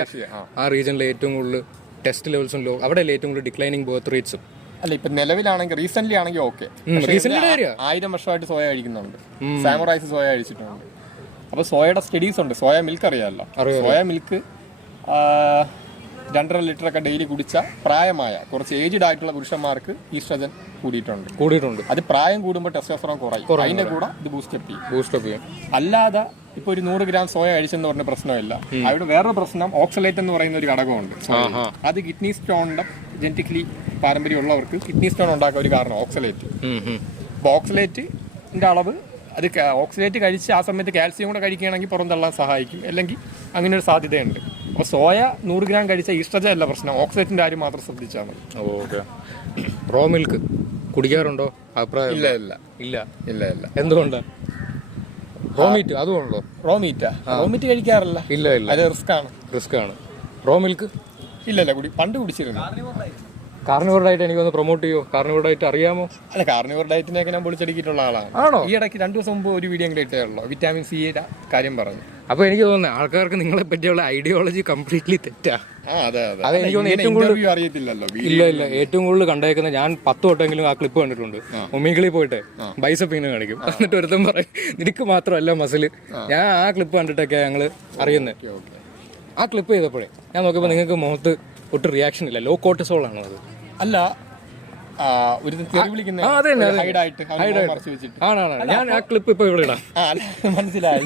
ആ റീജിയനിലെ ഏറ്റവും കൂടുതൽ ടെസ്റ്റ് ലെവൽസും ലോ, അവിടെ ഏറ്റവും കൂടുതൽ ഡിക്ലൈനിങ് ബർത്ത് റേറ്റ്സും. അല്ല, ഇപ്പൊ നിലവിലാണെങ്കിൽ റീസെന്റ് ആണെങ്കിൽ ഓക്കെ. 1000 വർഷമായിട്ട് സോയ കഴിക്കുന്നുണ്ട്. സാമുറൈസ് സോയ കഴിച്ചിട്ടുണ്ട്. അപ്പൊ സോയയുടെ സ്റ്റഡീസ് ഉണ്ട്. സോയ മിൽക്ക് അറിയാമല്ലോ. സോയ മിൽക്ക് 2.5 ലിറ്ററൊക്കെ ഡെയിലി കുടിച്ച പ്രായമായ കുറച്ച് ഏജ്ഡ് ആയിട്ടുള്ള പുരുഷന്മാർക്ക് ഈസ്ട്രജൻ കൂടിയിട്ടുണ്ട്. അത് പ്രായം കൂടുമ്പോൾ ടെസ്റ്റോസ്റ്ററോൺ കുറയും. അതിന്റെ കൂടെ ഇത് ബൂസ്റ്റപ്പ് ചെയ്യും. അല്ലാതെ ഇപ്പൊ ഒരു 100 ഗ്രാം സോയ കഴിച്ചെന്ന് പറഞ്ഞ പ്രശ്നമില്ല. അവിടെ വേറൊരു പ്രശ്നം ഓക്സലേറ്റ് എന്ന് പറയുന്ന ഒരു ഘടകമുണ്ട്. അത് കിഡ്നി സ്റ്റോണിന്റെ ജനറ്റിക്കലി പാരമ്പര്യമുള്ളവർക്ക് കിഡ്നി സ്റ്റോൺ ഉണ്ടാക്കാൻ ഒരു കാരണം ഓക്സലേറ്റ്. അപ്പൊ ഓക്സലേറ്റിന്റെ അളവ്, അത് ഓക്സലേറ്റ് കഴിച്ച് ആ സമയത്ത് കാൽസ്യം കൂടെ കഴിക്കുകയാണെങ്കിൽ പുറന്തള്ളാൻ സഹായിക്കും. അല്ലെങ്കിൽ അങ്ങനെ ഒരു സാധ്യതയുണ്ട്. അപ്പോൾ സോയ 100 ഗ്രാം കഴിച്ച ഈസ്ട്രജൻ അല്ല പ്രശ്നം, ഓക്സലേറ്റിന്റെ കാര്യം മാത്രം ശ്രദ്ധിച്ചാൽ മതി. ഓക്കെ. റോ മിൽക്ക് കുടിക്കാറുണ്ടോ? അഭിപ്രായം? ഇല്ല. എന്തുകൊണ്ടാണ്? റോ മീറ്റ് അതുകൊണ്ടോ? റോ മീറ്റ് കഴിക്കാറില്ല. ഇല്ല. അത് റിസ്ക് ആണ്. റോ മിൽക്ക് ഇല്ല. പണ്ട് കുടിച്ചിരുന്നു. കാർണിവർ ഡയറ്റ് എനിക്കൊന്ന് പ്രൊമോട്ട് ചെയ്യോ? കാർണിവർ ഡയറ്റ് അറിയാമോ? അല്ല, കാർണിവർ ഡയറ്റിനൊക്കെ ഞാൻ പൊളിച്ചടിക്കിട്ടുള്ള ആളാണ്. ആണോ? ഈ ഇടയ്ക്ക് 2 ദിവസം മുമ്പ് ഒരു വീഡിയോ കൂടെ ഇട്ടേ ഉള്ളൂ, വിറ്റാമിൻ സിയുടെ കാര്യം പറഞ്ഞു. അപ്പൊ എനിക്ക് തോന്നുന്നത് ആൾക്കാർക്ക് നിങ്ങളെ പറ്റിയുള്ള ഐഡിയോളജി കംപ്ലീറ്റ്ലി തെറ്റാ. അത് എനിക്ക് തോന്നുന്നു ഏറ്റവും കൂടുതൽ അറിയത്തില്ലല്ലോ. ഇല്ല, ഏറ്റവും കൂടുതൽ കണ്ടേക്കുന്നത് ഞാൻ 10 വട്ടമെങ്കിലും ആ ക്ലിപ്പ് കണ്ടിട്ടുണ്ട്. ഒമീകളി പോയിട്ട് ബൈസപ്പിന്ന് കാണിക്കും. എന്നിട്ട് ഒരുത്തം പറയും നിനക്ക് മാത്രമല്ല മസിൽ. ഞാൻ ആ ക്ലിപ്പ് കണ്ടിട്ടൊക്കെ ഞങ്ങൾ അറിയുന്നത്. ആ ക്ലിപ്പ് ചെയ്തപ്പോഴേ ഞാൻ നോക്കിയപ്പോൾ നിങ്ങൾക്ക് മുഖത്ത് ഒട്ടും റിയാക്ഷൻ ഇല്ല. ലോ കോർട്ടിസോൾ ആണോ അത്? അല്ല, ഞാൻ ആ ക്ലിപ്പ് ഇപ്പൊ ഇവിടെ ഇടാം. മനസ്സിലായി.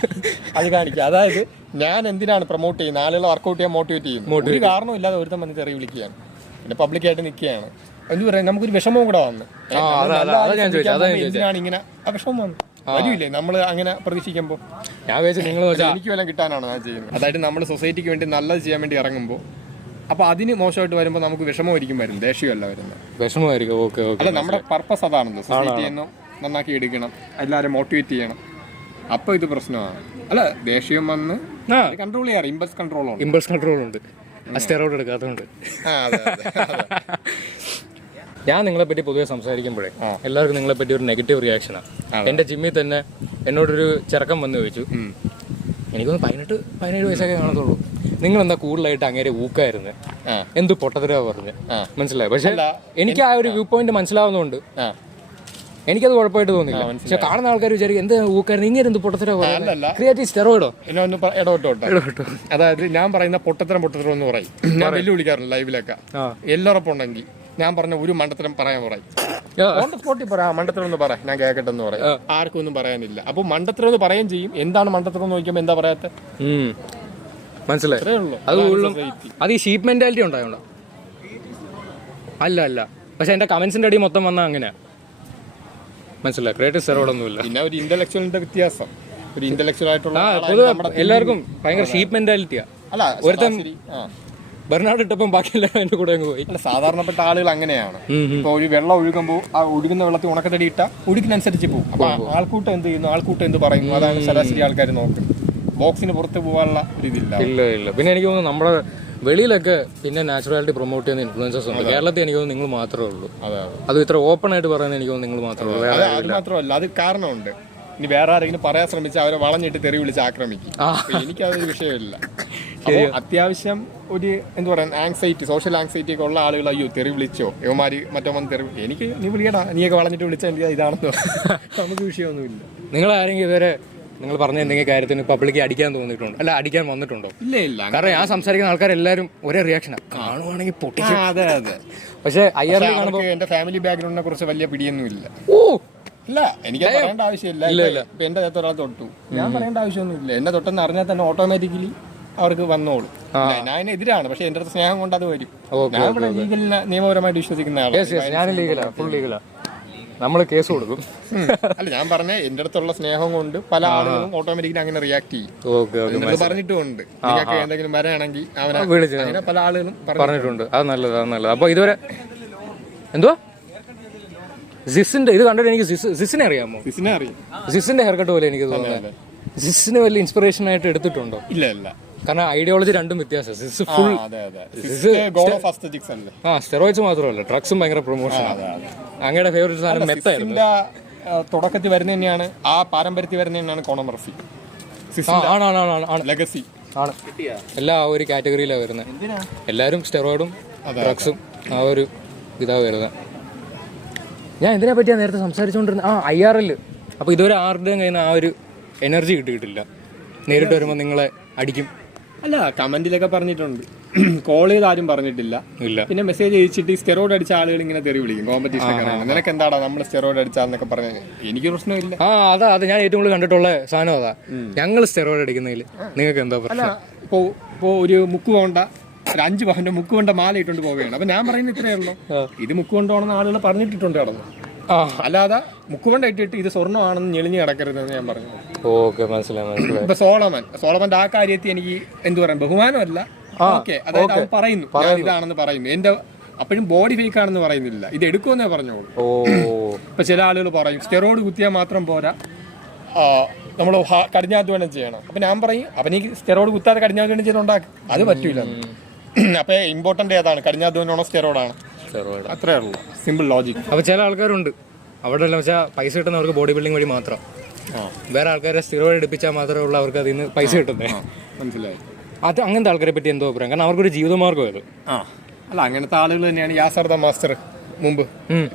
അത് കാണിക്കുക. അതായത് ഞാൻ എന്തിനാണ് പ്രൊമോട്ട് ചെയ്യുന്നത്, ആളുകളെ വർക്കൗട്ട് ചെയ്യാൻ മോട്ടിവേറ്റ് ചെയ്യുന്നു. ഒരു കാരണമില്ലാതെ ഒരുത്തം വന്ന് തെറി വിളിക്കുകയാണ്, പിന്നെ പബ്ലിക്കായിട്ട് നിൽക്കുകയാണ്. എന്ത് പറയാം, നമുക്കൊരു വിഷമവും കൂടെ വന്ന് എന്തിനാണ് ഇങ്ങനെ ആ വിഷമം വന്നു വരില്ലേ നമ്മൾ അങ്ങനെ പ്രതീക്ഷിക്കുമ്പോൾ. ഞാൻ എനിക്ക് വല്ലതും കിട്ടാനാണ് ഞാൻ ചെയ്യുന്നത്. അതായത് നമ്മൾ സൊസൈറ്റിക്ക് വേണ്ടി നല്ലത് ചെയ്യാൻ വേണ്ടി ഇറങ്ങുമ്പോൾ അപ്പൊ അതിന് മോശമായിട്ട് വരുമ്പോൾ നമുക്ക് വിഷമമായിരിക്കും വരും, ദേഷ്യമല്ല വരുന്നത്. വിഷമമായിരിക്കും. അല്ല, നമ്മുടെ പർപ്പസ് അതാണല്ലോ, സൊസൈറ്റിയെ നന്നാക്കി എടുക്കണം, എല്ലാവരും മോട്ടിവേറ്റ് ചെയ്യണം. അപ്പൊ ഇത് പ്രശ്നമാണ്. അല്ല, ദേഷ്യം വന്ന് കൺട്രോൾ ചെയ്യാറ്. ഇമ്പൾസ് കൺട്രോൾ ഉണ്ട്. സ്റ്റെറോയിഡ് എടുക്കാത്തതുകൊണ്ട്. ഞാൻ നിങ്ങളെ പറ്റി പൊതുവെ സംസാരിക്കുമ്പോഴേ എല്ലാവർക്കും നിങ്ങളെ പറ്റി ഒരു നെഗറ്റീവ് റിയാക്ഷനാണ്. എൻ്റെ ജിമ്മിൽ തന്നെ എന്നോടൊരു ചെറുക്കം വന്ന് ചോദിച്ചു, എനിക്കൊന്ന് 18-17 വയസ്സൊക്കെ കാണത്തുള്ളൂ, നിങ്ങളെന്താ കൂടുതലായിട്ട് അങ്ങേരെ ഊക്കായിരുന്നു, എന്ത് പൊട്ടത്തരാ പറഞ്ഞ് മനസ്സിലായി. പക്ഷെ എനിക്ക് ആ ഒരു വ്യൂ പോയിന്റ് മനസ്സിലാവുന്നതുകൊണ്ട് എനിക്കത് കുഴപ്പമായിട്ട് തോന്നില്ല. പക്ഷെ കാണുന്ന ആൾക്കാർ വിചാരിക്കും എന്ത് ഊക്കായിരുന്നു, ഇങ്ങനെ എന്ത് പൊട്ടത്തരാ പറഞ്ഞത്, ക്രിയേറ്റീവ് സ്റ്റെറോയിഡോ. ഇടപെട്ടോട്ടെ. അതായത് ഞാൻ പറയുന്ന പൊട്ടത്തരം എന്ന് പറയും, ഞാൻ വെല്ലുവിളിക്കാറുണ്ട് ലൈവിലൊക്കെ. എല്ലാവരും ഉണ്ടെങ്കിൽ ഞാൻ പറഞ്ഞ ഒരു മണ്ടത്തരം പറയാൻ പറയും, സ്പോട്ടിൽ പറയാം മണ്ടത്തരം ഒന്ന് പറയാം, ഞാൻ കേൾക്കട്ടെ എന്ന് പറയും. ആർക്കും ഒന്നും പറയാനില്ല. അപ്പൊ മണ്ടത്തരം എന്ന് പറയുകയും ചെയ്യും. എന്താണ് മണ്ടത്തരം എന്ന് ചോദിക്കുമ്പോൾ എന്താ പറയാത്ത, മനസ്സിലായി. അത് ഈ ഷീപ്പ് മെന്റാലിറ്റി ഉണ്ടായോണ്ടോ? അല്ല. പക്ഷെ എന്റെ കമന്റ്സിന്റെ അടി മൊത്തം വന്നാൽ അങ്ങനെ മനസ്സിലായി. ക്രിയേറ്റീവ് സ്റ്റെറോയിഡൊന്നുമില്ല. പിന്നെ ഒരു ഇന്റലക്ച്വലിന്റെ വ്യത്യാസം, ഒരു ഇന്റലക്ച്വൽ ആയിട്ടുള്ള എല്ലാവർക്കും ഭയങ്കര ഷീപ്പ് മെന്റാലിറ്റിയാ. ഒരുത്തൻ ബെർണാഡ് ഇട്ടപ്പം ബാക്കി എല്ലാവരും എന്റെ കൂടെ അങ്ങ് പോയി. അല്ല, സാധാരണപ്പെട്ട ആളുകൾ അങ്ങനെയാണ്. ഇപ്പൊ ഒരു വെള്ളം ഒഴുകുമ്പോൾ ആ ഒഴുകുന്ന വെള്ളത്തിൽ ഉണക്കത്തടി ഇട്ടാൽ ഒഴുക്കിനനുസരിച്ച് പോകും. അപ്പൊ ആൾക്കൂട്ടം എന്ത് ചെയ്യുന്നു, ആൾക്കൂട്ടം എന്ത് പറയുന്നു, അതാണ് ശരാശരി ആൾക്കാർ നോക്കുന്നത്. ബോക്സിന് പുറത്ത് പോകാനുള്ള ഒരു ഇതില്ല. ഇല്ല. പിന്നെ എനിക്ക് തോന്നുന്നു നമ്മുടെ വെളിയിലൊക്കെ പിന്നെ നാച്ചുറാലിറ്റി പ്രൊമോട്ട് ചെയ്യുന്ന ഇൻഫ്ലുവൻസേഴ്സ് ഉണ്ട്. കേരളത്തിൽ എനിക്ക് തോന്നുന്നു നിങ്ങൾ മാത്രമേ ഉള്ളൂ. അത് ഇത്ര ഓപ്പൺ ആയിട്ട് പറയുന്നത് എനിക്ക് തോന്നുന്നു നിങ്ങൾ മാത്രമേ ഉള്ളൂ. അത് മാത്രമല്ല, അത് കാരണമുണ്ട്. ഇനി വേറെ ആരെങ്കിലും പറയാൻ ശ്രമിച്ചാൽ അവരെ വളഞ്ഞിട്ട് തെറി വിളിച്ച് ആക്രമിക്കും. എനിക്കതൊരു വിഷയമില്ല. അത്യാവശ്യം ഒരു എന്താ പറയുക, ആങ്സൈറ്റി, സോഷ്യൽ ആങ്സൈറ്റി ഒക്കെ ഉള്ള ആളുകൾ അയ്യോ തെറി വിളിച്ചോ, യവമാര് മറ്റോ വന്ന് തെറി, എനിക്ക് നീ വിളിയടാ, നീയൊക്കെ വളഞ്ഞിട്ട് വിളിച്ചാൽ എനിക്ക് ഇതാണെന്നോ, നമുക്ക് വിഷയമൊന്നുമില്ല. നിങ്ങൾ ആരെങ്കിലും ഇതുവരെ നിങ്ങൾ പറഞ്ഞ എന്തെങ്കിലും കാര്യത്തിന് പബ്ലിക്ക് അടിക്കാൻ തോന്നിയിട്ടുണ്ടോ, അല്ല അടിക്കാൻ വന്നിട്ടുണ്ടോ? ഇല്ല. കാരണം ഞാൻ സംസാരിക്കുന്ന ആൾക്കാരെല്ലാരും ഒരേ റിയാക്ഷനാണ്, കാണുവാണെങ്കിൽ പൊട്ടിക്കും. അതെ. പക്ഷെ IRL കാണുമ്പോൾ എന്റെ ഫാമിലി ബാക്ക്ഗ്രൗണ്ടിനെ കുറിച്ച് വലിയ പിടിയൊന്നും ഇല്ല. ഇല്ല, എനിക്ക് പറയേണ്ട ആവശ്യമില്ല. ഇപ്പൊ എന്റെ തൊട്ട് ഒരാൾ തൊട്ടു, ഞാൻ പറയേണ്ട ആവശ്യമൊന്നുമില്ല. എന്നെ തൊട്ടെന്ന് അറിഞ്ഞാൽ തന്നെ ഓട്ടോമാറ്റിക്കലി അവർക്ക് വന്നോളൂ. ഞാൻ എതിരാണ്, പക്ഷെ എന്റെ അടുത്ത് സ്നേഹം കൊണ്ട് അത് വരും. ഞാൻ ഇവിടെ ലീഗലിന് നിയമപരമായിട്ട് വിശ്വസിക്കുന്ന ആളാണ്. ഞാൻ ലീഗലാ, ഫുൾ ലീഗലാ. നമ്മൾ കേസ് കൊടുക്കും. അല്ല, ഞാൻ പറഞ്ഞ എന്റെ അടുത്തുള്ള സ്നേഹം കൊണ്ട് പല ആളുകളും ഓട്ടോമാറ്റിക്കലി അങ്ങനെ റിയാക്ട് ചെയ്യും. പറഞ്ഞിട്ടുണ്ട്, നിങ്ങൾക്ക് എന്തെങ്കിലും വരാണെങ്കിൽ അവനെ പല ആളുകളും പറഞ്ഞിട്ടുണ്ട്. അത് നല്ലത്. അപ്പൊ ഇതുവരെ എന്തുവാ സിസിന്റെ ഇത് കണ്ടിട്ട് എനിക്ക് സിസിനെ അറിയാമോ? സിസിന്റെ ഹെയർ കട്ട് പോലെ എനിക്ക് തോന്നുന്നത്. സിസിന് വലിയ ഇൻസ്പിറേഷൻ ആയിട്ട് എടുത്തിട്ടുണ്ടോ? ഇല്ല. കാരണം ഐഡിയോളജി രണ്ടും വ്യത്യാസം. സ്റ്റെറോയിഡ്സ് മാത്രമല്ല, ഡ്രഗ്സും ഭയങ്കര പ്രൊമോഷൻ. അങ്ങയുടെ ഫേവറേറ്റ് സാധനം മെത്തായിരുന്നു. തുടക്കത്തിൽ വരുന്ന തന്നെയാണ്, ആ പാരമ്പര്യത്തിൽ വരുന്ന തന്നെയാണ് കോണർ മർഫി. ലെഗസി ആണ്. എല്ലാം ആ ഒരു കാറ്റഗറിയിലാണ് വരുന്നത്. എല്ലാവരും സ്റ്റെറോയിഡും ഡ്രഗ്സും ആ ഒരു ഇതാ വരുന്നത്. ഞാൻ ഇതിനെ പറ്റിയാണ് നേരത്തെ സംസാരിച്ചുകൊണ്ടിരുന്നത്. IRL. അപ്പോൾ ഇതുവരെ ആരുടെയും കയ്യിൽ നിന്ന് ആ ഒരു എനർജി കിട്ടിയിട്ടില്ല. നേരിട്ട് വരുമ്പോൾ നിങ്ങളെ അടിക്കും. അല്ല, കമന്റിലൊക്കെ പറഞ്ഞിട്ടുണ്ട്, കോൾ ചെയ്ത് ആരും പറഞ്ഞിട്ടില്ല. പിന്നെ മെസ്സേജ് അയച്ചിട്ട് ഈ സ്റ്റെറോയിഡ് അടിച്ച ആളുകൾ ഇങ്ങനെ തെറി വിളിക്കും, കോമ്പറ്റീഷൻ ഒക്കെ. നിനക്ക് എന്താടാ നമ്മൾ സ്റ്റെറോയിഡ് അടിച്ചാന്നൊക്കെ പറഞ്ഞു. എനിക്ക് പ്രശ്നമില്ല. അത് ഞാൻ ഏറ്റവും കൂടുതൽ കണ്ടിട്ടുള്ള സാധനം അതാ. ഞങ്ങൾ സ്റ്റെറോയിഡ് അടിക്കുന്നതിൽ നിങ്ങൾക്ക് എന്താ പ്രശ്നം? ഇപ്പോ ഒരു മുക്ക് കൊണ്ട ഒരു 5 പവന്റെ മുക്ക് കൊണ്ട മാല ഇട്ടുകൊണ്ട് പോവുകയാണ്. അപ്പൊ ഞാൻ പറയുന്നത് ഇത്രയേ ഉള്ളൂ, ഇത് മുക്ക് കൊണ്ടോണെന്ന് ആളുകൾ പറഞ്ഞിട്ടുണ്ട് കടന്നു. അല്ലാതെ മുക്കുകൊണ്ട് ഇട്ടിട്ട് ഇത് സ്വർണ്ണമാണെന്ന് ഞെളിഞ്ഞ് കിടക്കരുതെന്ന് ഞാൻ പറഞ്ഞു. മനസ്സിലായി. ഇപ്പൊ സോളമന്റെ ആ കാര്യത്തിൽ എനിക്ക് എന്ത് പറയാൻ ബഹുമാനമല്ല. ഓക്കെ, അതായത് അവൻ പറയുന്നു ഇതാണെന്ന് പറയുന്നു. എന്റെ അപ്പോഴും ബോഡി ഫേക്ക് ആണെന്ന് പറയുന്നില്ല, ഇത് എടുക്കുമെന്നേ പറഞ്ഞോളൂ. ഇപ്പൊ ചില ആളുകൾ പറയും സ്റ്റെറോയിഡ് കുത്തിയാൽ മാത്രം പോരാ, നമ്മൾ കഠിനാധ്വാനം ചെയ്യണം. അപ്പൊ ഞാൻ പറയും അവനീ സ്റ്റെറോയിഡ് കുത്താതെ കഠിനാധ്വാനം ചെയ്തുണ്ടാക്കും, അത് പറ്റൂല. അപ്പൊ ഇമ്പോർട്ടന്റ് ഏതാണ്, കഠിനാധ്വാനമാണോ സ്റ്റെറോയിഡാണ്? അത്രേ ഉള്ളൂ, സിമ്പിൾ ലോജിക്. അപ്പൊ ചില ആൾക്കാരുണ്ട് അവിടെ എല്ലാം വെച്ചാൽ പൈസ കിട്ടുന്നവർക്ക് ബോഡി ബിൽഡിംഗ് വഴി മാത്രം, വേറെ ആൾക്കാരെ സ്റ്റെറോയിഡ് എടുപ്പിച്ചാൽ മാത്രമേ ഉള്ളൂ അവർക്ക് അതിൽ നിന്ന് പൈസ കിട്ടുന്നത്. മനസ്സിലായി. അത് അങ്ങനത്തെ ആൾക്കാരെ പറ്റി എന്തോ അഭിപ്രായം? കാരണം അവർക്കൊരു ജീവിതമാർഗ്ഗം അത്. അല്ല, അങ്ങനത്തെ ആളുകൾ തന്നെയാണ് യാസർ ദ മാസ്റ്റർ. മുമ്പ്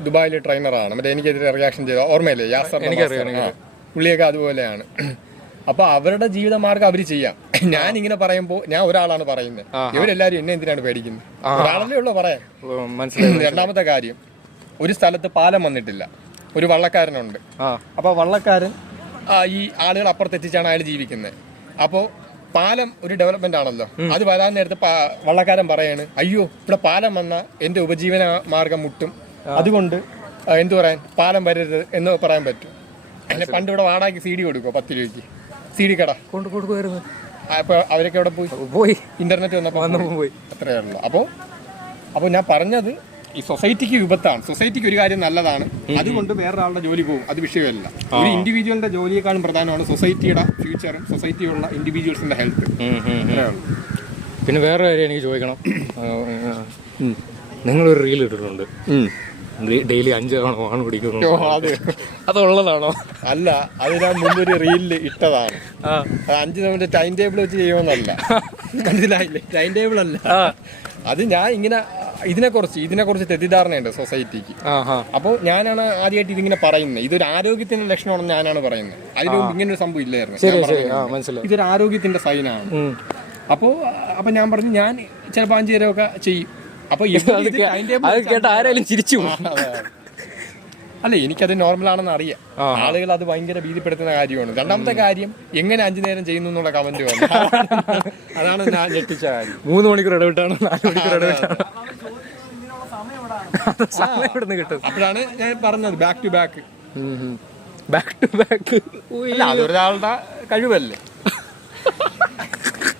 ദുബായിലെ ട്രെയിനറാണ്, മറ്റേ എനിക്കെതിരെ റിയാക്ഷൻ ചെയ്ത ഓർമ്മയില്ലേ യാസർ? പുള്ളിയൊക്കെ അതുപോലെയാണ്. അപ്പൊ അവരുടെ ജീവിതമാർഗ്ഗം അവര് ചെയ്യാം. ഞാൻ ഇങ്ങനെ പറയുമ്പോ ഞാൻ ഒരാളാണ് പറയുന്നത്, ഇവരെല്ലാരും എന്നെ എന്തിനാണ് പേടിക്കുന്നത്? ഒരാളല്ലേ ഉള്ളൂ പറയാൻ. രണ്ടാമത്തെ കാര്യം, ഒരു സ്ഥലത്ത് പാലം വന്നിട്ടില്ല, ഒരു വള്ളക്കാരനുണ്ട്. അപ്പൊ വള്ളക്കാരൻ ഈ ആളുകൾ അപ്പുറത്തെത്തിച്ചാണ് അയാൾ ജീവിക്കുന്നത്. അപ്പോ പാലം ഒരു ഡെവലപ്മെന്റ് ആണല്ലോ, അത് വരാൻ നേരത്തെ വള്ളക്കാരൻ പറയാണ് അയ്യോ ഇവിടെ പാലം വന്ന എന്റെ ഉപജീവന മാർഗം മുട്ടും, അതുകൊണ്ട് എന്തു പറയാൻ പാലം വരരുത് എന്ന് പറയാൻ പറ്റും. അല്ലെ പണ്ട് ഇവിടെ വാടകയ്ക്ക് CD കൊടുക്കുമോ 10 രൂപയ്ക്ക് CD കട കൊടുക്കുമായിരുന്നു. അപ്പൊ അവരൊക്കെ ഇവിടെ പോയി ഇന്റർനെറ്റ് വന്നപ്പോ പോയി. അത്രയേ ഉള്ളൂ. അപ്പൊ ഞാൻ പറഞ്ഞത് ഈ സൊസൈറ്റിക്ക് വിപത്താണ്. സൊസൈറ്റിക്ക് ഒരു കാര്യം നല്ലതാണ്, അതുകൊണ്ട് വേറൊരാളുടെ ജോലി പോകും, അത് വിഷയമല്ല. ഒരു ഇൻഡിവിജ്വലിന്റെ ജോലിയെക്കാളും പ്രധാനമാണ് സൊസൈറ്റിയുടെ ഫ്യൂച്ചറും സൊസൈറ്റിയുള്ള ഇൻഡിവിജ്വൽസിന്റെ ഹെൽത്ത്. പിന്നെ വേറെ കാര്യം എനിക്ക് ചോദിക്കണം, നിങ്ങളൊരു റീൽ ഇട്ടിട്ടുണ്ട്, ഡെയിലി 5 തവണ ആണ് കുടിക്കുന്നു. അതുള്ളതാണോ? അല്ല, അത് ഞാൻ മുമ്പൊരു റീലിൽ ഇട്ടതാണ്. അത് 5 നമ്മുടെ ടൈം ടേബിൾ വെച്ച് ചെയ്യുമെന്നല്ല, മനസ്സിലായില്ലേ? ടൈം ടേബിൾ അല്ല അത്. ഞാൻ ഇങ്ങനെ ഇതിനെക്കുറിച്ച് തെറ്റിദ്ധാരണയുണ്ട് സൊസൈറ്റിക്ക്. അപ്പോൾ ഞാനാണ് ആദ്യമായിട്ട് ഇതിങ്ങനെ പറയുന്നത്. ഇതൊരു ആരോഗ്യത്തിന്റെ ലക്ഷണമാണെന്ന് ഞാനാണ് പറയുന്നത്. അതിന് മുമ്പ് ഇങ്ങനെ ഒരു സംഭവം ഇല്ലായിരുന്നു. ഇതൊരു ആരോഗ്യത്തിന്റെ സൈനാണ്. അപ്പൊ ഞാൻ പറഞ്ഞു ഞാൻ ചിലപ്പോൾ 5 തരമൊക്കെ ചെയ്യും. അപ്പൊ ആരായാലും ചിരിച്ചു. അല്ല, എനിക്കത് നോർമലാണെന്ന് അറിയാം. ആളുകൾ അത് ഭയങ്കര ഭീതിപ്പെടുത്തുന്ന കാര്യമാണ്. രണ്ടാമത്തെ കാര്യം, എങ്ങനെ 5 നേരം ചെയ്യുന്നു എന്നുള്ള കമന്റ് വന്നു. അതാണ് ഞാൻ ഞെട്ടിച്ച കാര്യം. 3 മണിക്കൂർ ഇടവിട്ടാണ്, 4 മണിക്കൂർ ഇടവിട്ടാണ് കിട്ടും. അപ്പോഴാണ് ഞാൻ പറഞ്ഞത് ബാക്ക് ടു ബാക്ക്. അതൊരാളുടെ കഴിവല്ലേ.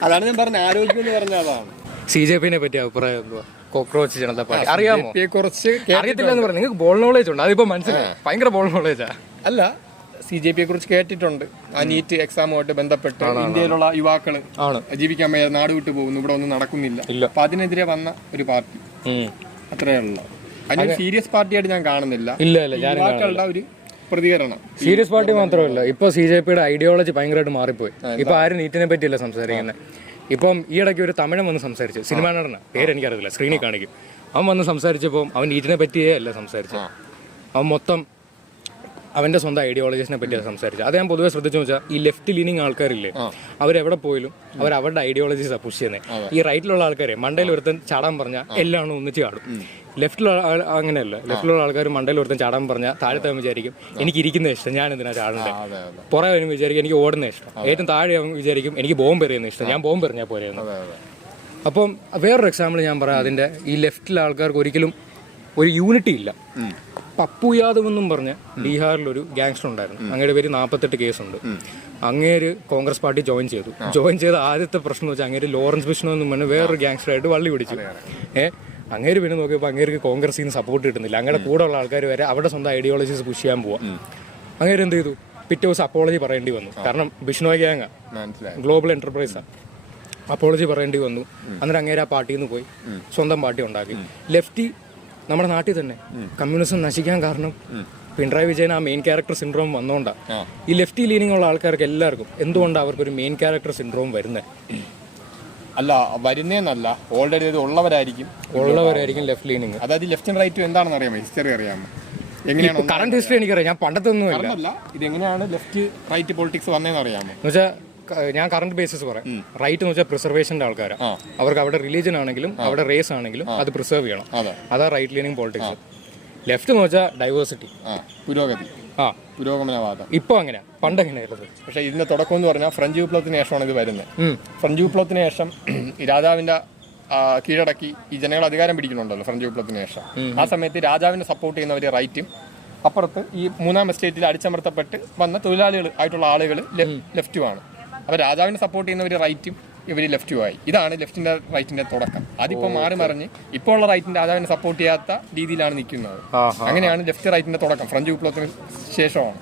അതാണ് ഞാൻ പറഞ്ഞ ആരോഗ്യം എന്ന് പറഞ്ഞ അതാണ്. CJP-നെ പറ്റി അഭിപ്രായം എന്തുവാ? കോക്രോച്ച് ജനതാ പാർട്ടി അറിയാമോ? കുറിച്ച് അറിയത്തില്ല എന്ന് പറഞ്ഞു. നിങ്ങൾക്ക് ബോൾ നോളേജ് ഉണ്ട്, അതിപ്പോ മനസ്സിലായി. ഭയങ്കര ബോൾ നോളേജാ. അല്ല, CJP-യെ കുറിച്ച് കേട്ടിട്ടുണ്ട്. ആ നീറ്റ് എക്സാമുമായിട്ട് ബന്ധപ്പെട്ട് ഇന്ത്യയിലുള്ള യുവാക്കള് ജീവിക്കാൻ വയ്യാതെ നാട് വിട്ടു പോകുന്നു, ഇവിടെ ഒന്നും നടക്കുന്നില്ല. അപ്പൊ അതിനെതിരെ വന്ന ഒരു പാർട്ടി, അത്രേ ഉള്ളൂ. അതിന് സീരിയസ് പാർട്ടിയായിട്ട് ഞാൻ കാണുന്നില്ല. യുവാക്കളുടെ ഒരു പ്രതികരണം. സീരിയസ് പാർട്ടി മാത്രമല്ല, ഇപ്പൊ CJP-യുടെ ഐഡിയോളജി ഭയങ്കരമായിട്ട് മാറിപ്പോയി. ഇപ്പൊ ആരും നീറ്റിനെ പറ്റിയല്ല സംസാരിക്കുന്നത്. ഇപ്പം ഈ ഇടയ്ക്ക് ഒരു തമിഴൻ വന്ന് സംസാരിച്ചു, സിനിമാ നടന, പേരെനിക്കറിയില്ല, സ്ക്രീനിൽ കാണിക്കും. അവൻ വന്ന് സംസാരിച്ചപ്പോൾ അവൻ നീറ്റിനെ പറ്റിയേ അല്ല സംസാരിച്ചത്. അവൻ മൊത്തം അവൻ്റെ സ്വന്തം ഐഡിയോളജീസിനെ പറ്റിയാണ് സംസാരിച്ചത്. അത് ഞാൻ പൊതുവെ ശ്രദ്ധിച്ചു വെച്ചാൽ, ഈ ലെഫ്റ്റ് ലീനിങ് ആൾക്കാരില്ലേ, അവരെവിടെ പോയാലും അവരുടെ ഐഡിയോളജീസാണ് പുഷ് ചെയ്യുന്നത്. ഈ റൈറ്റിലുള്ള ആൾക്കാരെ മണ്ടയിൽ ഒരുത്തൻ ചാടാൻ പറഞ്ഞാൽ എല്ലാം ഒന്നിച്ച് ചാടും. ലെഫ്റ്റിലുള്ള അങ്ങനെയല്ല. ലെഫ്റ്റിലുള്ള ആൾക്കാർ മണ്ടയിൽ ഒരുത്തൻ ചാടാൻ പറഞ്ഞാൽ താഴത്തെ വിചാരിക്കും എനിക്ക് ഇരിക്കുന്ന ഇഷ്ടം, ഞാൻ എന്തിനാ ചാടണ്ടേ. പുറകെ അവനും വിചാരിക്കും എനിക്ക് ഓടുന്ന ഇഷ്ടം. ഏറ്റവും താഴെ അവൻ വിചാരിക്കും എനിക്ക് ബോംബ് എറിയുന്ന ഇഷ്ടം, ഞാൻ ബോംബ് എറിഞ്ഞാൽ പോരെയെന്ന്. അപ്പം വേറൊരു എക്സാമ്പിൾ ഞാൻ പറയാം. അതിൻ്റെ ഈ ലെഫ്റ്റിലെ ആൾക്കാർക്ക് ഒരിക്കലും ഒരു യൂണിറ്റി ഇല്ല. പപ്പു യാദവ് എന്നും പറഞ്ഞ ബീഹാറിലൊരു ഗാങ്സ്റ്റർ ഉണ്ടായിരുന്നു. അങ്ങയുടെ പേര് 48 കേസുണ്ട്. അങ്ങേര് കോൺഗ്രസ് പാർട്ടി ജോയിൻ ചെയ്ത ആദ്യത്തെ പ്രശ്നം എന്ന് വെച്ചാൽ അങ്ങേര് ലോറൻസ് ബിഷ്ണോ എന്നും പറഞ്ഞ് വേറൊരു ഗാങ്സ്റ്ററായിട്ട് വള്ളി പിടിച്ചു. അങ്ങേര് പിന്നെ നോക്കിയപ്പോൾ അങ്ങേർക്ക് കോൺഗ്രസിൽ നിന്ന് സപ്പോർട്ട് കിട്ടുന്നില്ല. അങ്ങയുടെ കൂടെ ഉള്ള ആൾക്കാർ വരെ അവരുടെ സ്വന്തം ഐഡിയോളജീസ് പുഷ് ചെയ്യാൻ പോവാം. അങ്ങേര് എന്ത് ചെയ്തു? പിറ്റേ ദിവസം അപ്പോളജി പറയേണ്ടി വന്നു. കാരണം ബിഷ്ണോ ഗ്യാങ്ങാ, ഗ്ലോബൽ എന്റർപ്രൈസാണ്. അപ്പോളജി പറയേണ്ടി വന്നു. അന്നേരം അങ്ങേര് ആ പാർട്ടിയിൽ നിന്ന് പോയി സ്വന്തം പാർട്ടി ഉണ്ടാക്കി. ലെഫ്റ്റി നമ്മുടെ നാട്ടിൽ തന്നെ കമ്മ്യൂണിസം നശിക്കാൻ കാരണം പിണറായി വിജയൻ ആ മെയിൻ ക്യാരക്ടർ സിൻഡ്രോം വന്നോണ്ടാ. ഈ ലെഫ്റ്റി ലീനിങ് ഉള്ള ആൾക്കാർക്ക് എല്ലാവർക്കും എന്തുകൊണ്ടാണ് അവർക്കൊരു മെയിൻ ക്യാരക്ടർ സിൻഡ്രോം വരുന്നത്? അല്ല, വരുന്നേന്നല്ല, ഓൾറെഡി അത് ഉള്ളവരായിരിക്കും ലെഫ്റ്റ് ലീനിങ്. അതായത് ലെഫ്റ്റും റൈറ്റും എന്താണെന്ന് അറിയാമോ? ഹിസ്റ്ററി അറിയാമോ? എങ്ങനെയാണ് കറണ്ട് ഹിസ്റ്ററി എനിക്കറിയാം, ഞാൻ പണ്ടത്തെ ഒന്നുമല്ല. ഇതെങ്ങനെയാണ് ലെഫ്റ്റ് റൈറ്റ് പൊളിറ്റിക്സ് വന്നതെന്ന് അറിയാമോ? എന്ന് വെച്ചാൽ ഞാൻ കറണ്ട് ബേസിസ് പറയാം. റൈറ്റ് എന്ന് വെച്ചാൽ പ്രിസർവേഷന്റെ ആൾക്കാരാണ്. അവർക്ക് അവിടെ റിലീജിയൻ ആണെങ്കിലും അവിടെ റേസ് ആണെങ്കിലും അത് പ്രിസർവ് ചെയ്യണം. അതാ റൈറ്റ് ലീനിങ് പൊളിറ്റിക്സ്. ലെഫ്റ്റ് എന്ന് വെച്ചാൽ ഡൈവേഴ്സിറ്റി, പുരോഗതി, പുരോഗമനവാദം. ഇപ്പൊ അങ്ങനെയാ, പണ്ട് എങ്ങനെയായിരുന്നു. പക്ഷെ ഇതിന്റെ തുടക്കം എന്ന് പറഞ്ഞാൽ ഫ്രഞ്ച് വിപ്ലവത്തിന് ശേഷമാണ് ഇത് വരുന്നത്. ഫ്രഞ്ച് വിപ്ലവത്തിന് ശേഷം രാജാവിന്റെ കീഴടക്കി ഈ ജനങ്ങൾ അധികാരം പിടിക്കുന്നുണ്ടല്ലോ ഫ്രഞ്ച് വിപ്ലവത്തിന് ശേഷം. ആ സമയത്ത് രാജാവിനെ സപ്പോർട്ട് ചെയ്യുന്നവർ റൈറ്റും, അപ്പുറത്ത് ഈ 3-ാം എസ്റ്റേറ്റിൽ അടിച്ചമർത്തപ്പെട്ട് വന്ന തൊഴിലാളികൾ ആയിട്ടുള്ള ആളുകൾ ലെഫ്റ്റുമാണ്. അപ്പോൾ രാജാവിനെ സപ്പോർട്ട് ചെയ്യുന്നവർ റൈറ്റും ഇവർ ലെഫ്റ്റുമായി. ഇതാണ് ലെഫ്റ്റിന്റെ റൈറ്റിന്റെ തുടക്കം. അതിപ്പോ മാറി മറിഞ്ഞ് ഇപ്പോൾ ഉള്ള റൈറ്റിന്റെ രാജാവിനെ സപ്പോർട്ട് ചെയ്യാത്ത രീതിയിലാണ് നിൽക്കുന്നത്. അങ്ങനെയാണ് ലെഫ്റ്റ് റൈറ്റിന്റെ തുടക്കം. ഫ്രഞ്ച് വിപ്ലവത്തിന് ശേഷമാണ്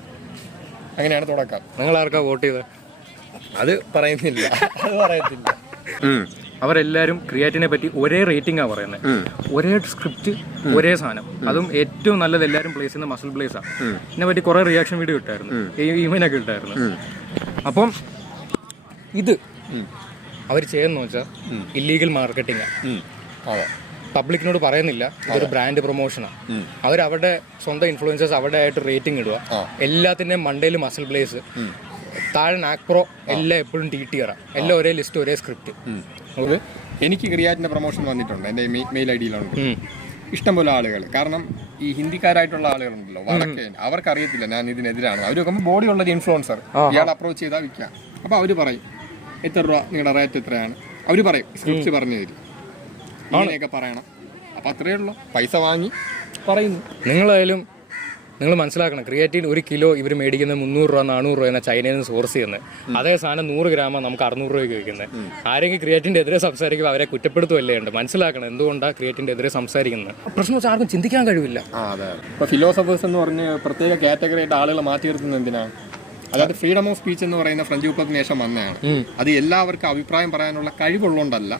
അങ്ങനെയാണ് തുടക്കം. നിങ്ങൾ ആർക്കാ വോട്ട് ചെയ്തത്? അത് പറയത്തില്ല. അവരെല്ലാരും ക്രിയേറ്റിനെ പറ്റി ഒരേ റേറ്റിംഗാ പറയുന്നത്. ഒരേ സ്ക്രിപ്റ്റ്, ഒരേ സാധനം. അതും ഏറ്റവും നല്ലത് എല്ലാവരും പ്ലേസ് ചെയ്യുന്ന മസിൽ പ്ലേസാ. ഇതിനെ പറ്റി കുറെ റിയാക്ഷൻ വീഡിയോ കിട്ടായിരുന്നു, ഈവനൊക്കെ കിട്ടായിരുന്നു. അപ്പം ഇത് അവർ ചെയ്യുന്ന വെച്ചാൽ ഇല്ലീഗൽ മാർക്കറ്റിംഗ്. പബ്ലിക്കിനോട് പറയുന്നില്ല, ഇതൊരു ബ്രാൻഡ് പ്രൊമോഷനാണ്. അവരവരുടെ സ്വന്തം ഇൻഫ്ലുവൻസേഴ്സ് അവിടെ ആയിട്ട് റേറ്റിംഗ് ഇടുക. എല്ലാത്തിൻ്റെയും മണ്ടയിൽ മസിൽ പ്ലേസ്, താഴെ നാക്പ്രോ, എല്ലാം എപ്പോഴും TTR, എല്ലാം ഒരേ ലിസ്റ്റ്, ഒരേ സ്ക്രിപ്റ്റ്. എനിക്ക് ക്രിയാറ്റിന്റെ പ്രൊമോഷൻ വന്നിട്ടുണ്ട് എൻ്റെ മെയിൽ ID-യിലുണ്ട്. ഇഷ്ടംപോലെ ആളുകൾ. കാരണം ഈ ഹിന്ദിക്കാരായിട്ടുള്ള ആളുകളുണ്ടല്ലോ, വടക്കേ, അവർക്ക് അറിയത്തില്ല ഞാൻ ഇതിനെതിരാണ്. അവർ നോക്കുമ്പോൾ ബോഡി ഉള്ളൊരു ഇൻഫ്ലുവൻസർ ഇയാൾ അപ്രോച്ച് ചെയ്താൽ വിൽക്കാം. അപ്പോൾ അവർ പറയും എത്ര രൂപ നിങ്ങളുടെ റേറ്റ് എത്രയാണ്, അവർ പറയും, സ്ക്രിപ്റ്റ് പറഞ്ഞു തരും, അങ്ങനെയൊക്കെ പറയണം. അപ്പം അത്രയേ ഉള്ളൂ, പൈസ വാങ്ങി പറയുന്നു. നിങ്ങൾ മനസ്സിലാക്കണം, ക്രിയേറ്റീവ് 1 കിലോ ഇവർ മേടിക്കുന്നത് 300 രൂപ 400 രൂപ ചൈനയിൽ നിന്ന് സോഴ്സ് ചെയ്യുന്നത്. അതേ സാധനം 100 ഗ്രാമാണ് നമുക്ക് 600 രൂപയ്ക്ക് വയ്ക്കുന്നത്. ആരെങ്കിലും ക്രിയേറ്റിൻ്റെ എതിരെ സംസാരിക്കുമ്പോൾ അവരെ കുറ്റപ്പെടുത്തുമല്ലേ ഉണ്ട്. മനസ്സിലാക്കണം എന്തുകൊണ്ടാണ് ക്രിയേറ്റിൻ്റെ എതിരെ സംസാരിക്കുന്നത്. പ്രശ്നം വെച്ചാൽ ആർക്കും ചിന്തിക്കാൻ കഴിവില്ല. ഇപ്പോൾ ഫിലോസഫേഴ്സ് എന്ന് പറഞ്ഞ് പ്രത്യേക കാറ്റഗറി ആയിട്ട് ആളുകളെ മാറ്റി നിർത്തുന്നത് എന്തിനാണ്? അതായത് ഫ്രീഡം ഓഫ് സ്പീച്ച് എന്ന് പറയുന്ന ഫ്രഞ്ച് വിപ്ലവത്തിന് ശേഷം വന്നതാണ്. അത് എല്ലാവർക്കും അഭിപ്രായം പറയാനുള്ള കഴിവുള്ളതുകൊണ്ടല്ല,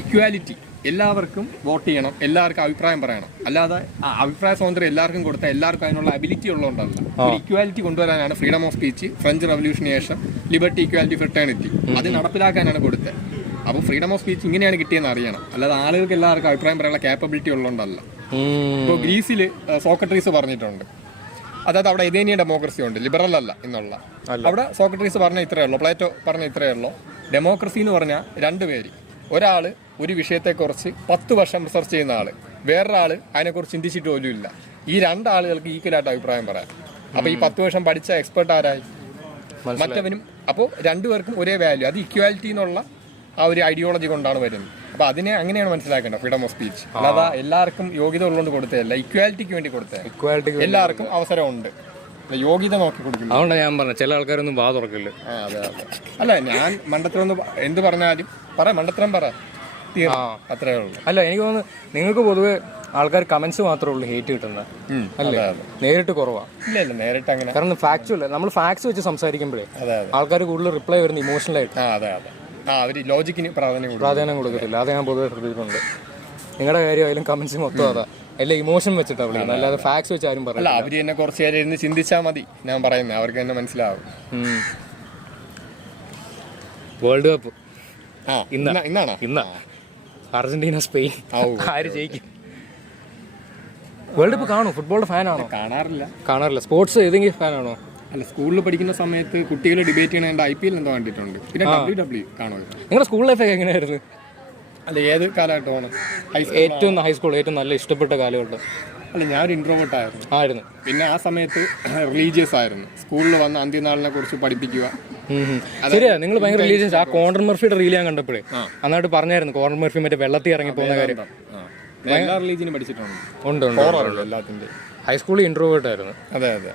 ഇക്വാലിറ്റി എല്ലാവർക്കും വോട്ട് ചെയ്യണം, എല്ലാവർക്കും അഭിപ്രായം പറയണം. അല്ലാതെ അഭിപ്രായ സ്വാതന്ത്ര്യം എല്ലാവർക്കും കൊടുത്താൽ എല്ലാവർക്കും അതിനുള്ള അബിലിറ്റി ഉള്ളതുകൊണ്ടല്ല. ഒരു ഇക്വാലിറ്റി കൊണ്ടുവരാനാണ് ഫ്രീഡം ഓഫ് സ്പീച്ച്, ഫ്രഞ്ച് റവല്യൂഷന് ശേഷം ലിബർട്ടി, ഇക്വാലിറ്റി, ഫ്രട്ടേണിറ്റി അത് നടപ്പിലാക്കാനാണ് കൊടുത്തത്. അപ്പോൾ ഫ്രീഡം ഓഫ് സ്പീച്ച് ഇങ്ങനെയാണ് കിട്ടിയെന്ന് അറിയണം, അല്ലാതെ ആളുകൾക്ക് എല്ലാവർക്കും അഭിപ്രായം പറയാനുള്ള കാപ്പബിലിറ്റി ഉള്ളതുകൊണ്ടല്ല. ഇപ്പോൾ ഗ്രീസിൽ സോക്രട്ടീസ് പറഞ്ഞിട്ടുണ്ട്, അതായത് അവിടെ എതേനിയൻ ഡെമോക്രസി ഉണ്ട്, ലിബറൽ അല്ല എന്നുള്ള. അവിടെ സോക്രട്ടീസ് പറഞ്ഞ ഇത്രയേ ഉള്ളൂ, പ്ലേറ്റോ പറഞ്ഞ ഇത്രയേ ഉള്ളൂ. ഡെമോക്രസി എന്ന് പറഞ്ഞാൽ രണ്ടുപേര്, ഒരാൾ ഒരു വിഷയത്തെക്കുറിച്ച് 10 വർഷം റിസർച്ച് ചെയ്യുന്ന ആൾ, വേറൊരാൾ അതിനെക്കുറിച്ച് ചിന്തിച്ചിട്ട് പോലും ഇല്ല. ഈ രണ്ടാളുകൾക്ക് ഈക്വലായിട്ട് അഭിപ്രായം പറയാം. അപ്പോൾ ഈ 10 വർഷം പഠിച്ച എക്സ്പെർട്ട് ആരായി? മറ്റവനും. അപ്പോൾ രണ്ടുപേർക്കും ഒരേ വാല്യൂ, അത് ഇക്വാലിറ്റി എന്നുള്ള ആ ഒരു ഐഡിയോളജി കൊണ്ടാണ് വരുന്നത്. അപ്പോൾ അതിനെ അങ്ങനെയാണ് മനസ്സിലാക്കേണ്ടത് ഫ്രീഡം ഓഫ് സ്പീച്ച്. അല്ലാതെ എല്ലാവർക്കും യോഗ്യത ഉള്ളതുകൊണ്ട് കൊടുത്തതല്ല, ഇക്വാലിറ്റിക്ക് വേണ്ടി കൊടുത്തത്. ഇക്വാലിറ്റി എല്ലാവർക്കും അവസരമുണ്ട്, യോഗ്യത നോക്കി കൊടുക്കില്ല. അതുകൊണ്ടാണ് ഞാൻ പറഞ്ഞത് ചില ആൾക്കാരൊന്നും വാ തുറക്കില്ല. അതെ അതെ. അല്ല, ഞാൻ മണ്ടത്തരം എന്ത് പറഞ്ഞാലും മണ്ടത്തരം പറ, അത്രേ ഉള്ളൂ. അല്ല, എനിക്ക് തോന്നുന്നു നിങ്ങൾക്ക് പൊതുവെ ആൾക്കാർ കമന്റ്സ് മാത്രമേ ഉള്ളൂ ഹേറ്റ് കിട്ടുന്നത്, അല്ലേ? നേരിട്ട് കുറവാണ്. ഇല്ല ഇല്ല, നേരിട്ട് അങ്ങനെ. കാരണം ഫാക്ച്വൽ, നമ്മൾ ഫാക്ട്സ് വെച്ച് സംസാരിക്കുമ്പോഴേ ആൾക്കാർ കൂടുതൽ റിപ്ലൈ വരുന്ന ഇമോഷണൽ ആയിട്ട്. അതെ അതെ. അവർ ലോജിക്കിന് പ്രാധാന്യം കൊടുക്കത്തില്ല. അത് ഞാൻ പൊതുവെ ശ്രദ്ധിച്ചിട്ടുണ്ട്. നിങ്ങളുടെ കാര്യമായാലും കമന്റ്സ് മൊത്തം അതാ, എല്ലാം ഇമോഷൻ വെച്ചിട്ടാണ് വിളിക്കുന്നത്, അല്ലാതെ ഫാക്ട്സ് വെച്ച് ആരും പറയില്ല. അവർ തന്നെ കുറച്ച് നേരം ഇരുന്ന് ചിന്തിച്ചാൽ മതി, ഞാൻ പറയുന്നത് അവർക്ക് തന്നെ മനസ്സിലാവും. വേൾഡ് കപ്പ് ഇന്നാണോ? ഇന്നാ അർജന്റീന സ്പെയിൻ, ആര് ജയിക്കും? വേൾഡ് കപ്പ് കാണോ? ഫുട്ബോളിന്റെ ഫാനാണോ? കാണാറില്ല. സ്പോർട്സ് ഏതെങ്കിലും ഫാനാണോ? അല്ല, സ്കൂളിൽ പഠിക്കുന്ന സമയത്ത് കുട്ടികൾ ഡിബേറ്റ് ചെയ്യണ IPL എന്തോ കണ്ടിട്ടുണ്ട്. പിന്നെ WWE കാണുമോ? നിങ്ങളുടെ സ്കൂൾ ലൈഫ് ഒക്കെ എങ്ങനെയായിരുന്നു? അല്ല, ഏത് കാലഘട്ടമാണ്? ഹൈസ്കൂൾ ഏറ്റവും നല്ല ഇഷ്ടപ്പെട്ട കാലഘട്ടം? അല്ല, ഞാനൊരു ഇൻട്രോവേർട്ട് ആയിരുന്നു. പിന്നെ ആ സമയത്ത് റിലീജിയസ് ആയിരുന്നു. സ്കൂളിൽ വന്ന് അന്ത്യനാളിനെ കുറിച്ച് പഠിപ്പിക്കുക. ശരിയാ, നിങ്ങൾ ഭയങ്കര റിലീജിയസ്. ആ കോർണർ മർഫിയുടെ റീൽ ഞാൻ കണ്ടപ്പോഴേ നന്നായിട്ട് പറഞ്ഞായിരുന്നു. കോർണർ മർഫി മറ്റേ വെള്ളത്തിൽ ഇറങ്ങി പോകുന്ന കാര്യം. എല്ലാ റിലീജിയനും പഠിച്ചിട്ടുണ്ട്. ഉണ്ട് എല്ലാത്തിന്റെ. ഹൈസ്കൂളിൽ ഇൻട്രോവേർട്ട് ആയിരുന്നു. അതെ അതെ.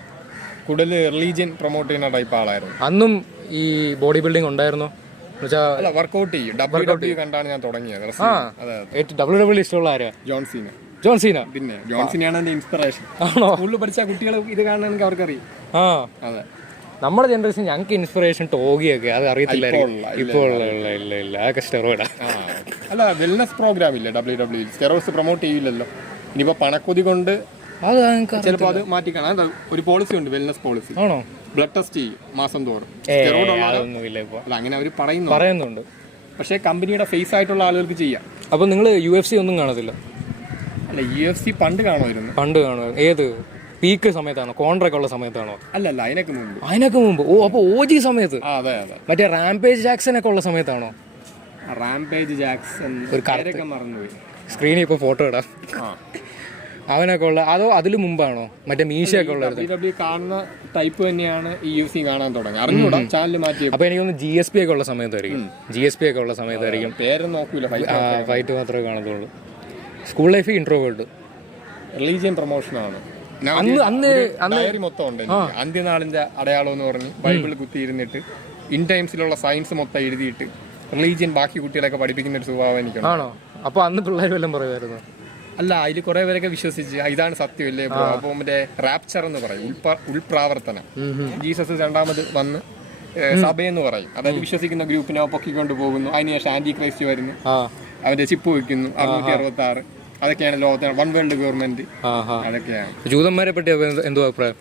കൂടുതൽ റിലീജിയൻ പ്രൊമോട്ട് ചെയ്യുന്ന ടൈപ്പ് ആളായിരുന്നു. അന്നും ഈ ബോഡി ബിൽഡിംഗ് ഉണ്ടായിരുന്നോ? വർക്കൗട്ട് ചെയ്യും. WWE കണ്ടാണ് ഞാൻ തുടങ്ങിയത്. WWE ഇഷ്ടമുള്ള ആരാ? ജോൺ സീന. പിന്നെ ജോൺ സീനയാണ് എന്റെ ഇൻസ്പിറേഷൻ. സ്കൂളിൽ പഠിച്ച കുട്ടികൾ ഇത് കാണണമെങ്കിൽ അവർക്കറിയാം. അതെ, നമ്മുടെ ജനറേഷൻ ഞങ്ങൾക്ക് ഇൻസ്പിറേഷൻ ടോഗിയൊക്കെ, അത് അറിയത്തില്ലായിരിക്കും. ഇപ്പോൾ ഇല്ല, അതൊക്കെ സ്റ്റെറോയിഡാ. അല്ല, വെൽനസ് പ്രോഗ്രാം ഇല്ല WWE. സ്റ്റെറോയിഡ്സ് പ്രൊമോട്ട് ചെയ്യില്ലല്ലോ. ഇനിയിപ്പോ പണക്കൊതി കൊണ്ട് ചിലപ്പോൾ അത് മാറ്റി കാണാൻ ഒരു പോളിസി ഉണ്ട്, വെൽനസ് പോളിസി. ബ്ലഡ് ടെസ്റ്റ് ചെയ്യും മാസം തോറും. അല്ല, അങ്ങനെ അവർ പറയുന്നുണ്ട്. പക്ഷേ കമ്പനിയുടെ ഫേസ് ആയിട്ടുള്ള ആളുകൾക്ക് ചെയ്യാം. അപ്പൊ നിങ്ങൾ UFC ഒന്നും കാണത്തില്ല? അല്ല, UFC പണ്ട് കാണുമായിരുന്നു. ഏത് പീക്ക് സമയത്താണോ? കോൺട്രാക്ട് ഉള്ള സമയത്താണോ? അല്ലല്ല, അതിനൊക്കെ മുമ്പ്. ഓ, അപ്പൊ OG സമയത്ത്. അതെ അതെ. മറ്റേ റാംപേജ് ജാക്സൺ ഒക്കെ ഉള്ള സമയത്താണോ? റാംപേജ് ജാക്സൺ ഒരു കാര്യമൊക്കെ മറന്നുപോയി. സ്ക്രീനിൽ ഇപ്പൊ ഫോട്ടോ ഇടാം. അവനൊക്കെ ഉള്ള, അതോ അതില് മുമ്പാണോ മറ്റേ മീശയൊക്കെ ഉള്ളത്? WWE കാണുന്ന ടൈപ്പ് തന്നെയാണ് ഈ UFC കാണാൻ തുടങ്ങി. അറിഞ്ഞൂടാ, ചാനൽ മാറ്റി. അപ്പൊ എനിക്ക് തോന്നുന്നു GSP ഒക്കെ ഉള്ള സമയത്തായിരിക്കും. പേരും നോക്കൂല, ഫൈറ്റ് മാത്രമേ കാണത്തുള്ളൂ. School life introvert. റിലീജിയൻ പ്രൊമോഷനാണ്. ഡയറി മൊത്തം ഉണ്ട്. അന്ത്യനാളിന്റെ അടയാളം എന്ന് പറഞ്ഞ് ബൈബിൾ കുത്തിയിരുന്നിട്ട് ഇൻ ടൈംസിലുള്ള സയൻസ് മൊത്തം എഴുതിയിട്ട് റിലീജിയൻ ബാക്കി കുട്ടികളൊക്കെ പഠിപ്പിക്കുന്ന ഒരു സ്വഭാവം എനിക്കുണ്ട്. ആണോ? അപ്പൊ അന്ന് പിള്ളേർ വല്ലതും പറയുമായിരുന്നു? അല്ല, അതിൽ കുറെ പേരൊക്കെ വിശ്വസിച്ച് ഇതാണ് സത്യമല്ലേ ബ്രോ. അപ്പോൾ മറ്റേ റാപ്ചർ എന്ന് പറയും, ഉൾപ്രാവർത്തനം. ജീസസ് രണ്ടാമത് വന്ന് സഭയെന്ന് പറയും. അതായത് വിശ്വസിക്കുന്ന ഗ്രൂപ്പിനെ പൊക്കിക്കൊണ്ട് പോകുന്നു. അതിനുശേഷം ആന്റി ക്രൈസ്റ്റ് വരുന്നു, അവന്റെ ചിപ്പ് വെക്കുന്നു. 666 അതൊക്കെയാണ് ലോകത്തിന് വൺ വേൾഡ് ഗവൺമെന്റ്. അതൊക്കെയാണ്. ജൂതന്മാരെ പറ്റി എന്തോ അഭിപ്രായം?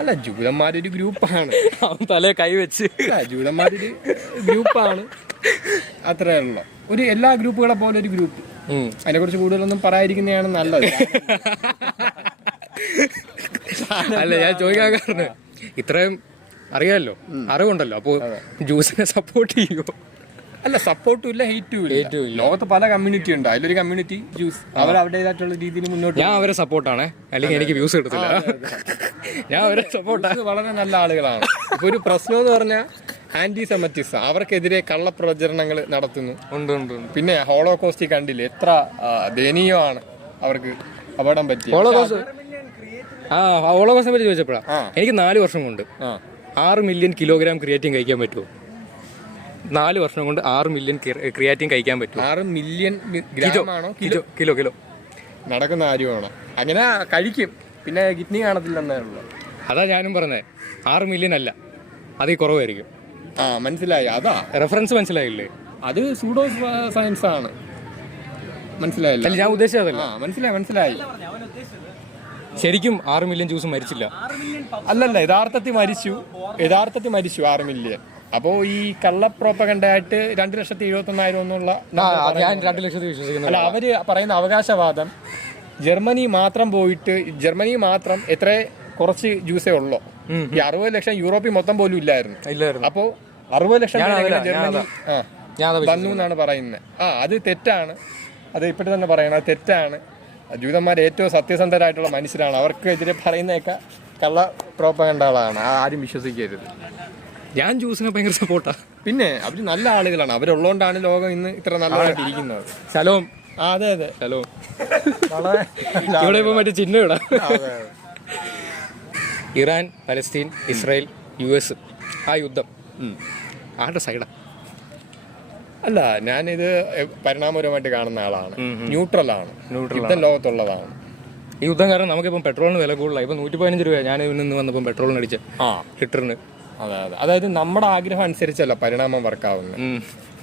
അല്ല, ജൂതന്മാരൊരു ഗ്രൂപ്പാണ്. തലേ കൈവച്ച് ജൂതന്മാരൊരു ഗ്രൂപ്പാണ്, അത്രേ ഉള്ളൂ. ഒരു എല്ലാ ഗ്രൂപ്പുകളെ പോലെ ഒരു ഗ്രൂപ്പ്. അതിനെ കുറിച്ച് കൂടുതലൊന്നും പറയാതിരിക്കുന്നതാണ് നല്ലത്. അല്ല, ഞാൻ ചോദിക്കാൻ കാരണം ഇത്രയും അറിയാമല്ലോ, അറിവുണ്ടല്ലോ. അപ്പോ ജ്യൂസിനെ സപ്പോർട്ട് ചെയ്യുമോ? അല്ല, സപ്പോർട്ടും ഇല്ല, ഹെയ്റ്റും ഇല്ല. ലോകത്ത് പല കമ്മ്യൂണിറ്റി ഉണ്ട്, അതിലൊരു കമ്മ്യൂണിറ്റി ജ്യൂസ്. അവർ അവരുടേതായിട്ടുള്ള രീതിയിൽ മുന്നോട്ട്. ഞാൻ അവരെ സപ്പോർട്ടാണ്, അല്ലെങ്കിൽ എനിക്ക് വ്യൂസ് കിട്ടത്തില്ല. ഞാൻ അവരെ സപ്പോർട്ടാണ്. വളരെ നല്ല ആളുകളാണ്. ഇപ്പൊ ഒരു പ്രശ്നം എന്ന് പറഞ്ഞാൽ ആന്റി സെമറ്റിസം, അവർക്കെതിരെ കള്ളപ്രചരണങ്ങൾ നടത്തുന്നു. പിന്നെ ഹോളോകോസ്റ്റ് കണ്ടില്ലേ, എത്ര ദയനീയമാണ് അവർക്ക് അപകടം പറ്റി. ഹോളോകോസ്റ്റിനെ പറ്റി ചോദിച്ചപ്പോഴാ എനിക്ക് 4 വർഷം കൊണ്ട് 6 മില്യൺ കിലോഗ്രാം ക്രിയാറ്റിൻ കഴിക്കാൻ പറ്റുമോ? 4 വർഷം കൊണ്ട് 6 മില്യൺ ക്രിയാറ്റിൻ കഴിക്കാൻ പറ്റും. 6 മില്യൺ ഗ്രാമാണോ? കിലോ നടക്കുന്ന കാര്യമാണോ? അങ്ങനെ കഴിക്കും, പിന്നെ കിഡ്നി കാണത്തില്ലെന്നേ ഉള്ളൂ. അതാ ഞാനും പറഞ്ഞത്. 6 മില്യൺ അല്ല, അതിൽ കുറവായിരിക്കും. മനസ്സിലായി. അതാ റെഫറൻസ് മനസ്സിലായില്ലേ? അത് സൂഡോ സയൻസ് ആണ്. മനസ്സിലായില്ല. അല്ല, ഞാൻ ഉദ്ദേശിച്ചതല്ല. മനസ്സിലായി. ശരിക്കും 6 മില്യൺ ജ്യൂസ് മരിച്ചില്ല. അല്ലല്ല, യഥാർത്ഥത്തിൽ മരിച്ചു 6 മില്യൺ. അപ്പോ ഈ കള്ള പ്രോപ്പഗണ്ടായിട്ട് 2,71,000 എന്നുള്ള ഞാൻ 2 ലക്ഷത്തിൽ വിശ്വസിക്കുന്നു. അല്ല, അവര് പറയുന്ന അവകാശവാദം ജർമ്മനി മാത്രം എത്ര കുറച്ച് ജ്യൂസേ ഉള്ളൂ. ഈ 60 ലക്ഷം യൂറോപ്പിൽ മൊത്തം പോലും ഇല്ലായിരുന്നു. അപ്പോ 60 ലക്ഷം ജർമ്മനി വന്നു എന്നാണ് പറയുന്നത്. അത് തെറ്റാണ്. അത് ഇപ്പോഴും തന്നെ പറയണം, അത് തെറ്റാണ്. ജൂതന്മാർ ഏറ്റവും സത്യസന്ധരായിട്ടുള്ള മനുഷ്യരാണ്. അവർക്കെതിരെ പറയുന്നതൊക്കെ കള്ള പ്രോപ്പഗണ്ടകളാണ്. ആരും വിശ്വസിക്കരുത്. ഞാൻ ജ്യൂസിനെ ഭയങ്കര സപ്പോർട്ടാ. പിന്നെ അവര് നല്ല ആളുകളാണ്. അവരുള്ളതുകൊണ്ടാണ് ലോകം ഇന്ന് ഇത്ര നല്ലതായിട്ട് ഇരിക്കുന്നത്. ശലോം. അതെ ശലോം. ഇവിടെ ഇപ്പൊ മറ്റേ ചിഹ്നം ഇടാം. ഇറാൻ, പലസ്തീൻ, ഇസ്രായേൽ, US ആ യുദ്ധം ആരുടെ സൈഡാ? അല്ല, ഞാനിത് പരിണാമപരമായിട്ട് കാണുന്ന ആളാണ്. ന്യൂട്രലാണ്. യുദ്ധം ലോകത്തുള്ളതാണ്. ഈ യുദ്ധം കാരണം നമുക്കിപ്പം പെട്രോളിന് വില കൂടുതലാണ്. ഇപ്പം 115 രൂപ ഞാൻ ഇന്ന് വന്നപ്പം പെട്രോളിന് അടിച്ച് ലിറ്ററിന്. അതായത് നമ്മുടെ ആഗ്രഹം അനുസരിച്ചല്ല പരിണാമം വർക്കാവുന്നത്.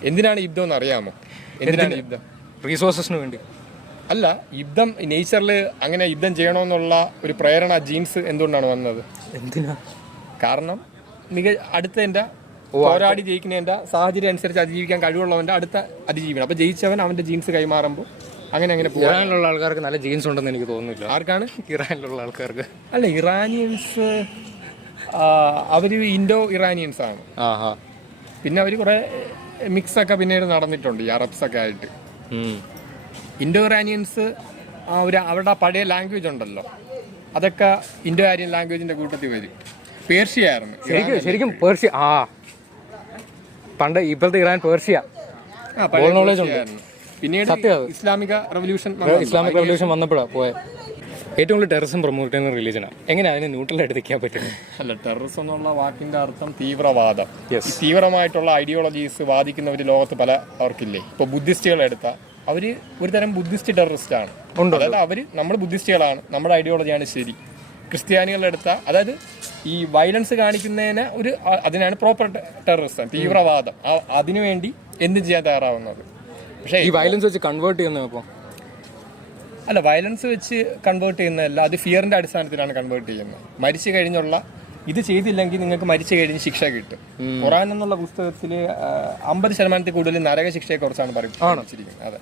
എന്തിനാണ് യുദ്ധം എന്ന് അറിയാമോ? എന്തിനാണ് യുദ്ധം? റീസോഴ്സസിന് വേണ്ടി. അല്ല, യുദ്ധം നേച്ചറിൽ അങ്ങനെ യുദ്ധം ചെയ്യണമെന്നുള്ള ഒരു പ്രേരണ ജീൻസ് എന്തുകൊണ്ടാണ് വന്നത്? എന്തിനാ? കാരണം അടുത്തതിന്റെ പോരാടി ജയിക്കുന്നതിന്റെ സാഹചര്യം അനുസരിച്ച് അതിജീവിക്കാൻ കഴിവുള്ളവന്റെ അടുത്ത അതിജീവനം. അപ്പൊ ജയിച്ചവൻ അവന്റെ ജീൻസ് കൈമാറുമ്പോൾ അങ്ങനെ ഇറാനിലുള്ള ആൾക്കാർക്ക് നല്ല ജീൻസ് ഉണ്ടെന്ന് എനിക്ക് തോന്നുന്നില്ല. ആർക്കാണ്? ഇറാനിലുള്ള ആൾക്കാർക്ക്. അല്ല, ഇറാനിയൻസ് അവര് ഇൻഡോ ഇറാനിയൻസ് ആണ്. പിന്നെ അവര് കുറെ മിക്സ് ഒക്കെ പിന്നീട് നടന്നിട്ടുണ്ട് ഈ അറബ്സ് ഒക്കെ ആയിട്ട്. ഇൻഡോ ഇറാനിയൻസ് അവരുടെ പഴയ ലാംഗ്വേജ് ഉണ്ടല്ലോ, അതൊക്കെ ഇൻഡോ ആര്യൻ ലാംഗ്വേജിന്റെ കൂട്ടത്തിൽ വരും. പേർഷ്യ ആയിരുന്നു ശരിക്കും. പേർഷ്യ പണ്ട് ഇപ്പോഴത്തെ ഇറാൻ പേർഷ്യ നോളേജ് ഉണ്ട്. പിന്നീട് ഇസ്ലാമിക റവല്യൂഷൻ വന്നപ്പോഴാണ് പോയത്. ഏറ്റവും കൂടുതൽ ടെററിസം പ്രൊമോട്ട് ചെയ്യുന്ന റിലീജനാണ്. എങ്ങനെ അതിനെ ന്യൂട്രലായിട്ട് നിൽക്കാൻ പറ്റും? അല്ല, ടെററിസം എന്നുള്ള വാക്കിന്റെ അർത്ഥം തീവ്രവാദം. തീവ്രമായിട്ടുള്ള ഐഡിയോളജീസ് വാദിക്കുന്നവർ ലോകത്ത് പല അവർക്കില്ലേ. ഇപ്പൊ ബുദ്ധിസ്റ്റുകളെ എടുത്താൽ അവര് ഒരു തരം ബുദ്ധിസ്റ്റ് ടെററിസ്റ്റ് ആണ്. അതായത് നമ്മൾ ബുദ്ധിസ്റ്റുകളാണ്, നമ്മുടെ ഐഡിയോളജിയാണ് ശരി. ക്രിസ്ത്യാനികളുടെ എടുത്താൽ അതായത് ഈ വയലൻസ് കാണിക്കുന്നതിന് അതിനാണ് പ്രോപ്പർ ടെററിസം, തീവ്രവാദം. അതിനുവേണ്ടി എന്തും ചെയ്യാൻ തയ്യാറാവുന്നത്. പക്ഷേ ഈ വയലൻസ് വെച്ച് കൺവേർട്ട് ചെയ്യുന്ന അല്ല, വയലൻസ് വെച്ച് കൺവേർട്ട് ചെയ്യുന്നതല്ല, അത് ഫിയറിന്റെ അടിസ്ഥാനത്തിലാണ് കൺവേർട്ട് ചെയ്യുന്നത്. മരിച്ചു കഴിഞ്ഞുള്ള ഇത് ചെയ്തില്ലെങ്കിൽ നിങ്ങൾക്ക് മരിച്ചു കഴിഞ്ഞ് ശിക്ഷ കിട്ടും. ഖുറാൻ എന്നുള്ള പുസ്തകത്തില് 50% കൂടുതൽ നരക ശിക്ഷയെ കുറിച്ചാണ് പറഞ്ഞിരിക്കുന്നത്. അതെ,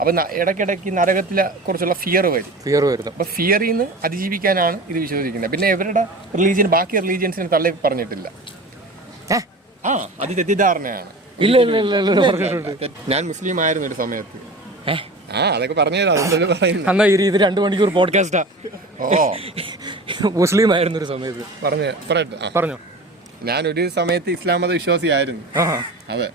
അപ്പൊ ഇടയ്ക്കിടയ്ക്ക് നരകത്തിലെ കുറിച്ചുള്ള ഫിയർ വരും. അപ്പൊ ഫിയറിൽ നിന്ന് അതിജീവിക്കാനാണ് ഇത് വിശ്വസിക്കുന്നത്. പിന്നെ ഇവരുടെ റിലീജിയൻ ബാക്കി റിലീജിയൻസിനെ തള്ളി പറഞ്ഞിട്ടില്ല. അത് തെറ്റിദ്ധാരണയാണ്. ഞാൻ മുസ്ലിം ആയിരുന്നു ഒരു സമയത്ത്. അതൊക്കെ പറഞ്ഞത് 2 മണിക്കൂർ പോഡ്കാസ്റ്റാ. മുസ്ലിം ആയിരുന്നു ഒരു സമയത്ത്. പറഞ്ഞോ. ഞാനൊരു സമയത്ത് ഇസ്ലാം മത വിശ്വാസിയായിരുന്നു. അതെ,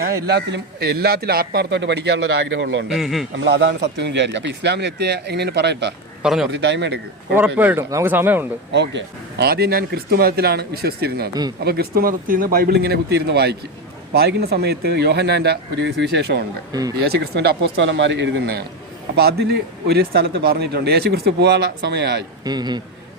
ഞാൻ എല്ലാത്തിലും ആത്മാർത്ഥമായിട്ട് പഠിക്കാനുള്ള ഒരു ആഗ്രഹമുള്ളതുകൊണ്ട് നമ്മൾ അതാണ് സത്യം എന്ന് വിചാരിക്കും. അപ്പൊ ഇസ്ലാമിൽ എത്തിയ എങ്ങനെയാണ് പറയട്ടാ? പറഞ്ഞോ. കുറച്ച് ടൈം എടുക്കും. ഉറപ്പായിട്ടും നമുക്ക് സമയമുണ്ട്. ഓക്കെ. ആദ്യം ഞാൻ ക്രിസ്തു മതത്തിലാണ് വിശ്വസിച്ചിരുന്നത്. അപ്പൊ ക്രിസ്തു മതത്തിൽ നിന്ന് ബൈബിൾ ഇങ്ങനെ കുത്തിയിരുന്ന് വായിക്കുന്ന സമയത്ത് യോഹന്നാന്റെ ഒരു സുവിശേഷമുണ്ട്. യേശുക്രിസ്തുവിന്റെ അപ്പോസ്തലന്മാർ എഴുതുന്നതാണ്. അപ്പൊ അതിൽ ഒരു സ്ഥലത്ത് പറഞ്ഞിട്ടുണ്ട് യേശുക്രിസ്തു പോകാനുള്ള സമയമായി.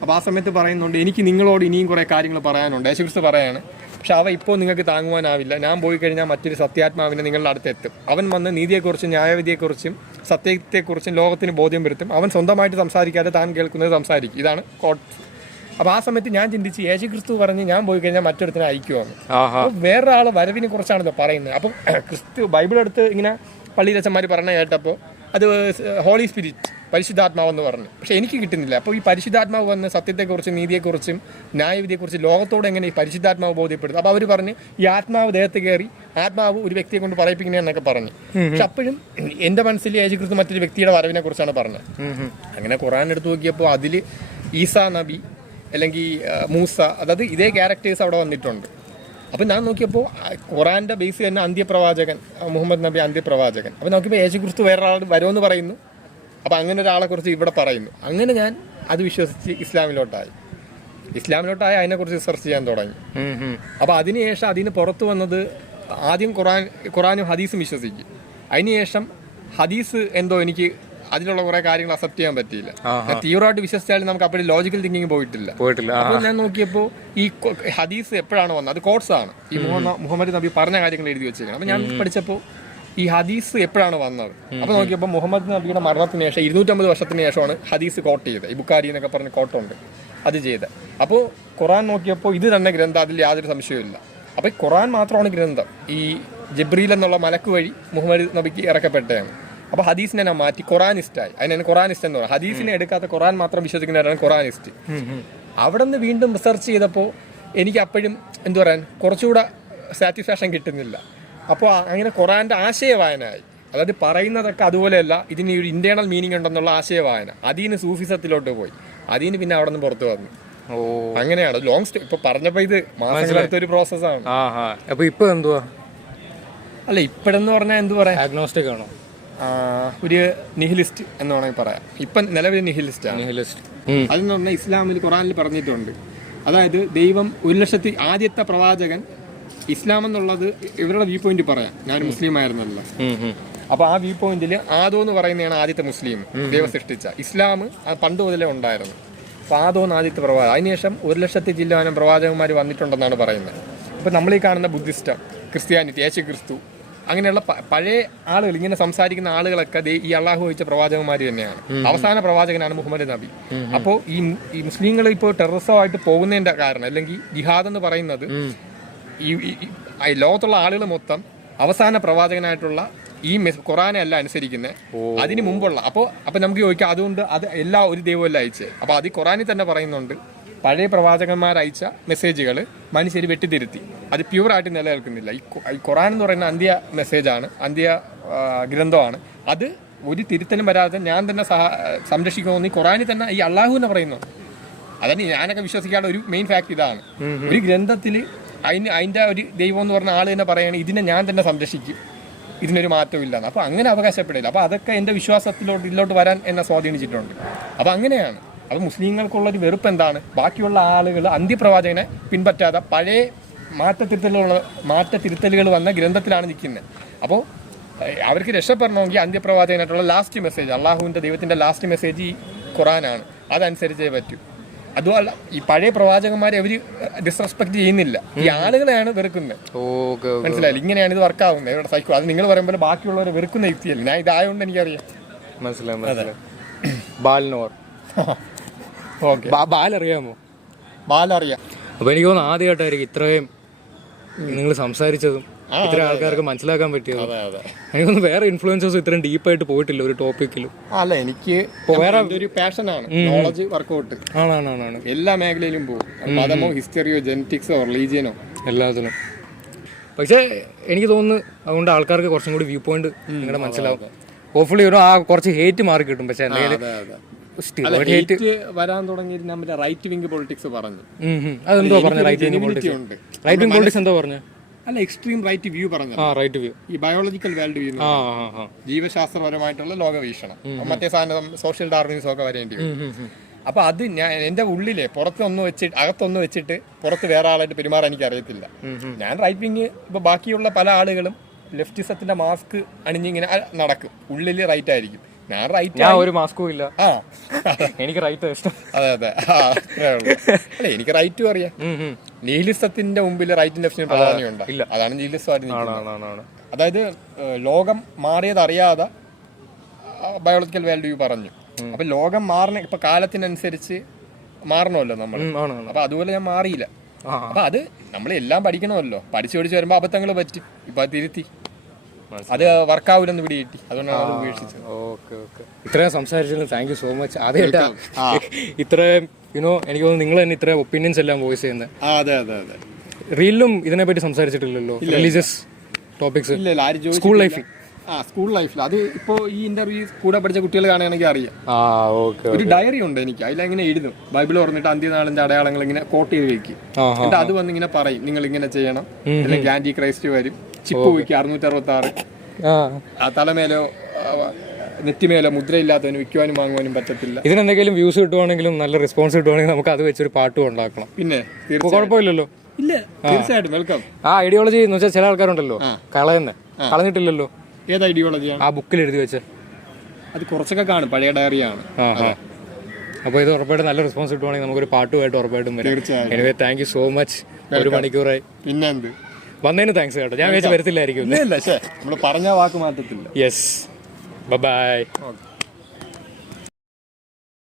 അപ്പൊ ആ സമയത്ത് പറയുന്നുണ്ട്, എനിക്ക് നിങ്ങളോട് ഇനിയും കുറെ കാര്യങ്ങൾ പറയാനുണ്ട്. യേശുക്രിസ്തു പറയാണ്, പക്ഷെ അവ ഇപ്പോൾ നിങ്ങൾക്ക് താങ്ങുവാനാവില്ല. ഞാൻ പോയി കഴിഞ്ഞാൽ മറ്റൊരു സത്യാത്മാവിനെ നിങ്ങളുടെ അടുത്ത് എത്തും. അവൻ വന്ന് നീതിയെക്കുറിച്ചും ന്യായവിധിയെക്കുറിച്ചും സത്യത്തെക്കുറിച്ചും ലോകത്തിന് ബോധ്യം വരുത്തും. അവൻ സ്വന്തമായിട്ട് സംസാരിക്കാതെ താൻ കേൾക്കുന്നത് സംസാരിക്കും. ഇതാണ് കോട്ട്. അപ്പൊ ആ സമയത്ത് ഞാൻ ചിന്തിച്ച്, യേശുക്രിസ്തു പറഞ്ഞ് ഞാൻ പോയി കഴിഞ്ഞാൽ മറ്റൊരുത്തിനെ അയക്കുവാന്ന്. അപ്പൊ വേറൊരാള് വരവിനെ കുറിച്ചാണല്ലോ പറയുന്നത്. അപ്പൊ ബൈബിൾ എടുത്ത് ഇങ്ങനെ പള്ളിയിലച്ചന്മാർ പറഞ്ഞ കേട്ടപ്പോൾ അത് ഹോളി സ്പിരിറ്റ്, പരിശുദ്ധാത്മാവെന്ന് പറഞ്ഞു. പക്ഷെ എനിക്ക് കിട്ടുന്നില്ല. അപ്പോൾ ഈ പരിശുദ്ധാത്മാവ് വന്ന് സത്യത്തെക്കുറിച്ചും നീതിയെക്കുറിച്ചും ന്യായവിധിയെക്കുറിച്ചും ലോകത്തോട് എങ്ങനെ ഈ പരിശുദ്ധാത്മാവ് ബോധ്യപ്പെടുത്തും? അപ്പോൾ അവർ പറഞ്ഞ് ഈ ആത്മാവ് ദേഹത്ത് കയറി ആത്മാവ് ഒരു വ്യക്തിയെ കൊണ്ട് പറയിപ്പിക്കുന്നതെന്നൊക്കെ പറഞ്ഞു. പക്ഷെ അപ്പോഴും എൻ്റെ മനസ്സിൽ യേശുക്രിസ്തു മറ്റൊരു വ്യക്തിയുടെ വരവിനെ കുറിച്ചാണ് പറഞ്ഞത്. അങ്ങനെ ഖുറാൻ എടുത്ത് നോക്കിയപ്പോൾ അതിൽ ഈസാ നബി അല്ലെങ്കിൽ മൂസ, അതായത് ഇതേ ക്യാരക്ടേഴ്സ് അവിടെ വന്നിട്ടുണ്ട്. അപ്പം ഞാൻ നോക്കിയപ്പോൾ ഖുറാന്റെ ബേസ് തന്നെ അന്ത്യപ്രവാചകൻ മുഹമ്മദ് നബി അന്ത്യപ്രവാചകൻ. അപ്പം നോക്കിയപ്പോൾ യേശുക്രിസ്തു വേറൊരാൾ വരുമെന്ന് പറയുന്നു. അപ്പം അങ്ങനെ ഒരാളെ കുറിച്ച് ഇവിടെ പറയുന്നു. അങ്ങനെ ഞാൻ അത് വിശ്വസിച്ച് ഇസ്ലാമിലോട്ടായി അതിനെക്കുറിച്ച് റിസർച്ച് ചെയ്യാൻ തുടങ്ങി. അപ്പം അതിനുശേഷം അതിന് പുറത്തു വന്നത് ആദ്യം ഖുറാനും ഹദീസും വിശ്വസിക്കും. അതിനുശേഷം ഹദീസ് എന്തോ എനിക്ക് അതിലുള്ള കുറെ കാര്യങ്ങൾ അക്സെപ്റ്റ് ചെയ്യാൻ പറ്റിയില്ല. തീവ്രമായിട്ട് വിശ്വസിച്ചാലും നമുക്ക് അപ്പോഴും ലോജിക്കൽ തിങ്കിങ് പോയിട്ടില്ല. അപ്പോൾ ഞാൻ നോക്കിയപ്പോൾ ഈ ഹദീസ് എപ്പോഴാണ് വന്നത്? അത് കോട്ട്സ് ആണ്. ഈ മുഹമ്മദ് നബി പറഞ്ഞ കാര്യങ്ങൾ എഴുതി വെച്ചേക്കണം. അപ്പോൾ ഞാൻ പഠിച്ചപ്പോൾ ഈ ഹദീസ് എപ്പോഴാണ് വന്നത്? അപ്പോൾ നോക്കിയപ്പോൾ മുഹമ്മദ് നബിയുടെ മരണത്തിന് ശേഷം 250 വർഷത്തിന് ശേഷമാണ് ഹദീസ് കോട്ട് ചെയ്തത്. ഈ ബുഖാരി എന്നൊക്കെ പറഞ്ഞ കോട്ടുണ്ട് അത് ചെയ്ത്. അപ്പോൾ ഖുറാൻ നോക്കിയപ്പോൾ ഇത് തന്നെ ഗ്രന്ഥം, അതിൽ യാതൊരു സംശയവുമില്ല. അപ്പോൾ ഈ ഖുറാൻ മാത്രമാണ് ഗ്രന്ഥം. ഈ ജബ്രീൽ എന്നുള്ള മലക്ക് വഴി മുഹമ്മദ് നബിക്ക് ഇറക്കപ്പെട്ടതാണ്. അപ്പോൾ ഹദീസിനെ ഞാൻ മാറ്റി ഖുറാനിസ്റ്റായി. അതിനാണ് ഖുറാനിസ്റ്റ് എന്ന് പറയുന്നത്. ഹദീസിനെ എടുക്കാത്ത ഖുറാൻ മാത്രം വിശ്വസിക്കുന്നവരാണ് ഖുറാനിസ്റ്റ്. അവിടെ നിന്ന് വീണ്ടും റിസർച്ച് ചെയ്തപ്പോൾ എനിക്ക് അപ്പോഴും എന്തു പറയാൻ കുറച്ചുകൂടെ സാറ്റിസ്ഫാക്ഷൻ കിട്ടുന്നില്ല. അപ്പോൾ അങ്ങനെ ഖുറാൻ്റെ ആശയവായനയായി. അതായത് പറയുന്നതൊക്കെ അതുപോലെയല്ല, ഇതിന് ഒരു ഇന്റേണൽ മീനിങ് ഉണ്ടെന്നുള്ള ആശയവായന. അതിന് സൂഫിസത്തിലോട്ട് പോയി. അതിന് പിന്നെ അവിടെ നിന്ന് പുറത്തു വന്നു. അങ്ങനെയാണ് ലോങ് സ്റ്റേ. ഇപ്പൊ പറഞ്ഞപ്പോ ഇത് മാസങ്ങളെടുത്ത ഒരു പ്രോസസ്സാണ്. അപ്പൊ ഇപ്പൊ എന്തുവാ? അല്ല ഇപ്പഴെന്ന് പറഞ്ഞാൽ എന്ത് പറയാ, അഗ്നോസ്റ്റിക് ആണോ? ഒരു നിഹിലിസ്റ്റ് എന്ന് വേണമെങ്കിൽ പറയാം. ഇപ്പം നിലവിൽ നിഹിലിസ്റ്റ് ആണ്. അതെന്ന് പറഞ്ഞാൽ ഇസ്ലാമിൽ ഖുറാനിൽ പറഞ്ഞിട്ടുണ്ട്. അതായത് ദൈവം 1,00,000 ആദ്യത്തെ പ്രവാചകൻ ഇസ്ലാം എന്നുള്ളത് ഇവരുടെ വ്യൂ പോയിന്റ് പറയാം. ഞാൻ മുസ്ലിം ആയിരുന്നല്ലോ. അപ്പൊ ആ വ്യൂ പോയിന്റിൽ ആദോ എന്ന് പറയുന്നതാണ് ആദ്യത്തെ മുസ്ലിം ദൈവം സൃഷ്ടിച്ച. ഇസ്ലാം പണ്ട് മുതലേ ഉണ്ടായിരുന്നു. അപ്പൊ ആദോ എന്ന് ആദ്യത്തെ പ്രവാചകൻ. അതിനുശേഷം 1,00,000 ചില്ലാനം പ്രവാചകന്മാർ വന്നിട്ടുണ്ടെന്നാണ് പറയുന്നത്. അപ്പൊ നമ്മൾ ഈ കാണുന്ന ബുദ്ധിസ്റ്റ്, ക്രിസ്ത്യാനിറ്റി, യേശു ക്രിസ്തു, അങ്ങനെയുള്ള പഴയ ആളുകൾ, ഇങ്ങനെ സംസാരിക്കുന്ന ആളുകളൊക്കെ ഈ അള്ളാഹു വെച്ച പ്രവാചകന്മാർ തന്നെയാണ്. അവസാന പ്രവാചകനാണ് മുഹമ്മദ് നബി. അപ്പോൾ ഈ മുസ്ലിങ്ങൾ ഇപ്പോൾ ടെററിസമായിട്ട് പോകുന്നതിന്റെ കാരണം, അല്ലെങ്കിൽ ജിഹാദ് എന്ന് പറയുന്നത് ഈ ലോകത്തുള്ള ആളുകൾ മൊത്തം അവസാന പ്രവാചകനായിട്ടുള്ള ഈ ഖുറാനെ അല്ല അനുസരിക്കുന്നത്, അതിന് മുമ്പുള്ള. അപ്പോൾ നമുക്ക് ചോദിക്കാം, അതുകൊണ്ട് അത് എല്ലാ ഒരു ദൈവമല്ല അയച്ചത്. അപ്പോൾ അത് ഖുറാനിൽ തന്നെ പറയുന്നുണ്ട്, പഴയ പ്രവാചകന്മാർ അയച്ച മെസ്സേജുകൾ മനുഷ്യർ വെട്ടിത്തിരുത്തി. അത് പ്യൂറായിട്ട് നിലനിൽക്കുന്നില്ല. ഈ ഖുറാൻ എന്ന് പറയുന്ന അന്ത്യ മെസ്സേജാണ്, അന്ത്യ ഗ്രന്ഥമാണ്. അത് ഒരു തിരുത്തലും വരാതെ ഞാൻ തന്നെ സംരക്ഷിക്കണമെന്ന് ഈ ഖുറാനിൽ തന്നെ ഈ അള്ളാഹു എന്ന് പറയുന്നു. അതന്നെ ഞാനൊക്കെ വിശ്വസിക്കാനുള്ള ഒരു മെയിൻ ഫാക്ട് ഇതാണ്. ഒരു ഗ്രന്ഥത്തിൽ അതിൻ്റെ ഒരു ദൈവം എന്ന് പറഞ്ഞ ആൾ തന്നെ പറയുകയാണ്, ഇതിനെ ഞാൻ തന്നെ സംരക്ഷിക്കും, ഇതിനൊരു മാറ്റവും ഇല്ലാന്ന്. അപ്പോൾ അങ്ങനെ അവകാശപ്പെടില്ല. അപ്പോൾ അതൊക്കെ എൻ്റെ ഇതിലോട്ട് വരാൻ എന്നെ സ്വാധീനിച്ചിട്ടുണ്ട്. അപ്പോൾ അങ്ങനെയാണ്. അപ്പോൾ മുസ്ലിങ്ങൾക്കുള്ളൊരു വെറുപ്പ് എന്താണ്? ബാക്കിയുള്ള ആളുകൾ അന്ത്യപ്രവാചകനെ പിൻപറ്റാതെ പഴയ മാറ്റത്തിരുത്തലുകൾ വന്ന ഗ്രന്ഥത്തിലാണ് നിൽക്കുന്നത്. അപ്പോൾ അവർക്ക് രക്ഷപ്പെടണമെങ്കിൽ അന്ത്യപ്രവാചകനായിട്ടുള്ള ലാസ്റ്റ് മെസ്സേജ്, അള്ളാഹുവിൻ്റെ ദൈവത്തിൻ്റെ ലാസ്റ്റ് മെസ്സേജ് ഈ ഖുറാനാണ്. അതനുസരിച്ചേ പറ്റൂ. അതുമല്ല, ഈ പഴയ പ്രവാചകന്മാരെ അവർ ഡിസ്റെസ്പെക്ട് ചെയ്യുന്നില്ല, ഈ ആളുകളെയാണ് വെറുക്കുന്നത്. മനസ്സിലായില്ല? ഇങ്ങനെയാണ് ഇത് വർക്കാവുന്നത് ഇവിടെ സൈക്കോ. അത് നിങ്ങൾ പറയുമ്പോൾ ബാക്കിയുള്ളവരെ വെറുക്കുന്ന യുക്തിയല്ല. ഞാൻ ഇതായതുകൊണ്ട് എനിക്കറിയാം. മനസ്സിലായി. ബാലിനോർ ബാലറിയാമോ? ബാലറിയാം. അപ്പൊ എനിക്ക് തോന്നുന്നു ആദ്യമായിട്ടായിരിക്കും ഇത്രയും നിങ്ങൾ സംസാരിച്ചതും ഇത്രയും ആൾക്കാർക്ക് മനസ്സിലാക്കാൻ പറ്റിയത്. എനിക്കൊന്നും വേറെ ഇൻഫ്ലുവൻസേഴ്സ് ഇത്രയും ഡീപ്പായിട്ട് പോയിട്ടില്ല ഒരു ടോപ്പിക്കിലും. അല്ല, എനിക്ക് വേറെ ഒരു പാഷനാണ് നോളജ് വർക്കൗട്ട്. ആണ് എല്ലാ മേഖലയിലും പോകും. മതമോ ഹിസ്റ്ററിയോ ജെനറ്റിക്സോ റിലീജിയനോ എല്ലാത്തിലും. പക്ഷേ എനിക്ക് തോന്നുന്നു അതുകൊണ്ട് ആൾക്കാർക്ക് കുറച്ചും കൂടി വ്യൂ പോയിന്റ് നിങ്ങളുടെ മനസ്സിലാവും. ഹോപ്പ്ഫുള്ളി കുറച്ച് ഹേറ്റ് മാറി കിട്ടും. പക്ഷെ വരാൻ തുടങ്ങി നമ്മുടെ റൈറ്റ് വിങ് പൊളിറ്റിക്സ് പറഞ്ഞു. അതെന്തോ പറഞ്ഞു? റൈറ്റ് വിങ് പൊളിറ്റിക്സ് എന്തോ പറഞ്ഞു? അല്ല, എക്സ്ട്രീം റൈറ്റ് വ്യൂ പറഞ്ഞു. റൈറ്റ് വ്യൂ, ഈ ബയോളജിക്കൽ വേൾഡ് വ്യൂ, ജീവശാസ്ത്രപരമായിട്ടുള്ള ലോകവീക്ഷണം, മറ്റേ സാധനം സോഷ്യൽ ഡാർവിനിസം ഒക്കെ വരേണ്ടി വരും. അപ്പൊ അത് ഞാൻ എന്റെ ഉള്ളിലെ പുറത്തൊന്ന് വെച്ചിട്ട് അകത്തൊന്ന് വെച്ചിട്ട് പുറത്ത് വേറെ ആളായിട്ട് പെരുമാറാൻ എനിക്ക് അറിയത്തില്ല. ഞാൻ റൈറ്റ് വിങ്. ഇപ്പൊ ബാക്കിയുള്ള പല ആളുകളും ലെഫ്റ്റിസത്തിന്റെ മാസ്ക് അണിഞ്ഞിങ്ങനെ നടക്കും, ഉള്ളില് റൈറ്റ് ആയിരിക്കും. ഞാൻ റൈറ്റ്, ഒരു മാസ്കും ഇല്ല. എനിക്ക് റൈറ്റ് ഇഷ്ടം. അതെ. അല്ല, എനിക്ക് റൈറ്റും അറിയാം. നീലിസത്തിന്റെ മുമ്പിൽ റൈറ്റും ലെഫ്റ്റിനും പ്രാധാന്യമുണ്ട്. അതാണ് നീലിസമായിട്ട്. അതായത് ലോകം മാറിയതറിയാതെ ബയോളജിക്കൽ വാല്യൂ പറഞ്ഞു. അപ്പൊ ലോകം മാറണ ഇപ്പൊ കാലത്തിനനുസരിച്ച് മാറണമല്ലോ നമ്മൾ. അപ്പൊ അതുപോലെ ഞാൻ മാറിയില്ല. അപ്പൊ അത് നമ്മളെല്ലാം പഠിക്കണമല്ലോ. പഠിച്ചു വരുമ്പോ അബദ്ധങ്ങൾ പറ്റും. ഇപ്പൊ അത് തിരുത്തി. അത് വർക്കാവില്ലെന്ന് പിടികിട്ടി. അതുകൊണ്ടാണ് അത് ഉപേക്ഷിച്ചത്. ഇത്രയും സംസാരിച്ചതിന് താങ്ക് യു സോ മച്ച്. ആദ്യമായിട്ടാ ഇത്രയും എനിക്ക് തോന്നുന്നു നിങ്ങൾ തന്നെ ഇത്ര ഒപ്പീനിയൻസ് എല്ലാം വോയിസ് ചെയ്യുന്നത്. അതെ. റീലിലും ഇതിനെപ്പറ്റി സംസാരിച്ചിട്ടില്ലല്ലോ, റിലീജിയസ് ടോപ്പിക്സ് സ്കൂൾ ലൈഫിൽ. സ്കൂൾ ലൈഫിൽ അത് ഇപ്പോ ഈ ഇന്റർവ്യൂ കൂടെ പഠിച്ച കുട്ടികൾ കാണുകയാണെങ്കിൽ അറിയാം. ഒരു ഡയറി ഉണ്ട് എനിക്ക്. അതിലങ്ങനെ എഴുതും. ബൈബിൾ തുറന്നിട്ട് അന്ത്യനാളിന്റെ അടയാളങ്ങൾ ഇങ്ങനെ കോട്ട് ചെയ്ത് വെക്കും. എന്നിട്ട് അത് വന്ന് ഇങ്ങനെ പറയും, നിങ്ങൾ ഇങ്ങനെ ചെയ്യണം, അല്ലെങ്കിൽ ആന്റി ക്രൈസ്റ്റ് വരും, ചിപ്പ് വയ്ക്കും 666, ആ തലമേലോ നെറ്റിമേലോ മുദ്രയില്ലാത്തവന് വിൽക്കുവാനും വാങ്ങുവാനും പറ്റത്തില്ല. ഇതിനെന്തെങ്കിലും വ്യൂസ് കിട്ടുവാണെങ്കിലും നല്ല റെസ്പോൺസ് കിട്ടുവാണെങ്കിൽ നമുക്ക് അത് വെച്ചൊരു പാട്ടും ഉണ്ടാക്കണം. പിന്നെ കുഴപ്പമില്ലല്ലോ. ഇല്ല, തീർച്ചയായിട്ടും വെൽക്കം. ആ ഐഡിയോളജി എന്ന് വെച്ചാൽ ചില ആൾക്കാരുണ്ടല്ലോ കളഞ്ഞിട്ടില്ലല്ലോ. ഏത് ഐഡിയോളജിയാണ്? ആ ബുക്കിൽ എഴുതി വെച്ച അത് കുറച്ചൊക്കെ കാണും, പഴയ ഡയറിയാണ്. അപ്പോൾ ഇത് ഉറപ്പായിട്ട് നല്ല റെസ്പോൺസ് കിട്ടുവാണെങ്കിൽ നമുക്കൊരു പാട്ടുമായിട്ട് ഉറപ്പായിട്ടും വരും. തീർച്ചയായും. Anyway thank you so much. 1 മണിക്കൂറായി. പിന്നെ എന്ത് വന്നതിന് താങ്ക്സ് കേട്ടോ. ഞാൻ വിചാരിച്ചു വരത്തില്ലായിരിക്കും. ഇല്ല നമ്മൾ പറഞ്ഞ വാക്ക് മാറ്റത്തില്ല. Yes, bye. ഓക്കെ.